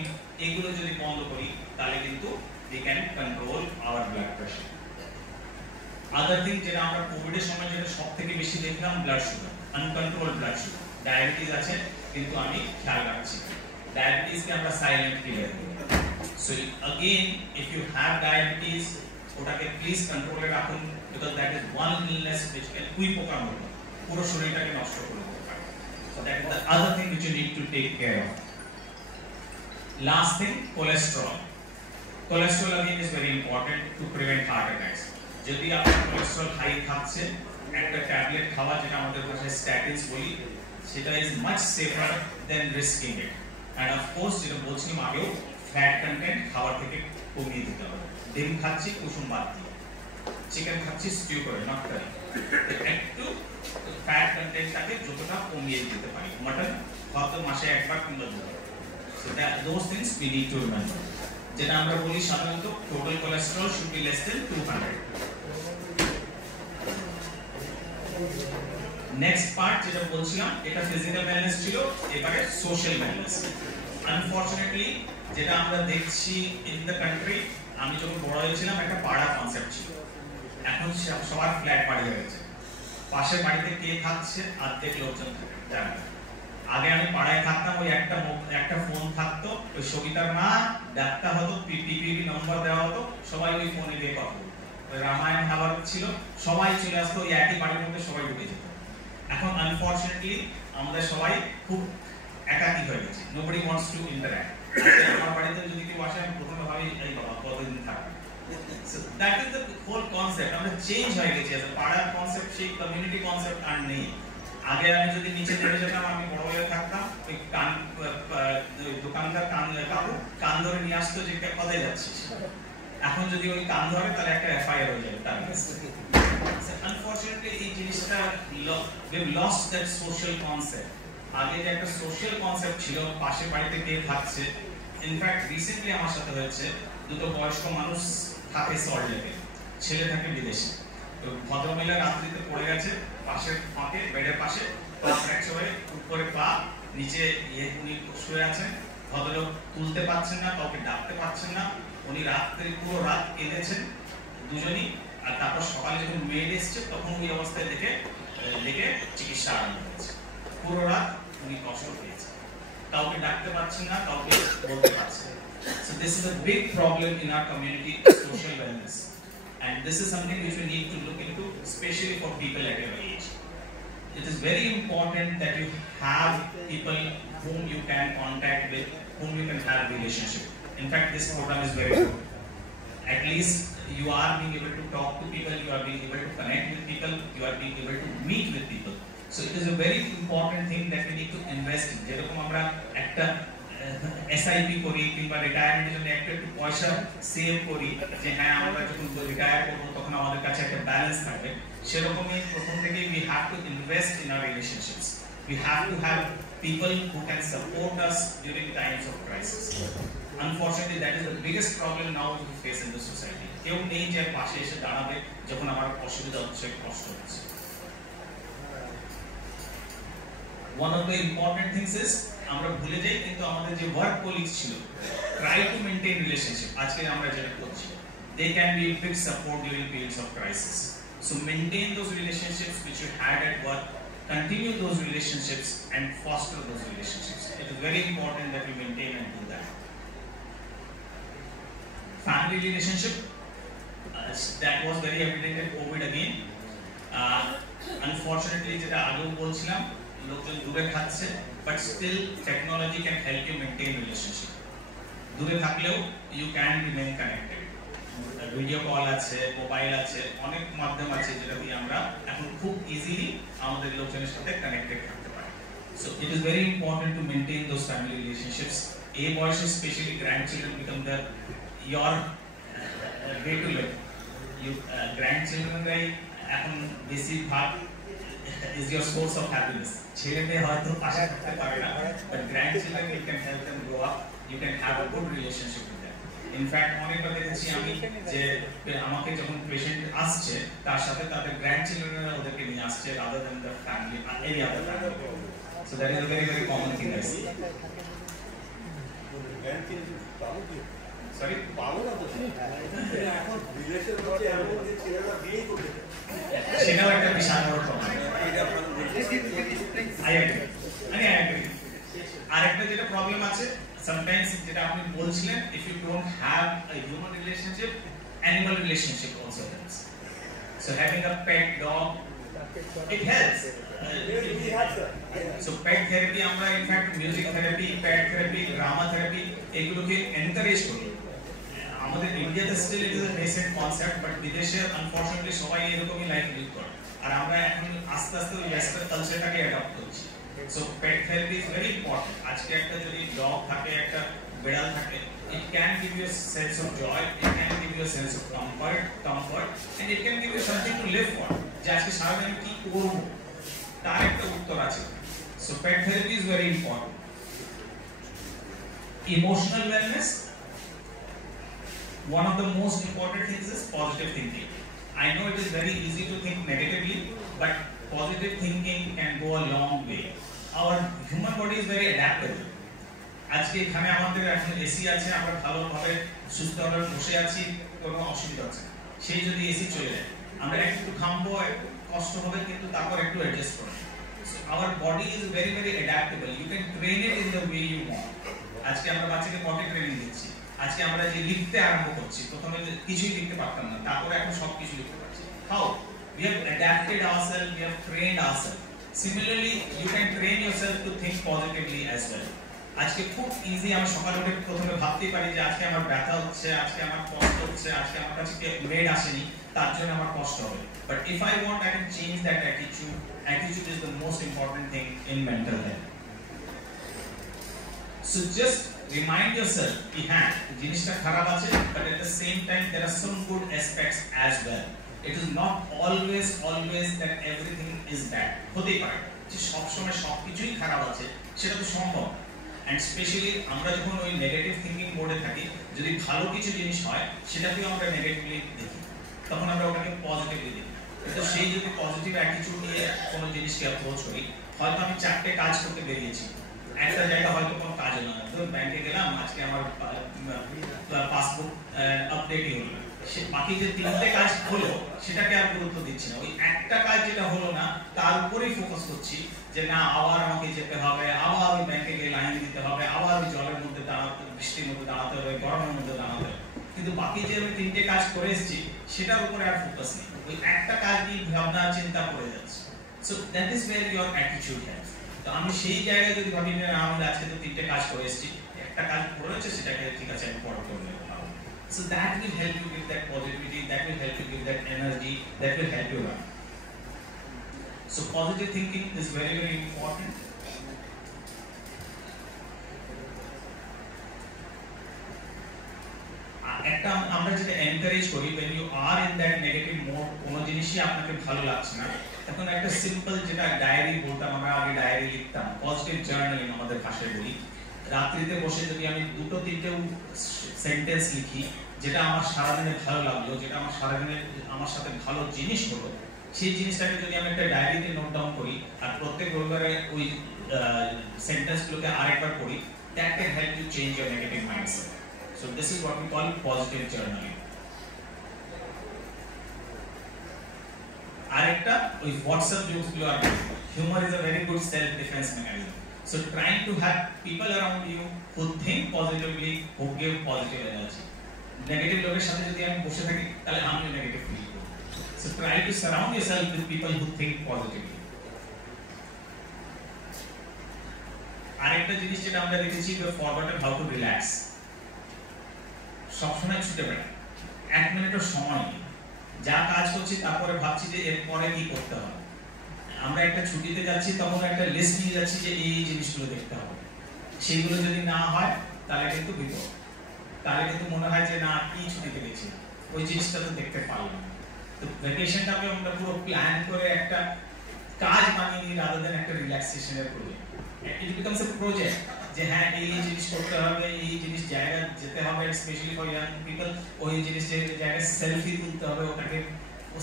এগুলো যদি বন্ধ করি তাহলে কিন্তু we can control our blood pressure. Other thing যেটা আমরা কোভিডের সময় যেটা সবথেকে বেশি দেখলাম, blood sugar, uncontrolled blood sugar. Diabetes আছে কিন্তু আমি খেয়াল রাখছি, ডায়াবেটিস কে আমরা সাইলেন্ট কিলার বলি। So again if you have diabetes, ওটাকে প্লিজ কন্ট্রোলে রাখুন, because that is one illness which can কুই পোকার মতো পুরো শরীরটাকে নষ্ট করে দিতে পারে। So that is the other thing which you need to take care of. Last thing, cholesterol. Cholesterol again is very important to prevent heart attacks. যদি আপনার কোলেস্টেরল হাই থাকছে, একটা ট্যাবলেট খাওয়া, যেটা আমাদের ভাষায় স্ট্যাটিনস বলি, সেটা is much safer than risking it. And of course যেটা বলছিলাম আগেও, ফ্যাট কন্টেন্ট খাবার থেকে কমিয়ে দিতে হবে। ডিম খাচ্ছি কুসুম বাদ দিয়ে, চিকেন খাচ্ছি স্টিউ করে, নট কারি, একটু ফ্যাট কন্টেন্টটাকে যতটা কমিয়ে দিতে পারি। মটন হয়তো মাসে একবার কিংবা দুবার। So those things we need to remember. যেটা আমরা বলি সাধারণত total cholesterol should be less than 200। Next part যেটা বলছিলাম, এটা ফিজিক্যাল ওয়েলনেস ছিল, এবারে সোশ্যাল ওয়েলনেস। আনফরচুনেটলি যেটা আমরা দেখছি ইন দ্য কান্ট্রি, আমি যখন বড় হয়েছিলাম একটা পাড়া কনসেপ্ট ছিল, এখন সবার ফ্ল্যাট বাড়ি হয়ে গেছে। পাশের বাড়িতে কে থাকছে অর্ধেক লোকজন জানে না। আগে আমি পাড়ায় থাকতাম, ওই একটা ফোন থাকতো, ওই সবিতার মা ডাক্তার হতো, পিপিপি নম্বর দেওয়া হতো, সবাই ওই ফোনে দিয়ে কথা বলতো। ওই রামায়ণ খাবার ছিল, সবাই চলে আসতো, ওই একই বাড়ির মধ্যে সবাই ঢুকে যেত। এখন আনফরচুনেটলি আমাদের সবাই খুব একাকী হয়ে গেছে, নোবডি ওয়ান্টস টু ইন্টারঅ্যাক্ট। আমার বাড়িতে যদি কেউ আসে, আমি প্রথমে ভাবি এই বাবা কতদিন থাকবে। So that is the whole concept. আমরা চেঞ্জ হয়ে গেছি, এজ পাড়ার কনসেপ্ট, সেই কমিউনিটি কনসেপ্ট আর নেই। আগে আমি যদি নিচে নেমে যেতাম, আমি বড় হয়ে থাকতাম, ওই দোকানদার কাকু কান ধরে নিয়ে আসতো যে কোথায় যাচ্ছিস। এখন যদি ওই কান ধরে তাহলে একটা এফআইআর হয়ে যাবে তার কাছে। আনফরচুনেটলি এই জিনিসটা we lost that social concept. আগে যে একটা সোশ্যাল কনসেপ্ট ছিল, পাশের বাড়িতে কে থাকছে। ইনফ্যাক্ট রিসেন্টলি আমার সাথে হয়েছে, দুটো বয়স্ক মানুষ থাকে সল্ট লেকে, ছেলে থাকে বিদেশে। তো ভদ্রমহিলা রাত্রিতে পড়ে গেছে পাশের ফাঁকে, বেডের পাশে, পা ফ্র্যাকচার হয়ে উপরে পা, নিচে উনি শুয়ে আছেন। ভদ্রলোক তুলতে পারছেন না, কাউকে ডাকতে পারছেন না। উনি রাত্রে পুরো রাত কেঁদেছেন দুজনই। আর তারপর সকালে যখন মেড এসছে, তখন ওই অবস্থায় দেখে চিকিৎসা আরম্ভ হয়েছে। পুরো রাত উনি কষ্ট পেয়েছেন, কাউকে ডাকতে পারছেন না, কাউকে বলতে পারছেন না। So this is a big problem in our community, social wellness, and this is something which we need to look into, especially for people at your age. It is very important that you have people whom you can contact with, whom you can have relationship. In fact, this program is very good. At least you are being able to talk to people, you are being able to connect with people, you are being able to meet with people. So it is a very important thing that we need to invest in. যেরকম আমরা একটা SIP করি কিংবা রিটায়ারমেন্টের জন্য একটু পয়সা save করি, যে হ্যাঁ আমরা যখন রিটায়ার করব তখন আমাদের কাছে একটা ব্যালেন্স থাকবে, সেরকমই প্রথম থেকে we have to invest in our relationships. We have to have people who can support us during times of crisis. Unfortunately, that is the biggest problem now we face in the society. কেউ নেই যে পাশে এসে দাঁড়াবে যখন আমার অসুবিধা হচ্ছে, কষ্ট হচ্ছে। one of the important things is আমরা ভুলে যাই কিন্তু আমাদের যে ওয়ার্ক কলিগস ছিল try to maintain relationship আজকে আমরা যেটা করছি they can be a big support during periods of crisis so maintain those relationships which you had at work continue those relationships and foster those relationships it is very important that you maintain and do that family relationship that was very evident in COVID again unfortunately যেটা আগেও বলছিলাম লোকজন দূরে থাকছে but still technology can help you maintain relationship দূরে থাকলেও you can remain connected video call আছে mobile আছে অনেক মাধ্যম আছে যেটা দিয়ে আমরা এখন খুব ইজিলি আমাদের লোকজনের সাথে কানেক্টেড থাকতে পারি so it is very important to maintain those family relationships এই বয়সে especially grandchildren become your way to live you grandchildren এখন বেশিরভাগ is your source of happiness ছেলে মেয়ে হয়তো পাশে থাকতে পারে না but grandchildren you can help them grow up you can have a good relationship with them in fact অনেকবার দেখেছি আমি যে আমাকে যখন পেশেন্ট আসছে তার সাথে তাদের গ্র্যান্ডচিলড্রেনরা ওদেরকে নিয়ে আসছে rather than the family any other family so that is a very very common thing I see sorry পাবো না তো এখন রিলেশন হচ্ছে এমন যে ছেলেরা বিয়ে করতে সেটাও একটা বিশাল বড় প্রবলেম I agree আরেকটা যেটা প্রবলেম আছে sometimes যেটা আপনি বলছিলেন if you don't have a human relationship animal relationship also helps so having a pet dog it helps so pet therapy আমরা in fact music therapy pet therapy drama therapy এগুলোকে encourage করি আমাদের ইন্ডিয়াতে still it is a nascent concept but বিদেশে unfortunately সবাই এরকমই life lead করে আর আমরা এখন আস্তে আস্তে ওয়েস্টার্ন কালচারটাকে অ্যাডাপ্ট করছি so pet therapy is very important আজকে একটা যদি ডগ থাকে একটা বিড়াল থাকে it can give you a sense of joy it can give you a sense of comfort and it can give you something to live for যে আজকে সারাদিন কি করব তার একটা উত্তর আছে so pet therapy is very important emotional wellness one of the most important things is positive thinking I know it is very easy to think negatively but positive thinking can go a long way our human body is very adaptable আজকে এখানে আমাদের এখন AC আছে আমরা ভালোভাবে সুস্থভাবে বসে আছি কোনো অসুবিধা হচ্ছে না সেই যদি এসি চলে যায় আমরা একটু ঘামবো কষ্ট হবে কিন্তু তারপর একটু অ্যাডজাস্ট করব our body is very very adaptable you can train it in the way you want আজকে আমরা বাচ্চাকে পটি ট্রেনিং দিচ্ছি আজকে আমরা যে লিখতে আরম্ভ করছি প্রথমে কিছুই লিখতে পারতাম না তারপর এখন সবকিছু লিখতে পারছি how we have adapted ourselves we have trained ourselves similarly you can train yourself to think positively as well আজকে খুব ইজি আমি সকালে উঠে প্রথমে ভাবতেই পারি যে আজকে আমার ব্যথা হচ্ছে আজকে আমার কষ্ট হচ্ছে আজকে আমার কাছে মেড আসেনি তার জন্য আমার কষ্ট হবে but if I want I can change that attitude is the most important thing in mental health so just remind yourself ki ha jinishta kharab ache but at the same time there are some good aspects as well it is not always that everything is bad hotei pare je sob shomoy sob kichui kharab ache seta to সম্ভব and especially আমরা যখন ওই negative thinking মোডে থাকি যদি ভালো কিছু জিনিস হয় সেটাকেও আমরা নেগেটিভলি দেখি তখন আমরা ওটাকে পজিটিভলি দেখি তো সেই যদি পজিটিভ অ্যাটিটিউড নিয়ে কোনো জিনিসকে অ্যাপ্রোচ করি হয়তো আমি চারটে কাজ করতে বেরিয়েছি একটা জায়গা হয়তো কোনো কাজ হলো না ধরুন ব্যাংকে গেলাম আজকে আমার পাসবুক আপডেটই হলো না সে বাকি যে তিনটে কাজ হলো সেটাকে আর গুরুত্ব দিচ্ছি না ওই একটা কাজ যেটা হলো না তার উপরেই ফোকাস করছি যে না আবার আমাকে যেতে হবে আবার ওই ব্যাংকে গিয়ে লাইন দিতে হবে আবার ওই জলের মধ্যে দাঁড়াতে বৃষ্টির মধ্যে দাঁড়াতে হবে গরমের মধ্যে দাঁড়াতে হবে কিন্তু বাকি যে আমি তিনটে কাজ করে এসেছি সেটার উপরে আর ফোকাস নেই ওই একটা কাজ নিয়ে ভাবনা চিন্তা করে যাচ্ছে so that is wire your attitude has তো আমি সেই জায়গায় যদি ভাবি না আমি আজকে তো তিনটে কাজ করে এসেছি একটা কাজ করে রয়েছে সেটাকে ঠিক আছে আমি পরে করে নেব so that will help you give that positivity that will help you give that energy that will help you run so positive thinking is very very important একটা আমরা যেটা এনকারেজ করি when you are in that negative mode কোনো জিনিসই আপনাকে ভালো লাগছে না তখন একটা সিম্পল যেটা ডায়েরি বলতাম আমরা আগে ডায়েরি লিখতাম পজিটিভ জার্নালিং আমাদের ভাষায় বলি রাত্রিতে বসে যদি আমি দুটো তিনটে সেন্টেন্স লিখি যেটা আমার সারাদিনে ভালো লাগলো যেটা আমার সারাদিনে আমার সাথে ভালো জিনিস হলো সেই জিনিসটাকে যদি আমি একটা ডায়েরিতে নোট ডাউন করি আর প্রত্যেক রবিবারে ওই সেন্টেন্সগুলোকে আরেকবার পড়ি, that can help you change your negative mindset. So this is what we call positive journaling. আরেকটা ওই WhatsApp jokes গুলো আর humor is a very good self defense mechanism. So trying to have people around you who think positively, who give positive energy. Negative লোকের সাথে যদি আমি বসে থাকি তাহলে আমিও নেগেটিভ ফিল করি। So try to surround yourself with people who think positively. আরেকটা জিনিস যেটা আমরা দেখেছি, we have forgotten how to relax. সবসময় ছুটে বেড়াই, 1 মিনিটের সময় নেই, যা কাজ করছি তারপরে ভাবছি যে এরপরে কি করতে হবে। আমরা একটা ছুটিতে যাচ্ছি তখন একটা লিস্ট নিয়ে যাচ্ছি যে এই জিনিসগুলো দেখতে হবে, সেইগুলো যদি না হয় তাহলে কিন্তু বিপদ, তাহলে কিন্তু মনে হয় যে না কি ছুটিতে গেছি, ওই জিনিসটা তো দেখতে পারলাম না। তো ভ্যাকেশনটাকে আমরা পুরো প্ল্যান করে একটা কাজ বানিয়ে নিই রাদার দেন একটা রিল্যাক্সেশনের project. It becomes a project যে হ্যাঁ এই জিনিস করতে হবে, এই জিনিস জায়গা যেতে হবে, স্পেশালি ফর ইয়াং পিপল, ওই জিনিসের জায়গায় সেলফি তুলতে হবে, ওটাকে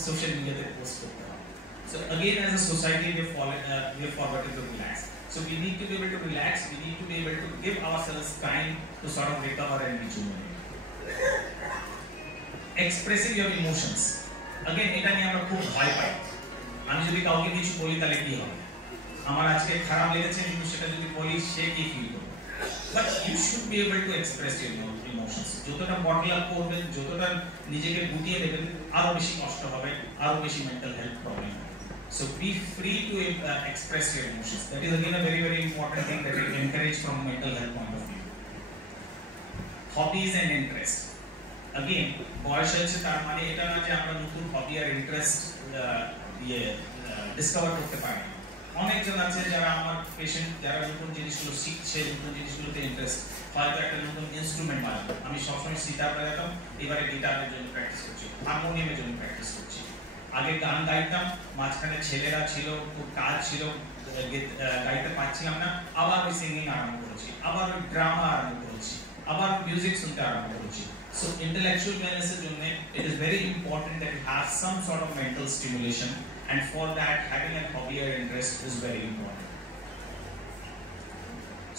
সোশ্যাল মিডিয়াতে পোস্ট করতে হবে। So again, as a society, we have forgotten to relax. So we need to be able to relax. We need to be able to give ourselves time to sort of recover and rejuvenate. Expressing your emotions. Again, এটা নিয়ে আমরা খুব ভয় পাই। আমি যদি কাউকে কিছু বলি তাহলে কি হবে? আমার আজকে খারাপ লেগেছে কিন্তু সেটা যদি বলি সে কি ফিল করবে? But you should be able to express your emotions. যতটা বটল আপ করবেন, যতটা নিজেকে গুটিয়ে নেবেন, আরো বেশি কষ্ট হবে, আরো বেশি মেন্টাল হেলথ প্রবলেম হবে। So be free to express your emotions. That is again a very, very important thing that we encourage from a mental health point of view. Hobbies and interests. Again, বয়স হয়েছে তার মানে এটা না যে আমরা নতুন হবি আর ইন্টারেস্ট ডিসকভার করতে পারি। অনেকজন আছে যারা আমার পেশেন্ট, যারা নতুন জিনিসগুলো শিখছে, নতুন জিনিসগুলোতে ইন্টারেস্ট, হয়তো একটা নতুন ইনস্ট্রুমেন্ট বাজাবো, আমি সবসময় সিতার বাজাতাম, এবারে গিটারের জন্য প্র্যাকটিস করছি, হারমোনিয়ামের জন্য প্র্যাকটিস করছি। আগে গান গাইতাম, মাঝখানে ছেলেরা ছিল, খুব কাজ ছিল, গাইতে পারছিলাম না, আবার ওই সিঙ্গিং আরম্ভ করেছি, আবার ওই ড্রামা আরম্ভ করেছি, আবার মিউজিক শুনতে আরম্ভ করেছি। So intellectual wellness এর জন্য it is very important that you have some sort of mental stimulation, and for that having a hobby or interest is very important.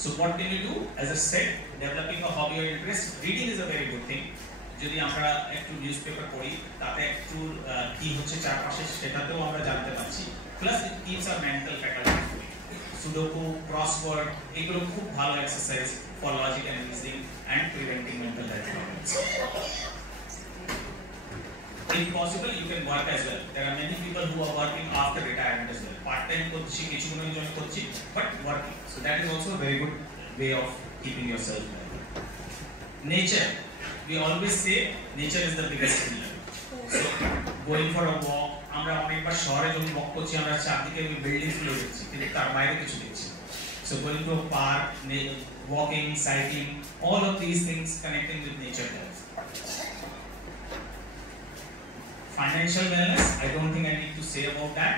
So what can you do? As I said, developing a hobby or interest, reading is a very good thing. যদি আমরা একটু newspaper পড়ি তাতে একটু কি হচ্ছে চারপাশে সেটাতেও আমরা জানতে পারছি, plus it keeps hour mental faculty free. Sudoku, crossword, এগুলো খুব ভালো exercise for logic and reasoning and preventing mental health problems. If possible, you can work as well. There are many people who are working after retirement as well. Part-time করছি, কিছু কোনো জন্য করছি, but working. So that is also a very good way of keeping yourself well. Nature. We always say nature is the biggest healer. So going for a walk, আমরা অনেকবার শহরে যখন walk করছি আমরা চারদিকে ওই বিল্ডিংস গুলো দেখছি কিন্তু তার বাইরে কিছু দেখছি। So going to a park, walking, cycling, all of these things connecting with nature helps. Financial wellness, I don't think I need to say about that.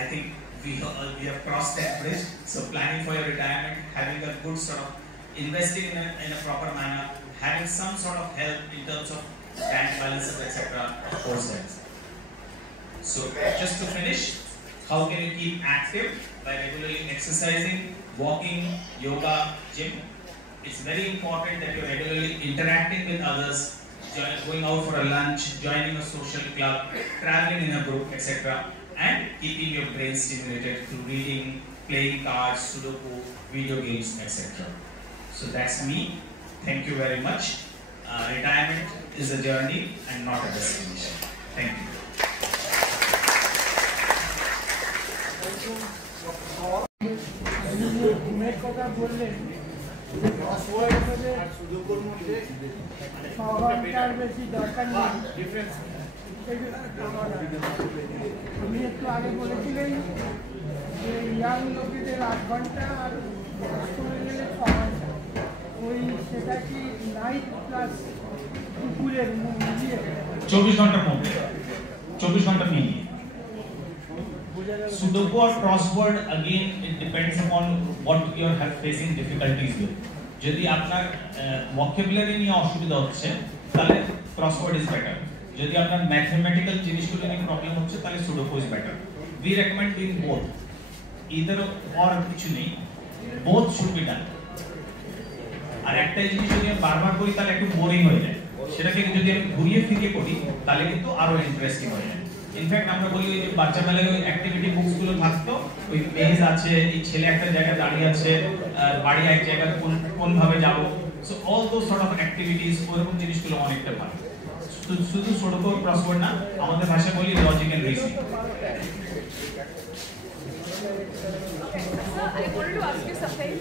I think we have crossed that bridge. So planning for your retirement, having a good sort of investing in a proper manner, having some sort of help in terms of bank balances, etc. Of course, that. So just to finish, how can you keep active? By regularly exercising, walking, yoga, gym. It's very important that you're regularly interacting with others, going out for a lunch, joining a social club, traveling in a group, etc. And keeping your brain stimulated through reading, playing cards, Sudoku, video games, etc. So that's me. Thank you very much. Retirement is a journey and not a destination. Thank you. ঘুমের কথা বললেন, 6 ঘন্টার বেশি দরকার নেই। উনি একটু আগে বলেছিলেন যে ইয়াং লোকেদের 8 ঘন্টা আর বয়স্ক হয়ে গেলে 6 ঘন্টা, ওই সেটা কি নাইট প্লাস দুপুরের মিলিয়ে 24 ঘন্টার মধ্যে, 24 ঘন্টা মিলিয়ে। Sudoku or crossword, again it depends upon what you are facing difficulties with. যদি আপনার vocabulary নিয়ে অসুবিধা হচ্ছে তাহলে crossword is better. যদি আপনার ম্যাথমেটিক্যাল জিনিসগুলো নিয়ে প্রবলেম হচ্ছে তাহলে sudoku is better. We recommend doing both, either or কিছু নেই, বোথ শুড বি ডান। আর একটাই জিনিস যদি আমি বারবার করি তাহলে একটু বোরিং হয়ে যায়, সেটাকে যদি আমি ঘুরিয়ে ফিরিয়ে করি তাহলে কিন্তু আরো ইন্টারেস্টিং হয়ে যায়। ইনফ্যাক্ট আমরা বলি ওই যে বাচ্চা বেলায় ওই অ্যাক্টিভিটি বুকস গুলো থাকতো, ওই মেজ আছে, এই ছেলে একটা জায়গায় দাঁড়িয়ে আছে, বাড়ি এক জায়গায় কোন ভাবে যাব, so all those sort of activities, ওরকম জিনিসগুলো অনেকটা ভালো। শুধু সুডোকু ক্রসওয়ার্ড না, আমাদের ভাষায় বলি logic and reasoning. Sir, I wanted to ask you something.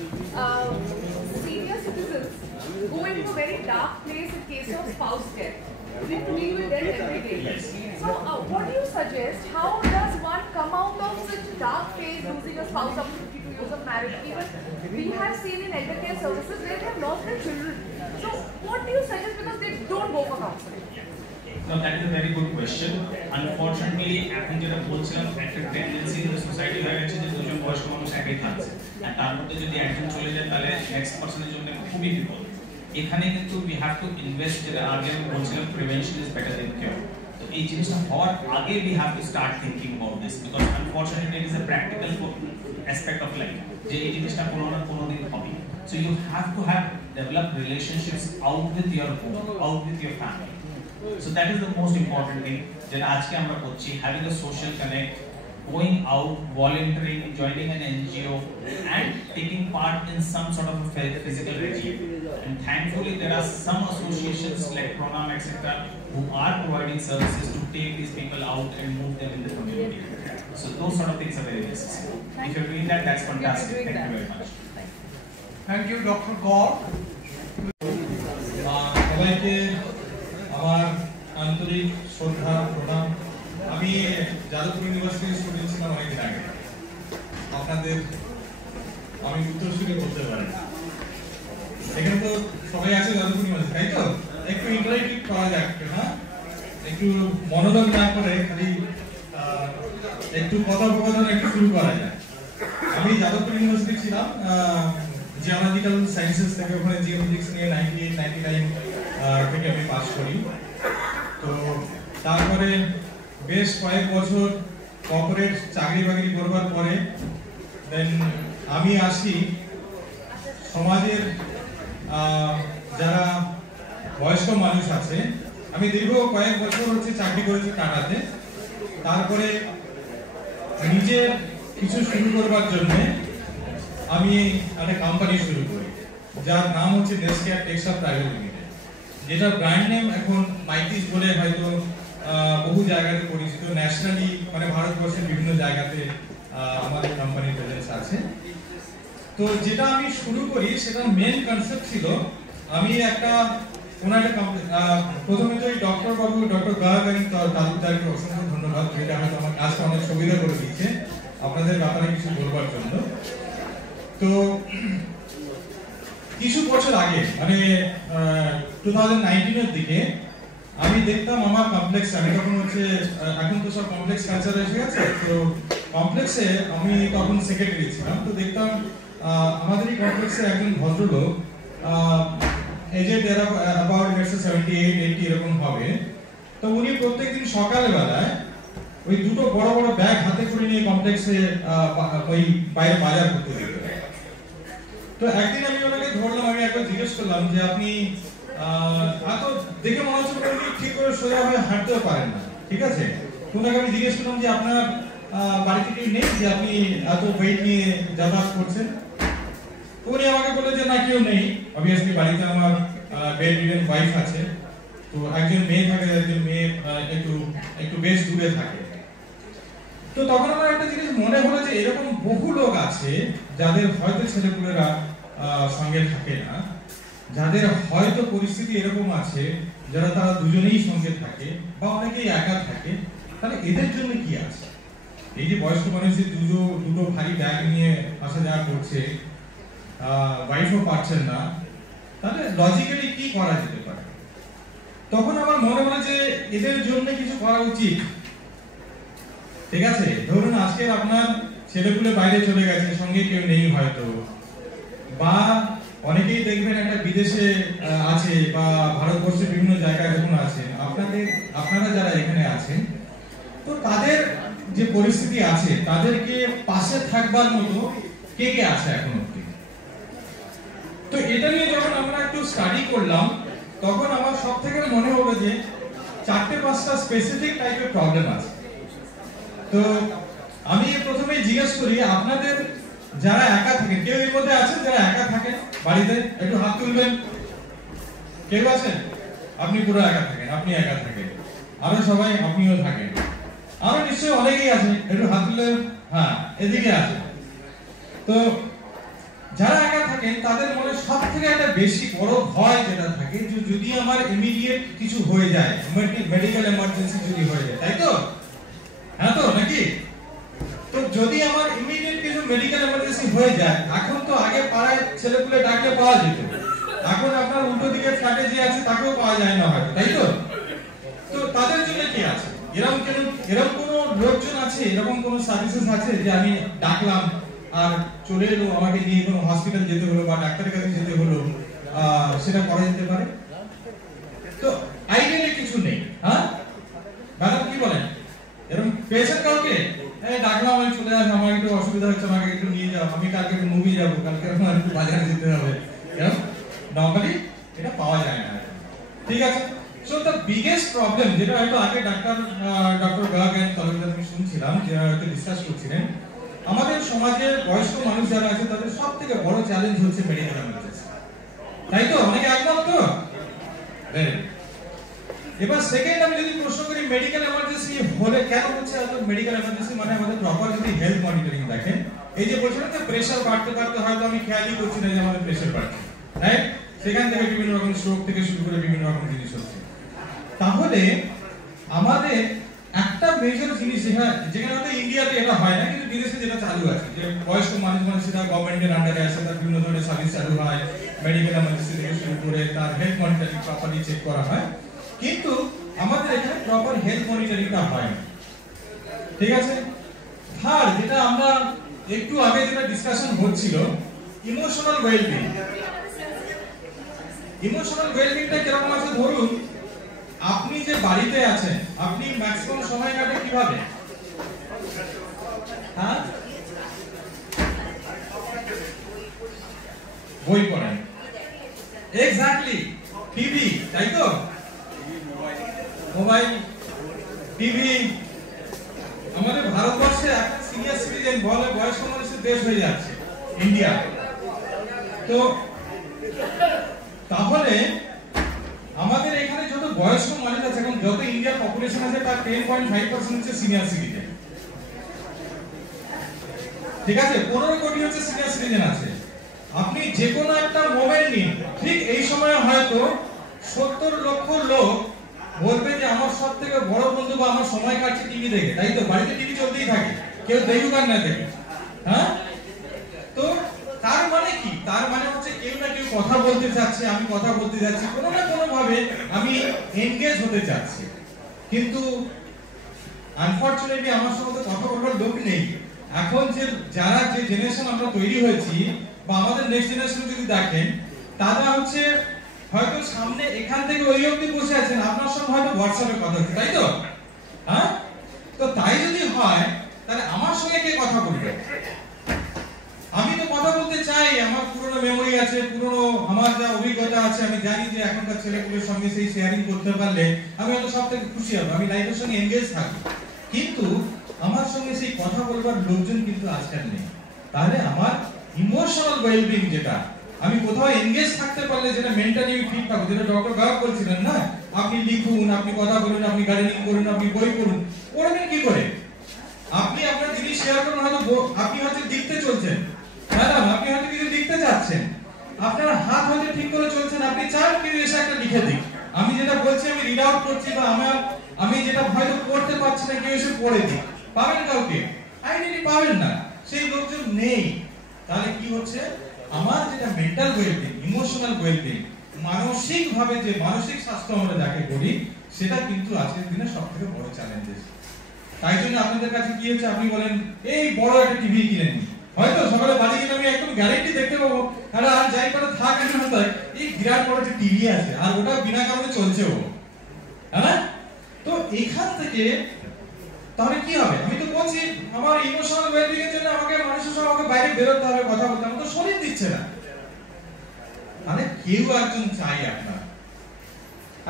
Senior citizens go into a very dark place in case of spouse death. We deal with them every day. So, what do you suggest? How does one come out of such a dark phase, losing a spouse after 52 years of marriage? Even we have seen in elder care services where they have lost their children. So, what do you suggest because they don't go for counseling? No, that is a very good question. Unfortunately, এখন যেটা বলছিলাম, একটা tendency in the society হয়ে গেছে যে দুজন বয়স্ক মানুষ একই থাকছে, আর তার মধ্যে যদি একজন চলে যায় তাহলে নেক্সট পারসনের জন্য খুবই বিপদ। এখানে কিন্তু we have to invest, যেটা আগে আমি বলছিলাম prevention is better than cure। তো এই জিনিসটা হওয়ার আগে we have to start thinking about this because unfortunately it is a practical aspect of life যে এই জিনিসটা কোনো না কোনো দিন হবে। So you have to have developed relationships out with your home, out with your family. So that is the most important thing that আজকে আমরা করছি, having a social connect, going out, volunteering, joining an NGO and taking part in some sort of a physical regime. And thankfully there are some associations like Pronam etc. who are providing services to take these people out and move them in the community. So those sort of things are very necessary. If you're doing that, that's fantastic. Thank you very much. Thank you, Dr. Gaur. সবাইকে আমার আন্তরিক শ্রদ্ধা প্রণাম। আমি যাদবপুর ইউনিভার্সিটির student ছিলাম অনেকদিন আগে, আপনাদের আমি উত্তরসূরি বলতে পারি। এখানে তো সবাই আছে যাদবপুর ইউনিভার্সিটি, তাই তো? একটু ইন্টারেক্টিভ করা যাক, হ্যাঁ, একটু মনোযোগ না করে খালি একটু কথোপকথন একটু শুরু করা যায়। আমি যাদবপুর ইউনিভার্সিটি ছিলাম জিওলজিক্যাল সায়েন্সেস থেকে, ওখানে জিওফিজিক্স নিয়ে 98-99 থেকে আমি পাস করি। তো তারপরে বেশ কয়েক বছর কর্পোরেট চাকরি বাকরি করবার পরে দেন আমি আসি সমাজের যারা বয়স্ক মানুষ আছে। আমি দীর্ঘ কয়েক বছর হচ্ছে চাকরি করেছি টাটাতে, তারপরে নিজের কিছু শুরু করবার জন্য আমি একটা কোম্পানি শুরু করি যার নাম হচ্ছে নেসকেয়ার টেক্সটাইল প্রাইভেট লিমিটেড, যেটা ব্র্যান্ড নেম এখন মাইটিস বলে হয়তো বহু জায়গাতে পরিচিত, ন্যাশনালি মানে ভারতবর্ষের বিভিন্ন জায়গাতে আমাদের কোম্পানির প্রেজেন্স আছে। তো যেটা আমি শুরু করি সেটার মেন কনসেপ্ট ছিল আমি একটা প্রথমে তো ডক্টর বাবু ডক্টর গাগারিন তালুকদারকে অসংখ্য ধন্যবাদ, যেটা হয়তো আমার কাজটা অনেক সুবিধা করে দিচ্ছে আপনাদের ব্যাপারে কিছু বলবার জন্য। তো কিছু বছর আগে মানে 2019 এর দিকে আমি দেখতাম আমার কমপ্লেক্সে, আমি তখন হচ্ছে এখন তো সব কমপ্লেক্স কালচার এসে গেছে, তো কমপ্লেক্সে আমি তখন সেক্রেটারি ছিলাম। তো দেখতাম আমাদের এই কমপ্লেক্সে একজন ভদ্রলোক এজেড অ্যাবাউট 78-80 এরকম হবে। তো উনি প্রত্যেকদিন সকালবেলায় ওই দুটো বড় বড় ব্যাগ হাতে করে নিয়ে কমপ্লেক্সে ওই বাইরে বাজার করতে যেতেন। তো একদিন আমি ওনাকে ধরলাম, আমি একবার জিজ্ঞেস করলাম যে আপনি এত দেখে মনে হচ্ছে উনি ঠিক করে সোজা হয়ে হাঁটতেও পারেন না, ঠিক আছে? ওনাকে আমি জিজ্ঞেস করলাম যে আপনার বাড়িতে কেউ নেই যে আপনি এত ওয়েট নিয়ে যাতায়াত করছেন? উনি আমাকে বললেন যে না, কেউ নেই। অবভিয়াসলি বাড়িতে আমার বেড রিডেন ওয়াইফ আছে, তো একজন মেয়ে থাকে, একজন মেয়ে একটু বেশ দূরে থাকে। তো তখন আমার একটা জিনিস মনে হলো যে এরকম বহু লোক আছে যাদের হয়তো ছেলেপুলেরা সঙ্গে থাকে না, যাদের হয়তো পরিস্থিতি এরকম আছে যারা তারা দুজনেই সঙ্গে থাকে বা অনেকেই একা থাকে, তাহলে এদের জন্য কি আছে? এই যে বয়স্ক মানুষ যে দুটো ভারী ব্যাগ নিয়ে আসা যাওয়া করছে, ওয়াইফও পাচ্ছেন না, তাহলে লজিক্যালি কি করা যেতে পারে? তখন আমার মনে হলো যে এদের জন্য কিছু করা উচিত। ঠিক আছে, ধরুন আজকে আপনার ছেলেপুলে বাইরে চলে গেছে, সঙ্গে কেউ নেই হয়তো, বা অনেকেই দেখবেন একটা বিদেশে আছে বা ভারতবর্ষের বিভিন্ন জায়গায় যখন আছেন, আপনারা পরিস্থিতি আছে তাদেরকে পাশে থাকবার মতো কে কে আছে এখন অবধি? তো এটা নিয়ে যখন আমরা একটু স্টাডি করলাম তখন আমার সব থেকে মনে হলো যে 4-5টা স্পেসিফিক টাইপের প্রবলেম আছে। তো আমি প্রথমে জিজ্ঞেস করি, আপনাদের যারা একা থাকেন, কেউ এর মধ্যে আছেন যারা একা থাকেন বাড়িতে? একটু হাত তুলবেন। কেউ আছেন? আপনি পুরো একা থাকেন, আপনি একা থাকেন, আরো সবাই আপনিও থাকেন, আরো নিশ্চয়ই অনেকেই আছেন, একটু হাত তুললে। হ্যাঁ, এদিকে আছে। তো যারা একা থাকেন তাদের মনে সব থেকে একটা বেশি বড় ভয় যেটা থাকে যে যদি আমার ইমিডিয়েট কিছু হয়ে যায়, মেডিকেল এমার্জেন্সি যদি হয়ে যায়, তাই তো? হ্যাঁ তো নাকি? তো যদি আমার ইমিডিয়েট কিছু মেডিকেল এমার্জেন্সি হয়ে যায়, এখন তো আগে পাড়ায় ছেলেপুলে ডাকলে পাওয়া যেত, এখন আপনার উল্টো দিকে ফ্ল্যাটে যে আছে তাকেও পাওয়া যায় না হয়তো, তাই তো? তো তাদের জন্য কি আছে? এরকম কোন লোকজন আছে, এরকম কোন সার্ভিসেস আছে যে আমি ডাকলাম আর চলে এলো, আমাকে নিয়ে কোনো হসপিটাল যেতে হলো বা ডাক্তারের কাছে যেতে হলো, সেটা করা যেতে পারে? তো আইডিয়ালি কিছু নেই। হ্যাঁ ম্যাডাম কি বলেন? এরকম পেশেন্ট কাউকে ডাকলাম, আমি চলে আসলাম, আমার একটু অসুবিধা হচ্ছে, আমাকে একটু নিয়ে যাও, আমি কালকে একটু মুভি যাবো, কালকে আমার একটু বাজারে যেতে হবে, নরমালি এটা পাওয়া যায় না। ঠিক আছে? সো দ্য বিগেস্ট প্রবলেম যেটা হয়তো আগে ডক্টর গার্গ এন্ড কলিগরা আমি শুনছিলাম যে হয়তো ডিসকাস করছিলেন, আমাদের সমাজে বয়স্ক মানুষ যারা আছে তাদের সব থেকে বড় চ্যালেঞ্জ হচ্ছে মেডিকেল এমার্জেন্সি, তাই তো? অনেকে একমত তো? এবার সেকেন্ড আমি যদি প্রশ্ন করি মেডিকেল এমার্জেন্সি হলে কেন হচ্ছে? মেডিকেল এমার্জেন্সি মানে আমাদের প্রপার যদি হেলথ মনিটরিং দেখেন, এই যে বলছিলেন যে প্রেসার বাড়তে বাড়তে হয়তো আমি খেয়ালই করছি না যে আমাদের প্রেসার বাড়ছে, রাইট? সেখান থেকে বিভিন্ন রকম স্ট্রোক থেকে শুরু করে বিভিন্ন রকম জিনিস হচ্ছে। তাহলে আমাদের একটা মেজর জিনিস যেখানে হয়তো ইন্ডিয়াতে এটা হয় না কিন্তু বিদেশে যেটা চালু আছে, যে বয়স্ক মানুষ সেটা গভর্নমেন্টের আন্ডারে আছে, তার বিভিন্ন ধরনের সার্ভিস চালু হয়, মেডিকেল এমার্জেন্সি থেকে শুরু করে তার হেলথ মনিটরিং প্রপারলি চেক করা হয়, কিন্তু আমাদের এখানে প্রপার হেলথ মনিটরিংটা হয় না। ঠিক আছে? থার্ড, যেটা আমরা একটু আগে যেটা ডিসকাশন হচ্ছিল, ইমোশনাল ওয়েলবিং। ইমোশনাল ওয়েলবিংটা কিরকম আছে? ধরুন আপনি যে বাড়িতে আছেন, আপনি ম্যাক্সিমাম সময় কাটে কিভাবে? হ্যাঁ, বই পড়েন। এক্স্যাক্টলি, টিভি, তাই তো? Mobile, TV. আমাদের ভারতবর্ষে এখন সিনিয়র সিটিজেন বলে বয়স্ক মানুষের দেশ হয়ে যাচ্ছে ইন্ডিয়া। তো তাহলে আমাদের এখানে যত বয়স্ক মানুষ আছে, এখন যত ইন্ডিয়ার পপুলেশন আছে তার 10.5% হচ্ছে সিনিয়র সিটিজেন। ঠিক আছে? 15 কোটি হচ্ছে সিনিয়র সিটিজেন আছে। আপনি যে কোনো একটা মোবাইল নিন, ঠিক এই সময়ে হয়তো 70 লক্ষ লোক বলবে যে আমার সব থেকে বড় বন্ধু বা আমার সময় কাটছে টিভি দেখে, তাই তো? বাড়িতে টিভি চলতেই থাকে, কেউ দেখুক আর না দেখে। হ্যাঁ, তো তার মানে কি? তার মানে হচ্ছে কেউ না কেউ কথা বলতে চাচ্ছে, আমি কথা বলতে যাচ্ছি, কোনো না কোনো ভাবে আমি এনগেজ হতে চাচ্ছি, কিন্তু আনফরচুনেটলি আমার সঙ্গে কথা বলবার লোক নেই। এখন যে যারা যে জেনারেশন আমরা তৈরি হয়েছি বা আমাদের নেক্সট জেনারেশন যদি দেখেন, তারা হচ্ছে হয়তো সামনে এখান থেকে ওই অবধি বসে আছেন, আপনার সঙ্গে হয়তো হোয়াটসঅ্যাপে কথা হচ্ছে, তাই তো? হ্যাঁ, তো তাই যদি হয় তাহলে আমার সঙ্গে কে কথা বলবে? আমি তো কথা বলতে চাই, আমার পুরনো মেমোরি আছে, পুরনো আমার যা অভিজ্ঞতা আছে, আমি জানি যে এখনকার ছেলেগুলোর সঙ্গে সেই শেয়ারিং করতে পারলে আমি হয়তো সব থেকে খুশি হব, আমি লাইফের সঙ্গে এনগেজ থাকবো। কিন্তু আমার সঙ্গে সেই কথা বলবার লোকজন কিন্তু আজকাল নেই। তাহলে আমার ইমোশনাল ওয়েলবিং যেটা, আমি কোথাও এনগেজ থাকতে পারলে যেটা মেন্টালি ফিট থাকবো, যেটা ডক্টর গার্গ বলছিলেন না, আপনি লিখুন, আপনি কথা বলুন, আপনি গার্ডেনিং করুন, আপনি বই পড়ুন। পড়বেন কি করে? আপনি আপনার জিনিস শেয়ার করুন, হয়তো আপনি হয়তো লিখতে চলছেন, ম্যাডাম আপনি হয়তো কিছু লিখতে যাচ্ছেন, আপনার হাত হয়তো ঠিক করে চলছেন, আপনি চান কেউ এসে একটা লিখে দিক, আমি যেটা বলছি আমি রিড আউট করছি, বা আমি যেটা হয়তো পড়তে পারছি না কেউ এসে পড়ে দিক। পাবেন কাউকে? আইডেন্টি পাবেন না, সেই লোকজন নেই। তাহলে কি হচ্ছে? আমার যেটা মেন্টাল ওয়েলবিং, ইমোশনাল ওয়েলবিং, মানসিক ভাবে যে মানসিক স্বাস্থ্য আমরা যাকে বলি, সেটা কিন্তু আজকের দিনে সবথেকে বড় চ্যালেঞ্জ। তাই জন্য আপনাদের কাছে কি হচ্ছে, আপনি বলেন এই বড় একটা টিভি কিনে নি, হয়তো সকালে বাড়ি গেলে আমি একদম গ্যারান্টি দেখতে পাবো, আর যাই করে থাক না, এই বিরাট বড় একটা টিভি আছে আর ওটা বিনা কারণে চলছেও, হ্যাঁ। তো এখান থেকে তাহলে কি হবে? আমি তো বলছি আমার ইমোশনাল ওয়েলবিং এর জন্য আমাকে মানুষের সঙ্গে আমাকে বাইরে বেরোতে হবে, কথা বলতে হবে, তো শরীর দিচ্ছে না। তাহলে কেউ একজন চাই আপনার,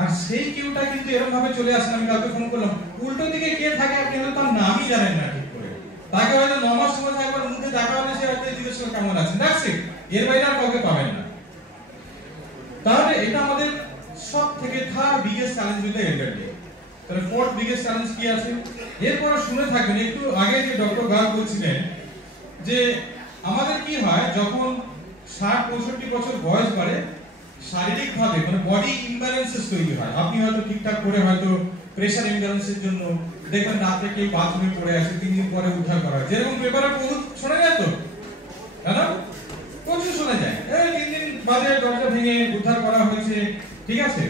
আর সেই কেউটা কিন্তু এরকম ভাবে চলে আসে। আমি কাউকে ফোন করলাম, উল্টো দিকে কে থাকে আপনি হয়তো তার নামই জানেন না ঠিক করে, তাকে হয়তো 9 মাস সময় একবার মুখে দেখা হলে সে হয়তো জিজ্ঞেস করে কেমন আছেন, দ্যাটস ইট, এর বাইরে আর কাউকে পাবেন না। তাহলে এটা আমাদের সব থেকে third biggest challenge with the elderly. তাহলে ফোর্থ বিগেস্ট চ্যালেঞ্জ কি আছে? এরপর শুনে থাকবেন, একটু আগে যে ডক্টর গার্গ বলছিলেন যে আমাদের কি হয় যখন 60-65 বছর বয়স বাড়ে, শারীরিক ভাবে মানে বডি ইমব্যালেন্সেস তৈরি হয়। আপনি হয়তো ঠিকঠাক করে হয়তো প্রেসার ইমব্যালেন্সের জন্য দেখবেন রাতে কেউ বাথরুমে পড়ে আছে, 3 দিন পরে উদ্ধার করা হয়, যেরকম পেপারে বহুত শোনা যায়, তো তাই না? প্রচুর শোনা যায়, এই 3 দিন বাদে দরজা ভেঙে উদ্ধার করা হয়েছে, ঠিক আছে?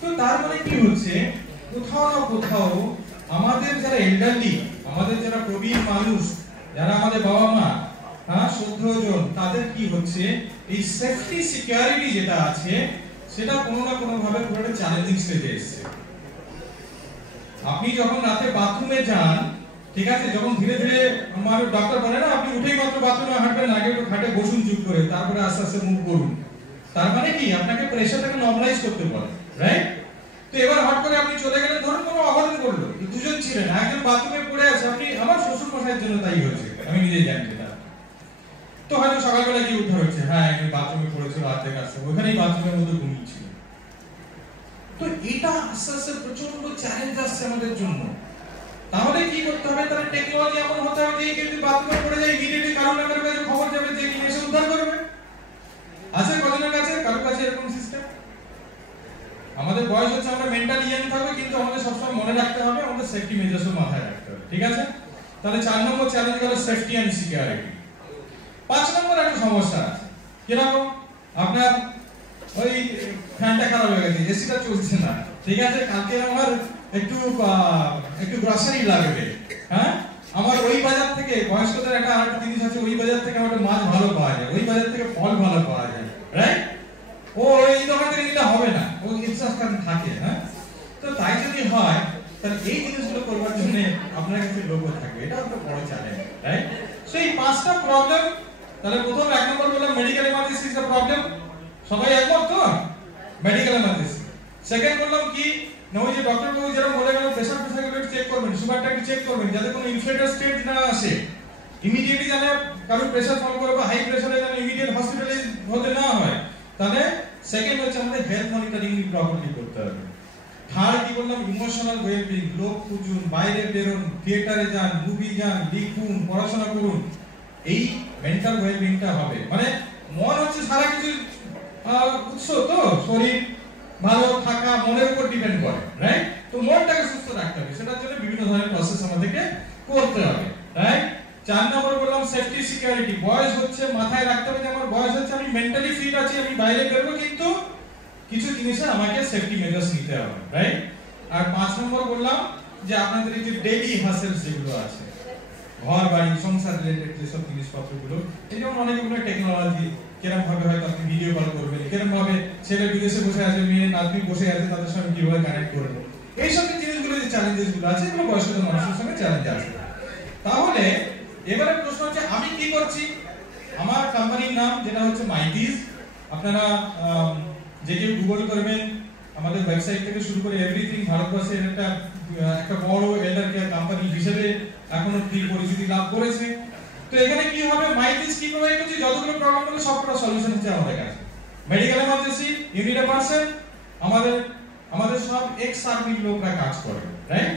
তো তার মানে কি হচ্ছে, কোথাও না কোথাও আমাদের যারা এল্ডারলি, আমাদের যারা প্রবীণ মানুষ, যারা আমাদের বাবা মা, শ্রদ্ধেয়জন, তাদের কি হচ্ছে এই সেফটি সিকিউরিটি যেটা আছে সেটা কোনো না কোনো ভাবে পুরো চ্যালেঞ্জিং স্টেজে এসেছে। আপনি যখন রাতে বাথরুমে যান, ঠিক আছে, যখন ধীরে ধীরে আমার ডক্টর বলে না আপনি উঠেই মাত্র বাথরুমে হাঁটবেন, আগে একটু খাটে বসুন চুপ করে, তারপরে আস্তে আস্তে মুভ করুন, তার মানে কি আপনাকে প্রেসারটাকে নরমালাইজ করতে বলে, রাইট? তো এবার হট করে আপনি চলে গেলেন, ধরুন কোনো অঘটন করলো, দুজন ছিলেন, একজন বাথরুমে পড়ে আছে, আপনি, আমার শ্বশুর মশাইয়ের জন্য তাই হয়েছে, আমি নিজেই জানি সেটা, তো হয়তো সকালবেলা কি উদ্ধার হচ্ছে, হ্যাঁ আমি বাথরুমে পড়েছিল রাত থেকে আসছে, ওখানেই বাথরুমের মধ্যে ঘুমিয়েছিল। তো এটা আস্তে আস্তে প্রচন্ড চ্যালেঞ্জ আসছে আমাদের জন্য। তাহলে কি করতে হবে? তাহলে টেকনোলজি এমন হতে হবে যে কেউ বাথরুমে পড়ে যায়, ইমিডিয়েটলি কারো নামের কাছে খবর যাবে, যে কি এসে উদ্ধার করবে। আছে কজনের কাছে? কারো কাছে এরকম সিস্টেম? আমাদের বয়স হচ্ছে, আমরা মেন্টালি ইয়াং থাকবে, কিন্তু আমাদের সবসময় মনে রাখতে হবে আমাদের সেফটি মেজার্সও মাথায় রাখতে হবে, ঠিক আছে? তাহলে 4 নম্বর চ্যালেঞ্জ হলো সেফটি এন্ড সিকিউরিটি। 5 নম্বর একটা সমস্যা আছে, কিরকম? আপনার ওই ফ্যানটা খারাপ হয়ে গেছে, এসিটা চলছে না, ঠিক আছে, কালকে আমার একটু গ্রসারি লাগবে, হ্যাঁ, আমার ওই বাজার থেকে, বয়স্কদের একটা আরেকটা জিনিস আছে, ওই বাজার থেকে আমার মাছ ভালো পাওয়া যায়, ওই বাজার থেকে ফল ভালো পাওয়া যায়, রাইট? ও এই দোকান থেকে নিলে হবে না, ও ইনস্ট্রাকশন থাকে, হ্যাঁ? তো তাই যদি হয় তাহলে এই জিনিসগুলো করবার জন্য আপনার কাছে লোক থাকবে, এটা একটা বড় চ্যালেঞ্জ, রাইট? সেই 5টা প্রবলেম। তাহলে প্রথম 1 নম্বর বললাম medical emergency is a problem, সবাই একমত তো? Medical emergency. সেকেন্ড বললাম কি না, ওই যে ডক্টর বাবু যেরকম বলে গেল প্রেসারগুলো চেক করবেন, সুগারটা একটু চেক করবেন, যাতে কোনো ইনফ্লেটেড স্টেট না আসে, ইমিডিয়েটলি যেন কারো প্রেসার ফল করে বা হাই প্রেসারে যেন ইমিডিয়েট হসপিটালাইজ হতে না হয়। তাহলে সেকেন্ড হচ্ছে আমাদের হেলথ মনিটরিং প্রপারলি করতে হবে। থার্ড কি বললাম, ইমোশনাল ওয়েলবিং, লোক খুঁজুন, বাইরে বেরোন, থিয়েটারে যান, মুভি যান, লিখুন, পড়াশোনা করুন, এই মেন্টাল ওয়েলবিংটা হবে। মানে মন হচ্ছে সারা কিছু উৎস, তো শরীর ভালো থাকা মনের উপর ডিপেন্ড করে, রাইট? তো মনটাকে সুস্থ রাখতে হবে, সেটার জন্য বিভিন্ন ধরনের প্রসেস আমাদেরকে করতে হবে, রাইট? 4 নম্বর বললাম সেফটি সিকিউরিটি। বয়স হচ্ছে, মাথায় রাখতে হবে যে আমার বয়স হচ্ছে, আমি মেন্টালি ফিট আছি, আমি বাইরে বেরোবো, কিন্তু কিছু জিনিসে আমাকে সেফটি মেজার্স নিতে হবে, রাইট? আর 5 নম্বর বললাম যে আপনাদের এই যে ডেইলি হাসেলস যেগুলো আছে, ঘর বাড়ি সংসার রিলেটেড যেসব জিনিসপত্রগুলো, এই যেমন অনেকগুলো টেকনোলজি, কিরকম ভাবে হয়তো আপনি ভিডিও কল করবেন, কিরকম ভাবে ছেলে বিদেশে বসে আছে, মেয়ে নাতনি বসে আছে, তাদের সঙ্গে কিভাবে কানেক্ট করবো, এইসব জিনিসগুলো যে চ্যালেঞ্জেস গুলো আছে, এগুলো বয়স্ক মানুষের সঙ্গে চ্যালেঞ্জ আছে। তাহলে এবারে প্রশ্ন হচ্ছে আমি কি করছি? আমার কোম্পানির নাম যেটা হচ্ছে মাইটিজ, আপনারা যে কেউ গুগল করবেন, আমাদের ওয়েবসাইট থেকে শুরু করে এভরিথিং, ভারতবর্ষের একটা বড় এল্ডার কেয়ার কোম্পানি হিসেবে এখনো পরিচিতি লাভ করেছে। তো এখানে কি হবে, মাইটিজ কি প্রোভাইড করছে, যতগুলো প্রবলেম হলো সবটা সলিউশন হচ্ছে আমাদের কাছে। Medical emergency, you need a person, আমাদের সব এক্স আর্মির লোকরা কাজ করে, রাইট?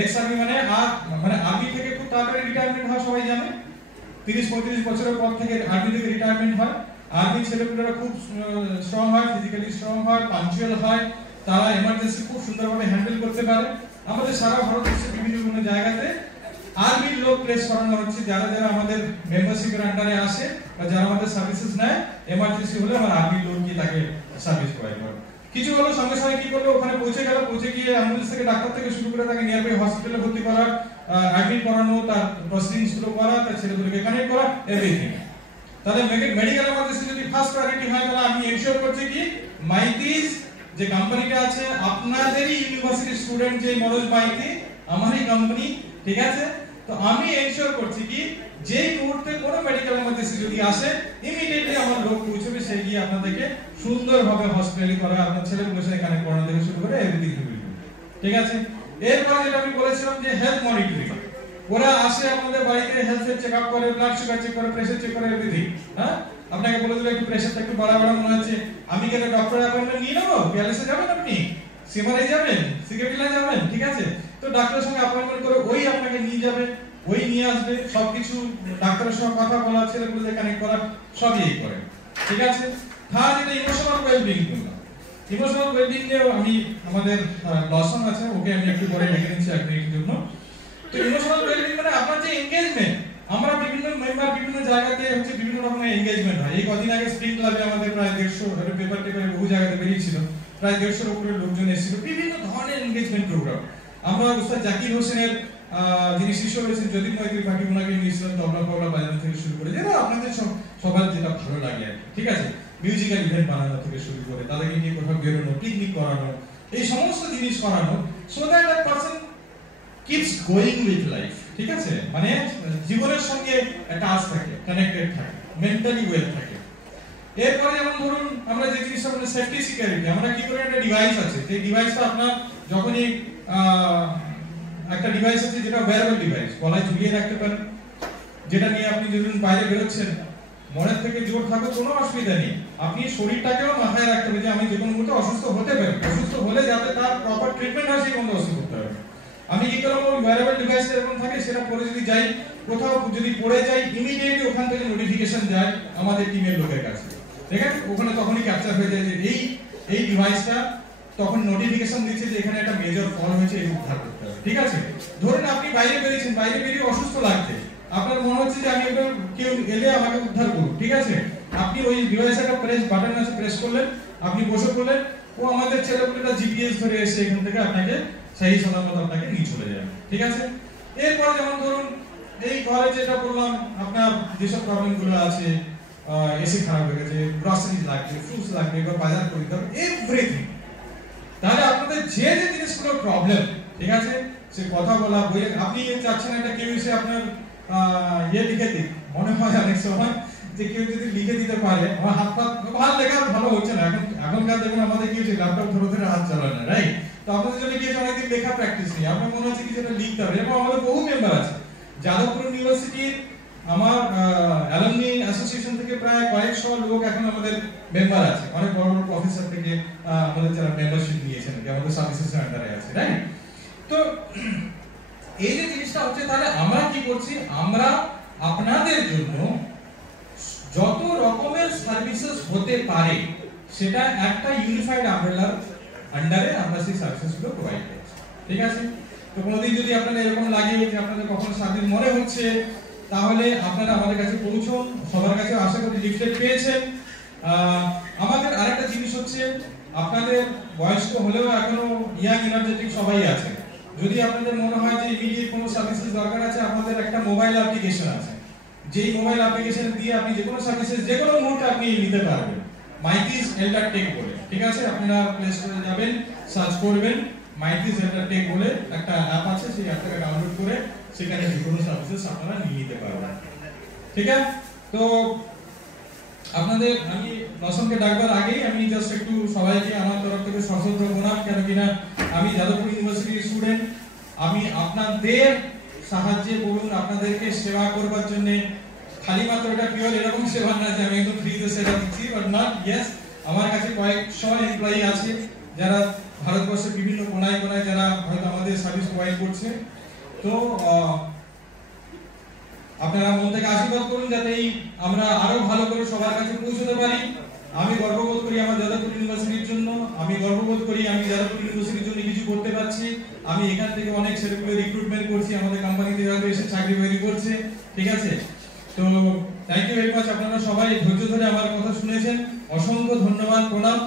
এক্স আর্মি মানে আর্মি থেকে খুব তাড়াতাড়ি রিটায়ারমেন্ট হয়, সবাই জানে, 30-35 বছরের পর থেকে আর্মি থেকে রিটায়ারমেন্ট হয়। আর্মি ছেলেপুলেরা খুব স্ট্রং হয়, ফিজিক্যালি স্ট্রং হয়, পাঞ্চুয়াল হয়, তারা এমার্জেন্সি খুব সুন্দরভাবে হ্যান্ডেল করতে পারে। আমাদের সারা ভারতবর্ষের বিভিন্ন জায়গাতে আর্মির লোক প্লেস করানো হচ্ছে, যারা আমাদের মেম্বারশিপের আন্ডারে আসে বা যারা আমাদের সার্ভিসেস নেয়, এমার্জেন্সি হলে আমার আর্মির লোক গিয়ে তাকে সার্ভিস প্রোভাইড করে। কিছু হলো সঙ্গে সঙ্গে কি করলো, ওখানে পৌঁছে গিয়ে অ্যাম্বুলেন্স থেকে, ডাক্তার থেকে শুরু করে তাকে নিয়ার বাই হসপিটালে ভর্তি করা, অ্যাডমিট করানো, তার প্রসিডিংস গুলো করা, তার ছেলেগুলোকে কানেক্ট করা, এভরিথিং। তাহলে মেডিকেল এমার্জেন্সি যদি ফার্স্ট প্রায়োরিটি হয়, তাহলে আমি এনশিওর করছি কি মাইতিজ যে কোম্পানিটা আছে, আপনাদেরই ইউনিভার্সিটি স্টুডেন্ট যে মনোজ মাইতি, আমারই কোম্পানি, ঠিক আছে? তো আমি এনশিওর করছি কি যেই মুহূর্তে কোনো মেডিকেল এমার্জেন্সি যদি আসে ইমিডিয়েটলি আমার লোক পৌঁছবে, সে গিয়ে আপনাদেরকে সুন্দরভাবে হসপিটালি করা, আপনার ছেলেগুলোর সাথে কানেক্ট করানো থেকে শুরু করে এভরিথিং উইল ডু। ঠিক আছে? এরপর যেটা আমি বলেছিলাম যে হেলথ মনিটরিং, ওরা আসে আমাদের বাড়িতে হেলথ চেকআপ করে, ব্লাড সুগার চেক করে, প্রেসার চেক করে, এভরিথিং। হ্যাঁ, আপনাকে বলে দিলে একটু প্রেসারটা একটু বাড়া মনে হচ্ছে, আমি কেন ডক্টর অ্যাপয়েন্টমেন্ট নিয়ে নেবো? প্যালেসে যাবেন আপনি, সিমারে যাবেন, সিকেপিলা যাবেন, ঠিক আছে? তো ডাক্তারের সঙ্গে অ্যাপয়েন্টমেন্ট করে ওই আপনাকে নিয়ে যাবে, ওই নিয়ে আসবে, সবকিছু ডাক্তারের সঙ্গে কথা বলা, ছেলেগুলোদের কানেক্ট করা, সবই এই করে। ঠিক আছে? থার্ড যেটা ইমোশনাল ওয়েলবিং করলাম। ইমোশনাল ওয়েলবিং নিয়ে আমি আমাদের লসন আছে, ওকে আমি একটু পরে লিখে নিচ্ছি এক মিনিটের জন্য। তো ইমোশনাল ওয়েলবিং মানে আপনার যে এনগেজমেন্ট, আমরা বিভিন্ন মেম্বার বিভিন্ন জায়গাতে হচ্ছে বিভিন্ন রকমের এনগেজমেন্ট হয়। এই কদিন আগে স্প্রিং ক্লাবে আমাদের প্রায় 150 পেপার টেপারে বহু জায়গাতে বেরিয়েছিল, প্রায় 150-এর উপরে লোকজন এসেছিল, বিভিন্ন ধরনের এনগেজমেন্ট প্রোগ্রাম। আমরা ওস্তাদ জাকির হোসেনের যিনি শিষ্য রয়েছেন জ্যোতি মৈত্রী পাখি, ওনাকে নিয়েছিলাম তবলা ফবলা বাজানো থেকে শুরু করে, যেটা আপনাদের সবার যেটা ভালো লাগে আর কি। ঠিক আছে? মিউজিক্যাল ইভেন্ট বানানো থেকে শুরু করে তাদেরকে নিয়ে কোথাও বেরোনো, পিকনিক করানো, এই সমস্ত জিনিস করানো, so that that person keeps going with life. ঠিক আছে? মানে জীবনের সঙ্গে অ্যাটাচ থাকে, কানেক্টেড থাকে, মেন্টালি ওয়েল থাকে। এরপরে যেমন ধরুন আমরা যে জিনিসটা বলি সেফটি সিকিউরিটি, আমরা কি করে একটা ডিভাইস আছে, যে ডিভাইসটা আপনার যখনই একটা ডিভাইস আছে যেটা ওয়্যারেবল ডিভাইস, গলায় ঝুলিয়ে রাখতে পারেন, যেটা নিয়ে আপনি যখন বাইরে বেরোচ্ছেন মনের থেকে জোর থাকুক কোনো অসুবিধা নেই, আপনি শরীরটাকেও মাথায় রাখতে হবে যে আমি যে কোনো মুহূর্তে অসুস্থ হতে পারি, অসুস্থ হলে যাতে তার প্রপার ট্রিটমেন্ট হয় সেই বন্দোবস্ত করতে হবে। আমি কি করলাম, ওই ওয়্যারেবল ডিভাইসটা এরকম থাকে, সেটা পরে যদি যাই কোথাও, যদি পড়ে যাই ইমিডিয়েটলি ওখান থেকে নোটিফিকেশন যায় আমাদের টিমের লোকের কাছে। ঠিক আছে? ওখানে তখনই ক্যাপচার হয়ে যায় যে এই ডিভাইসটা তখন নোটিফিকেশন দিচ্ছে যে এখানে একটা মেজর ফল হয়েছে, এই উদ্ধার করতে হবে। ঠিক আছে? ধরুন আপনি বাইরে বেরিয়েছেন, বাইরে বেরিয়ে অসুস্থ লাগছে, আপনার মনে হচ্ছে যে আমি একবার কেউ এলে আমাকে উদ্ধার করুন। ঠিক আছে? আপনি ওই ডিভাইসে একটা প্রেস বাটন আছে, প্রেস করলেন, আপনি বসে পড়লেন, ও আমাদের ছেলেগুলোটা জিপিএস ধরে এসে এখান থেকে আপনাকে সেই সালামত আপনাকে নিয়ে চলে যাবে। ঠিক আছে? এরপর যেমন ধরুন এই ঘরে যেটা বললাম, আপনার যেসব প্রবলেমগুলো আছে, এসি খারাপ হয়ে গেছে, গ্রসারিজ লাগবে, ফ্রুটস লাগবে, বা বাজার করতে হবে, এভরিথিং। তাহলে আপনাদের যে যে জিনিসগুলো প্রবলেম, ঠিক আছে, সে কথা বলা, বই, আপনি চাচ্ছেন একটা কেউ এসে আপনার লিখে দিন, মনে হয় অনেক সময় যে কেউ যদি লিখে দিতে পারে, আমার হাত লেখা ভালো হচ্ছে না, এখনকার দেখুন আমাদের কি হচ্ছে, ল্যাপটপ ধরে ধরে হাত চালায় না, রাইট? তো আপনাদের জন্য কি হচ্ছে, অনেকদিন লেখা প্র্যাকটিস নেই, আপনার মনে হচ্ছে কি যেটা লিখতে হবে। এবং আমাদের বহু মেম্বার আছে, যাদবপুর ইউনিভার্সিটির আমার অ্যালুমনি অ্যাসোসিয়েশন থেকে প্রায় কয়েকশো লোক এখন আমাদের মেম্বার আছে, অনেক বড় বড় প্রফেসর থেকে আমাদের যারা মেম্বারশিপ নিয়েছেন, আমাদের সার্ভিসেসের আন্ডারে আছে, রাইট? তো এই যে জিনিসটা হচ্ছে, তাহলে আমরা কি করছি, আমরা আপনাদের জন্য যত রকমের সার্ভিসেস হতে পারে সেটা একটা ইউনিফাইড আমব্রেলার আন্ডারে আমরা সেই সার্ভিসেসগুলো প্রোভাইড করছি। ঠিক আছে? তো কোনোদিন যদি আপনাদের এরকম লাগে যে আপনাদের কখনো সার্ভিস মনে হচ্ছে, তাহলে আপনারা আমাদের কাছে পৌঁছুন। সবার কাছে আশা করি লিফলেট পেয়েছেন। আমাদের আরেকটা জিনিস হচ্ছে, আপনাদের বয়স্ক হলেও এখনো ইয়াং এনার্জেটিক সবাই আছে, যদি আপনাদের মনে হয় যে ইমিডিয়েট কোনো সার্ভিসেস দরকার আছে, আমাদের একটা মোবাইল অ্যাপ্লিকেশন আছে, যেই মোবাইল অ্যাপ্লিকেশন দিয়ে আপনি যে কোনো সার্ভিসেস যে কোনো মুহূর্তে আপনি নিতে পারবেন, মাইতিস এল্ডার টেক বলে। ঠিক আছে? আপনারা প্লে স্টোরে যাবেন, সার্চ করবেন মাইতিস এল্ডার টেক বলে একটা অ্যাপ আছে, সেই অ্যাপটাকে ডাউনলোড করে সেখানে যে কোনো সার্ভিসেস আপনারা নিয়ে নিতে পারবেন। ঠিক আছে? তো আপনাদের আমি লসনকে ডাকবার আগেই আমি জাস্ট একটু সবাইকে আমার তরফ থেকে সশ্রদ্ধ প্রণাম, কেন কিনা আমি যাদবপুর ইউনিভার্সিটির স্টুডেন্ট, আমি আপনাদের সাহায্যে বলুন, আপনাদেরকে সেবা করবার জন্য, খালি মাত্র এটা পিওর এরকম সেবা না যে আমি একদম ফ্রিতে সেবা দিচ্ছি, বাট নট, ইয়েস, আমার কাছে কয়েকশো এমপ্লয়ি আছে যারা ভারতবর্ষের বিভিন্ন কোনায় কোনায় যারা হয়তো আমাদের সার্ভিস প্রোভাইড করছে। তো আপনারা মন থেকে আশীর্বাদ করুন যাতে আমরা আরো ভালো করে সবার কাছে পৌঁছতে পারি। আমি গর্ববোধ করি আমার যাদবপুর ইউনিভার্সিটির জন্য, আমি গর্ববোধ করি আমি যাদবপুর ইউনিভার্সিটির জন্য কিছু করতে পারছি। আমি এখান থেকে অনেক ছেলেগুলো রিক্রুটমেন্ট করছি, আমাদের কোম্পানিতে হয়তো এসে চাকরি বাকরি করছে। ঠিক আছে? তো থ্যাংক ইউ ভেরি মাচ, আপনারা সবাই ধৈর্য ধরে আমার কথা শুনেছেন, অসংখ্য ধন্যবাদ, প্রণাম।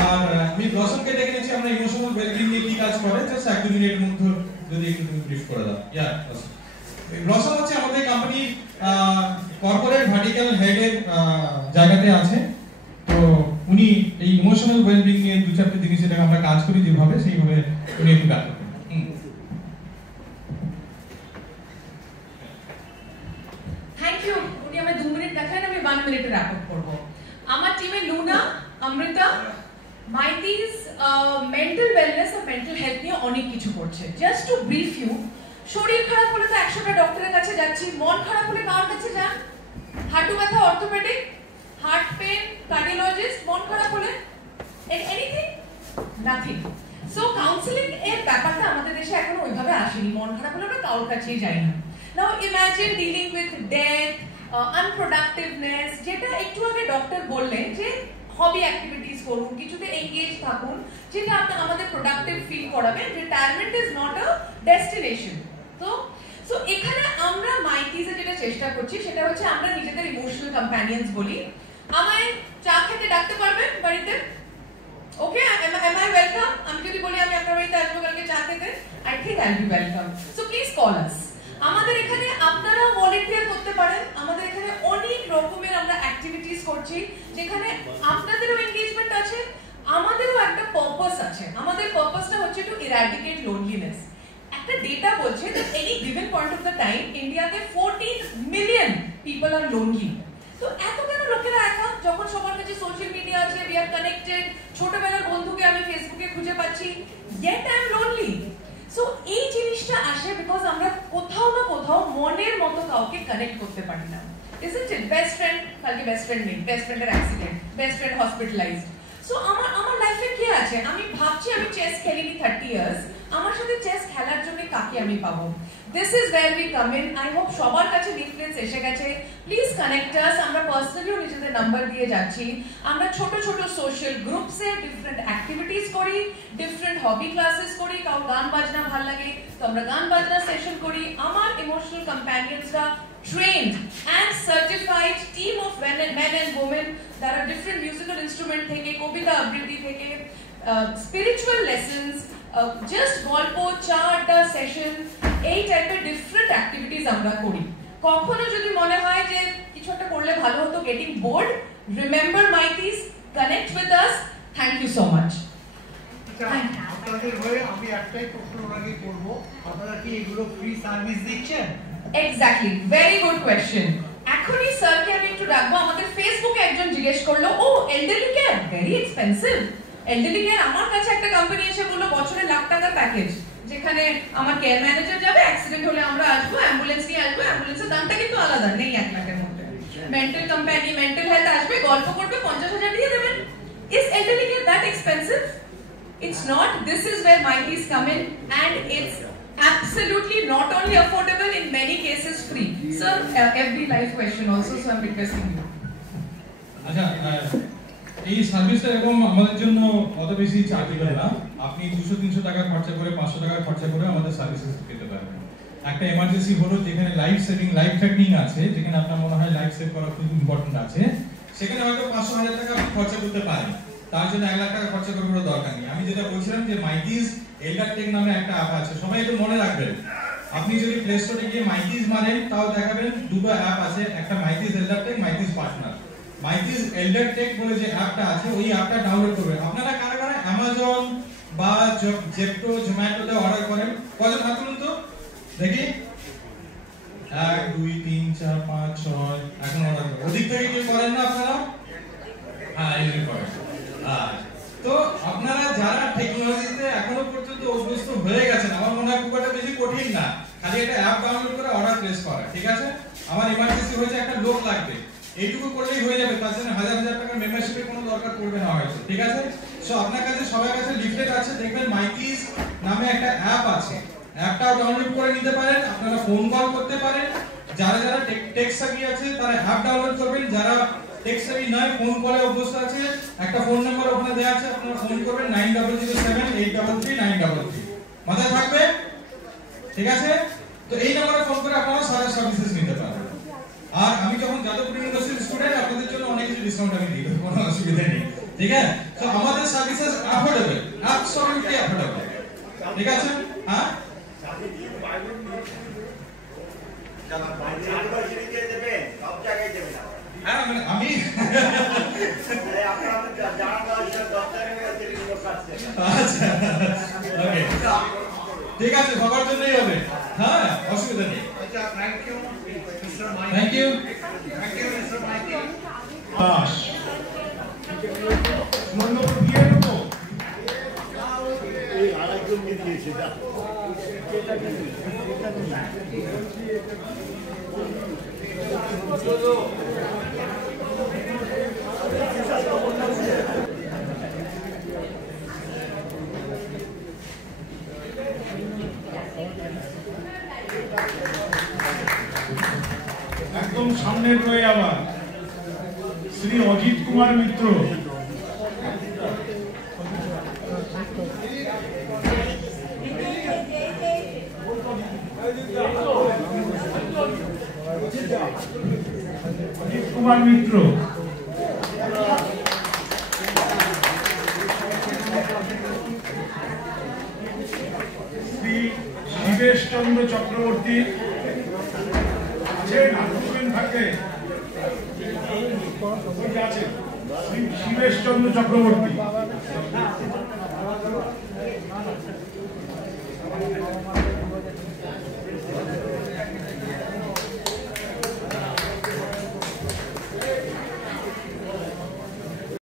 আর আমি ব্লসমকে ডেকে নিচ্ছি, আমরা ইমোশনাল ওয়েলবিং নিয়ে কি কাজ করে, জাস্ট 1-2 মিনিটের মধ্যে যদি একটু তুমি ব্রিফ করে দাও। ইয়া, ব্লসম হচ্ছে আমাদের কোম্পানির কর্পোরেট ভার্টিক্যাল হেডের জায়গাতে আছে। তো উনি এই ইমোশনাল ওয়েলবিং নিয়ে 2-4টা জিনিস যেটা আমরা কাজ করি যেভাবে, সেইভাবে উনি একটু ব্যাখ্যা করবেন। অমৃতা, মাইটিস মেন্টাল ওয়েলনেস আর মেন্টাল হেলথ নিয়ে অনেক কিছু করছে। জাস্ট টু ব্রিফ ইউ, শরীর খারাপ হলে তো 100টা ডক্টরের কাছে যাচ্ছি, মন খারাপ হলে কার কাছে যান? হাঁটু ব্যথা অর্থোপেডিক, হার্ট পেন কার্ডিওলজিস্ট, মন খারাপ হলে এনিথিং, নাথিং। সো কাউন্সেলিং এর ব্যাপারটা আমাদের দেশে এখনো ওইভাবে আসেনি। মন খারাপ হলে আমরা কারোর কাছেই যাই না। নাও ইমাজিন ডিলিং উইথ ডেথ, আনপ্রোডাক্টিভনেস, যেটা একটু আগে ডক্টর বললেন যে হবি অ্যাক্টিভিটিস করুন, কিছুতে এঙ্গেজ থাকুন, যেটা আমাদের প্রোডাক্টিভ ফিল করাবে। Retirement is not a destination. তো এখানে আমরা মাইটিসে যেটা চেষ্টা করছি সেটা হচ্ছে আমরা নিজেদের ইমোশনাল কম্প্যানিয়ন্স বলি। আমায় চা খেতে ডাকতে পারবেন বাড়িতে? ওকে, am I welcome? আমি যদি বলি আমি আপনার বাড়িতে আসবো কালকে চা খেতে, I think I'll be welcome. So please call us. আমাদের এখানে আপনারা ভলান্টিয়ার করতে পারেন। আমাদের এখানে অনেক রকমের আমরা অ্যাক্টিভিটিস করছি যেখানে আপনাদেরও এনগেজমেন্ট আছে, আমাদেরও একটা পারপাস আছে। আমাদের পারপাসটা হচ্ছে টু ইরাডিকেট লোনলিনেস। একটা ডেটা বলছে that any given point of the time ইন্ডিয়াতে 14 মিলিয়ন পিপল আর লোনলি। তো এত কেন লোকেরা একা, যখন সবার কাছে সোশ্যাল মিডিয়া আছে, we are connected, ছোটবেলার বন্ধুকে আমি ফেসবুকে খুঁজে পাচ্ছি, yet I am lonely. So এই জিনিসটা আসে বিকজ আমরা কোথাও না কোথাও মনের মতো কাউকে কানেক্ট করতে পারি না। isn't it? বেস্ট ফ্রেন্ড, কালকে বেস্ট ফ্রেন্ড নেই, বেস্ট ফ্রেন্ডের accident, best friend hospitalised. So আমার লাইফে কে আছে? আমি ভাবছি আমি চেস খেলিনি 30 ইয়ার্স, আমার সাথে চেস খেলার জন্য কাকে আমি পাবো? This is where we come in. I hope সবার কাছে লিফলেটস এসে গেছে। প্লিজ কানেক্ট আস। আমরা পার্সোনালিও নিজেদের নাম্বার দিয়ে যাচ্ছি। আমরা ছোট ছোট সোশ্যাল গ্রুপসে ডিফারেন্ট অ্যাক্টিভিটিস করি, ডিফারেন্ট হবি ক্লাসেস করি। কাউ গান বাজনা ভালো লাগে তো আমরা গান বাজনা সেশন করি। আমার emotional কম্প্যানিয়ন্সরা trained and certified team of men and women that are different musical instrument থেকে, কবিতা আবৃত্তি থেকে, spiritual lessons, just গল্প, চা আড্ডা সেশন, এই টাইপের ডিফারেন্ট অ্যাক্টিভিটিস আমরা করি। কখনো যদি মনে হয় যে কিছু একটা করলে ভালো হতো, গেটিং বোর্ড, রিমেম্বার মাইটিস, connect with us. Thank you so much. আপনাদের হয়ে আমি একটাই প্রশ্ন আগে করব, আপনারা কি এগুলো ফ্রি সার্ভিস দিচ্ছেন? Exactly, very good question. এখনই স্যারকে আমি একটু রাখবো। আমাদের ফেসবুকে একজন জিজ্ঞেস করলো, ও elderly care very expensive. Elderly care, আমার কাছে একটা কোম্পানি এসে বললো বছরে লাখ টাকার প্যাকেজ, যেখানে আমার কেয়ার ম্যানেজার যাবে, অ্যাক্সিডেন্ট হলে আমরা আসবো, অ্যাম্বুলেন্স নিয়ে আসবো, অ্যাম্বুলেন্সের দামটা কিন্তু আলাদা, নেই 1 লাখের মধ্যে। মেন্টাল কোম্পানি, মেন্টাল হেলথ আসবে, গল্প করবে, 50,000 দিয়ে দেবেন। Is elderly care that expensive? It's not. This is where Mighties come in, and it's absolutely not only affordable, in many cases free. Sir, every life question also, so I'm requesting you. আচ্ছা, এই সার্ভিসটা এরকম আমাদের জন্য অত বেশি chargeable না। আপনি 200-300 টাকা খরচা করে, 500 টাকা খরচা করে আমাদের সার্ভিসেস পেতে পারবেন। একটা এমার্জেন্সি হলো যেখানে লাইফ সেভিং, লাইফ থ্রেটনিং আছে, যেখানে আপনার মনে হয় লাইফ সেভ করা খুব ইম্পর্টেন্ট আছে, সেখানে হয়তো 500,000 টাকা আপনি খরচা করতে পারেন। তার জন্য 1 লাখ টাকা খরচা করার কোনো দরকার নেই। আমি যেটা বলছিলাম যে মাইটিস এল্ডারটেক নামে একটা অ্যাপ আছে, সবাই একটু মনে রাখবেন। আপনি যদি প্লে স্টোরে গিয়ে মাইটিস মারেন তাও দেখাবেন দুটো অ্যাপ আছে, একটা মাইটিস এল্ডারটেক, মাইটিস পার্টনার। মাইটিস এল্ডারটেক বলে যে অ্যাপটা আছে, ওই অ্যাপটা ডাউনলোড করবেন। আপনারা কারা কারা অ্যামাজন বা জেপ্টো, জোম্যাটোতে অর্ডার করেন? কজন হাত তুলুন তো দেখি। 1 2 3 4 5 6 এখন অর্ডার করেন। ওদিক থেকে কেউ করেন না আপনারা? হ্যাঁ, এই করেন। তো আপনারা যারা টেকনোলজিতে এখনো পর্যন্ত অভ্যস্ত হয়ে গেছেন, আমার মনে হয় খুব একটা বেশি কঠিন না, খালি একটা অ্যাপ ডাউনলোড করে অর্ডার প্লেস করা, ঠিক আছে? আমার ইমার্জেন্সি হয়েছে, একটা লোক লাগবে, এইটুকু করলেই হয়ে যাবে। তার জন্য 1000 টাকার মেম্বারশিপের কোনো দরকার পড়বে না হয়তো, ঠিক আছে? সো আপনার কাছে সবার কাছে লিফলেট আছে, দেখবেন মাইটিস নামে একটা অ্যাপ আছে, অ্যাপটাও ডাউনলোড করে নিতে পারেন। আপনারা ফোন কল করতে পারেন। যারা যারা টেক সার্ভি আছে তারা অ্যাপ ডাউনলোড করবেন, যারা টেক সার্ভি নয় ফোন কলে অভ্যস্ত আছে, একটা ফোন নাম্বার ওখানে দেওয়া আছে, আপনারা ফোন করবেন 9007833933। মাথায় থাকবে, ঠিক আছে? তো এই নম্বরে ফোন করে আপনারা সারা সার্ভিসেস নিতে পারবেন। আর আমি যখন যাদবপুর ইউনিভার্সিটির স্টুডেন্ট, আপনাদের জন্য অনেক কিছু ডিসকাউন্ট আমি দিই, কোনো অসুবিধা নেই, ঠিক আছে? তো আমাদের সার্ভিসেস অ্যাফোর্ডেবল, অ্যাবসলিউটলি অ্যাফোর্ডেবল, ঠিক আছে? হ্যাঁ, আমি আচ্ছা, ওকে, ঠিক আছে, সবার জন্যই হবে। হ্যাঁ, অসুবিধা নেই। Thank you. একদম সামনের রয়ে আবার শ্রী অজিত কুমার মিত্র, অজিত কুমার মিত্র, শ্রী শিবেশ চন্দ্র চক্রবর্তী থাকে, শিবেশ চন্দ্র চক্রবর্তী,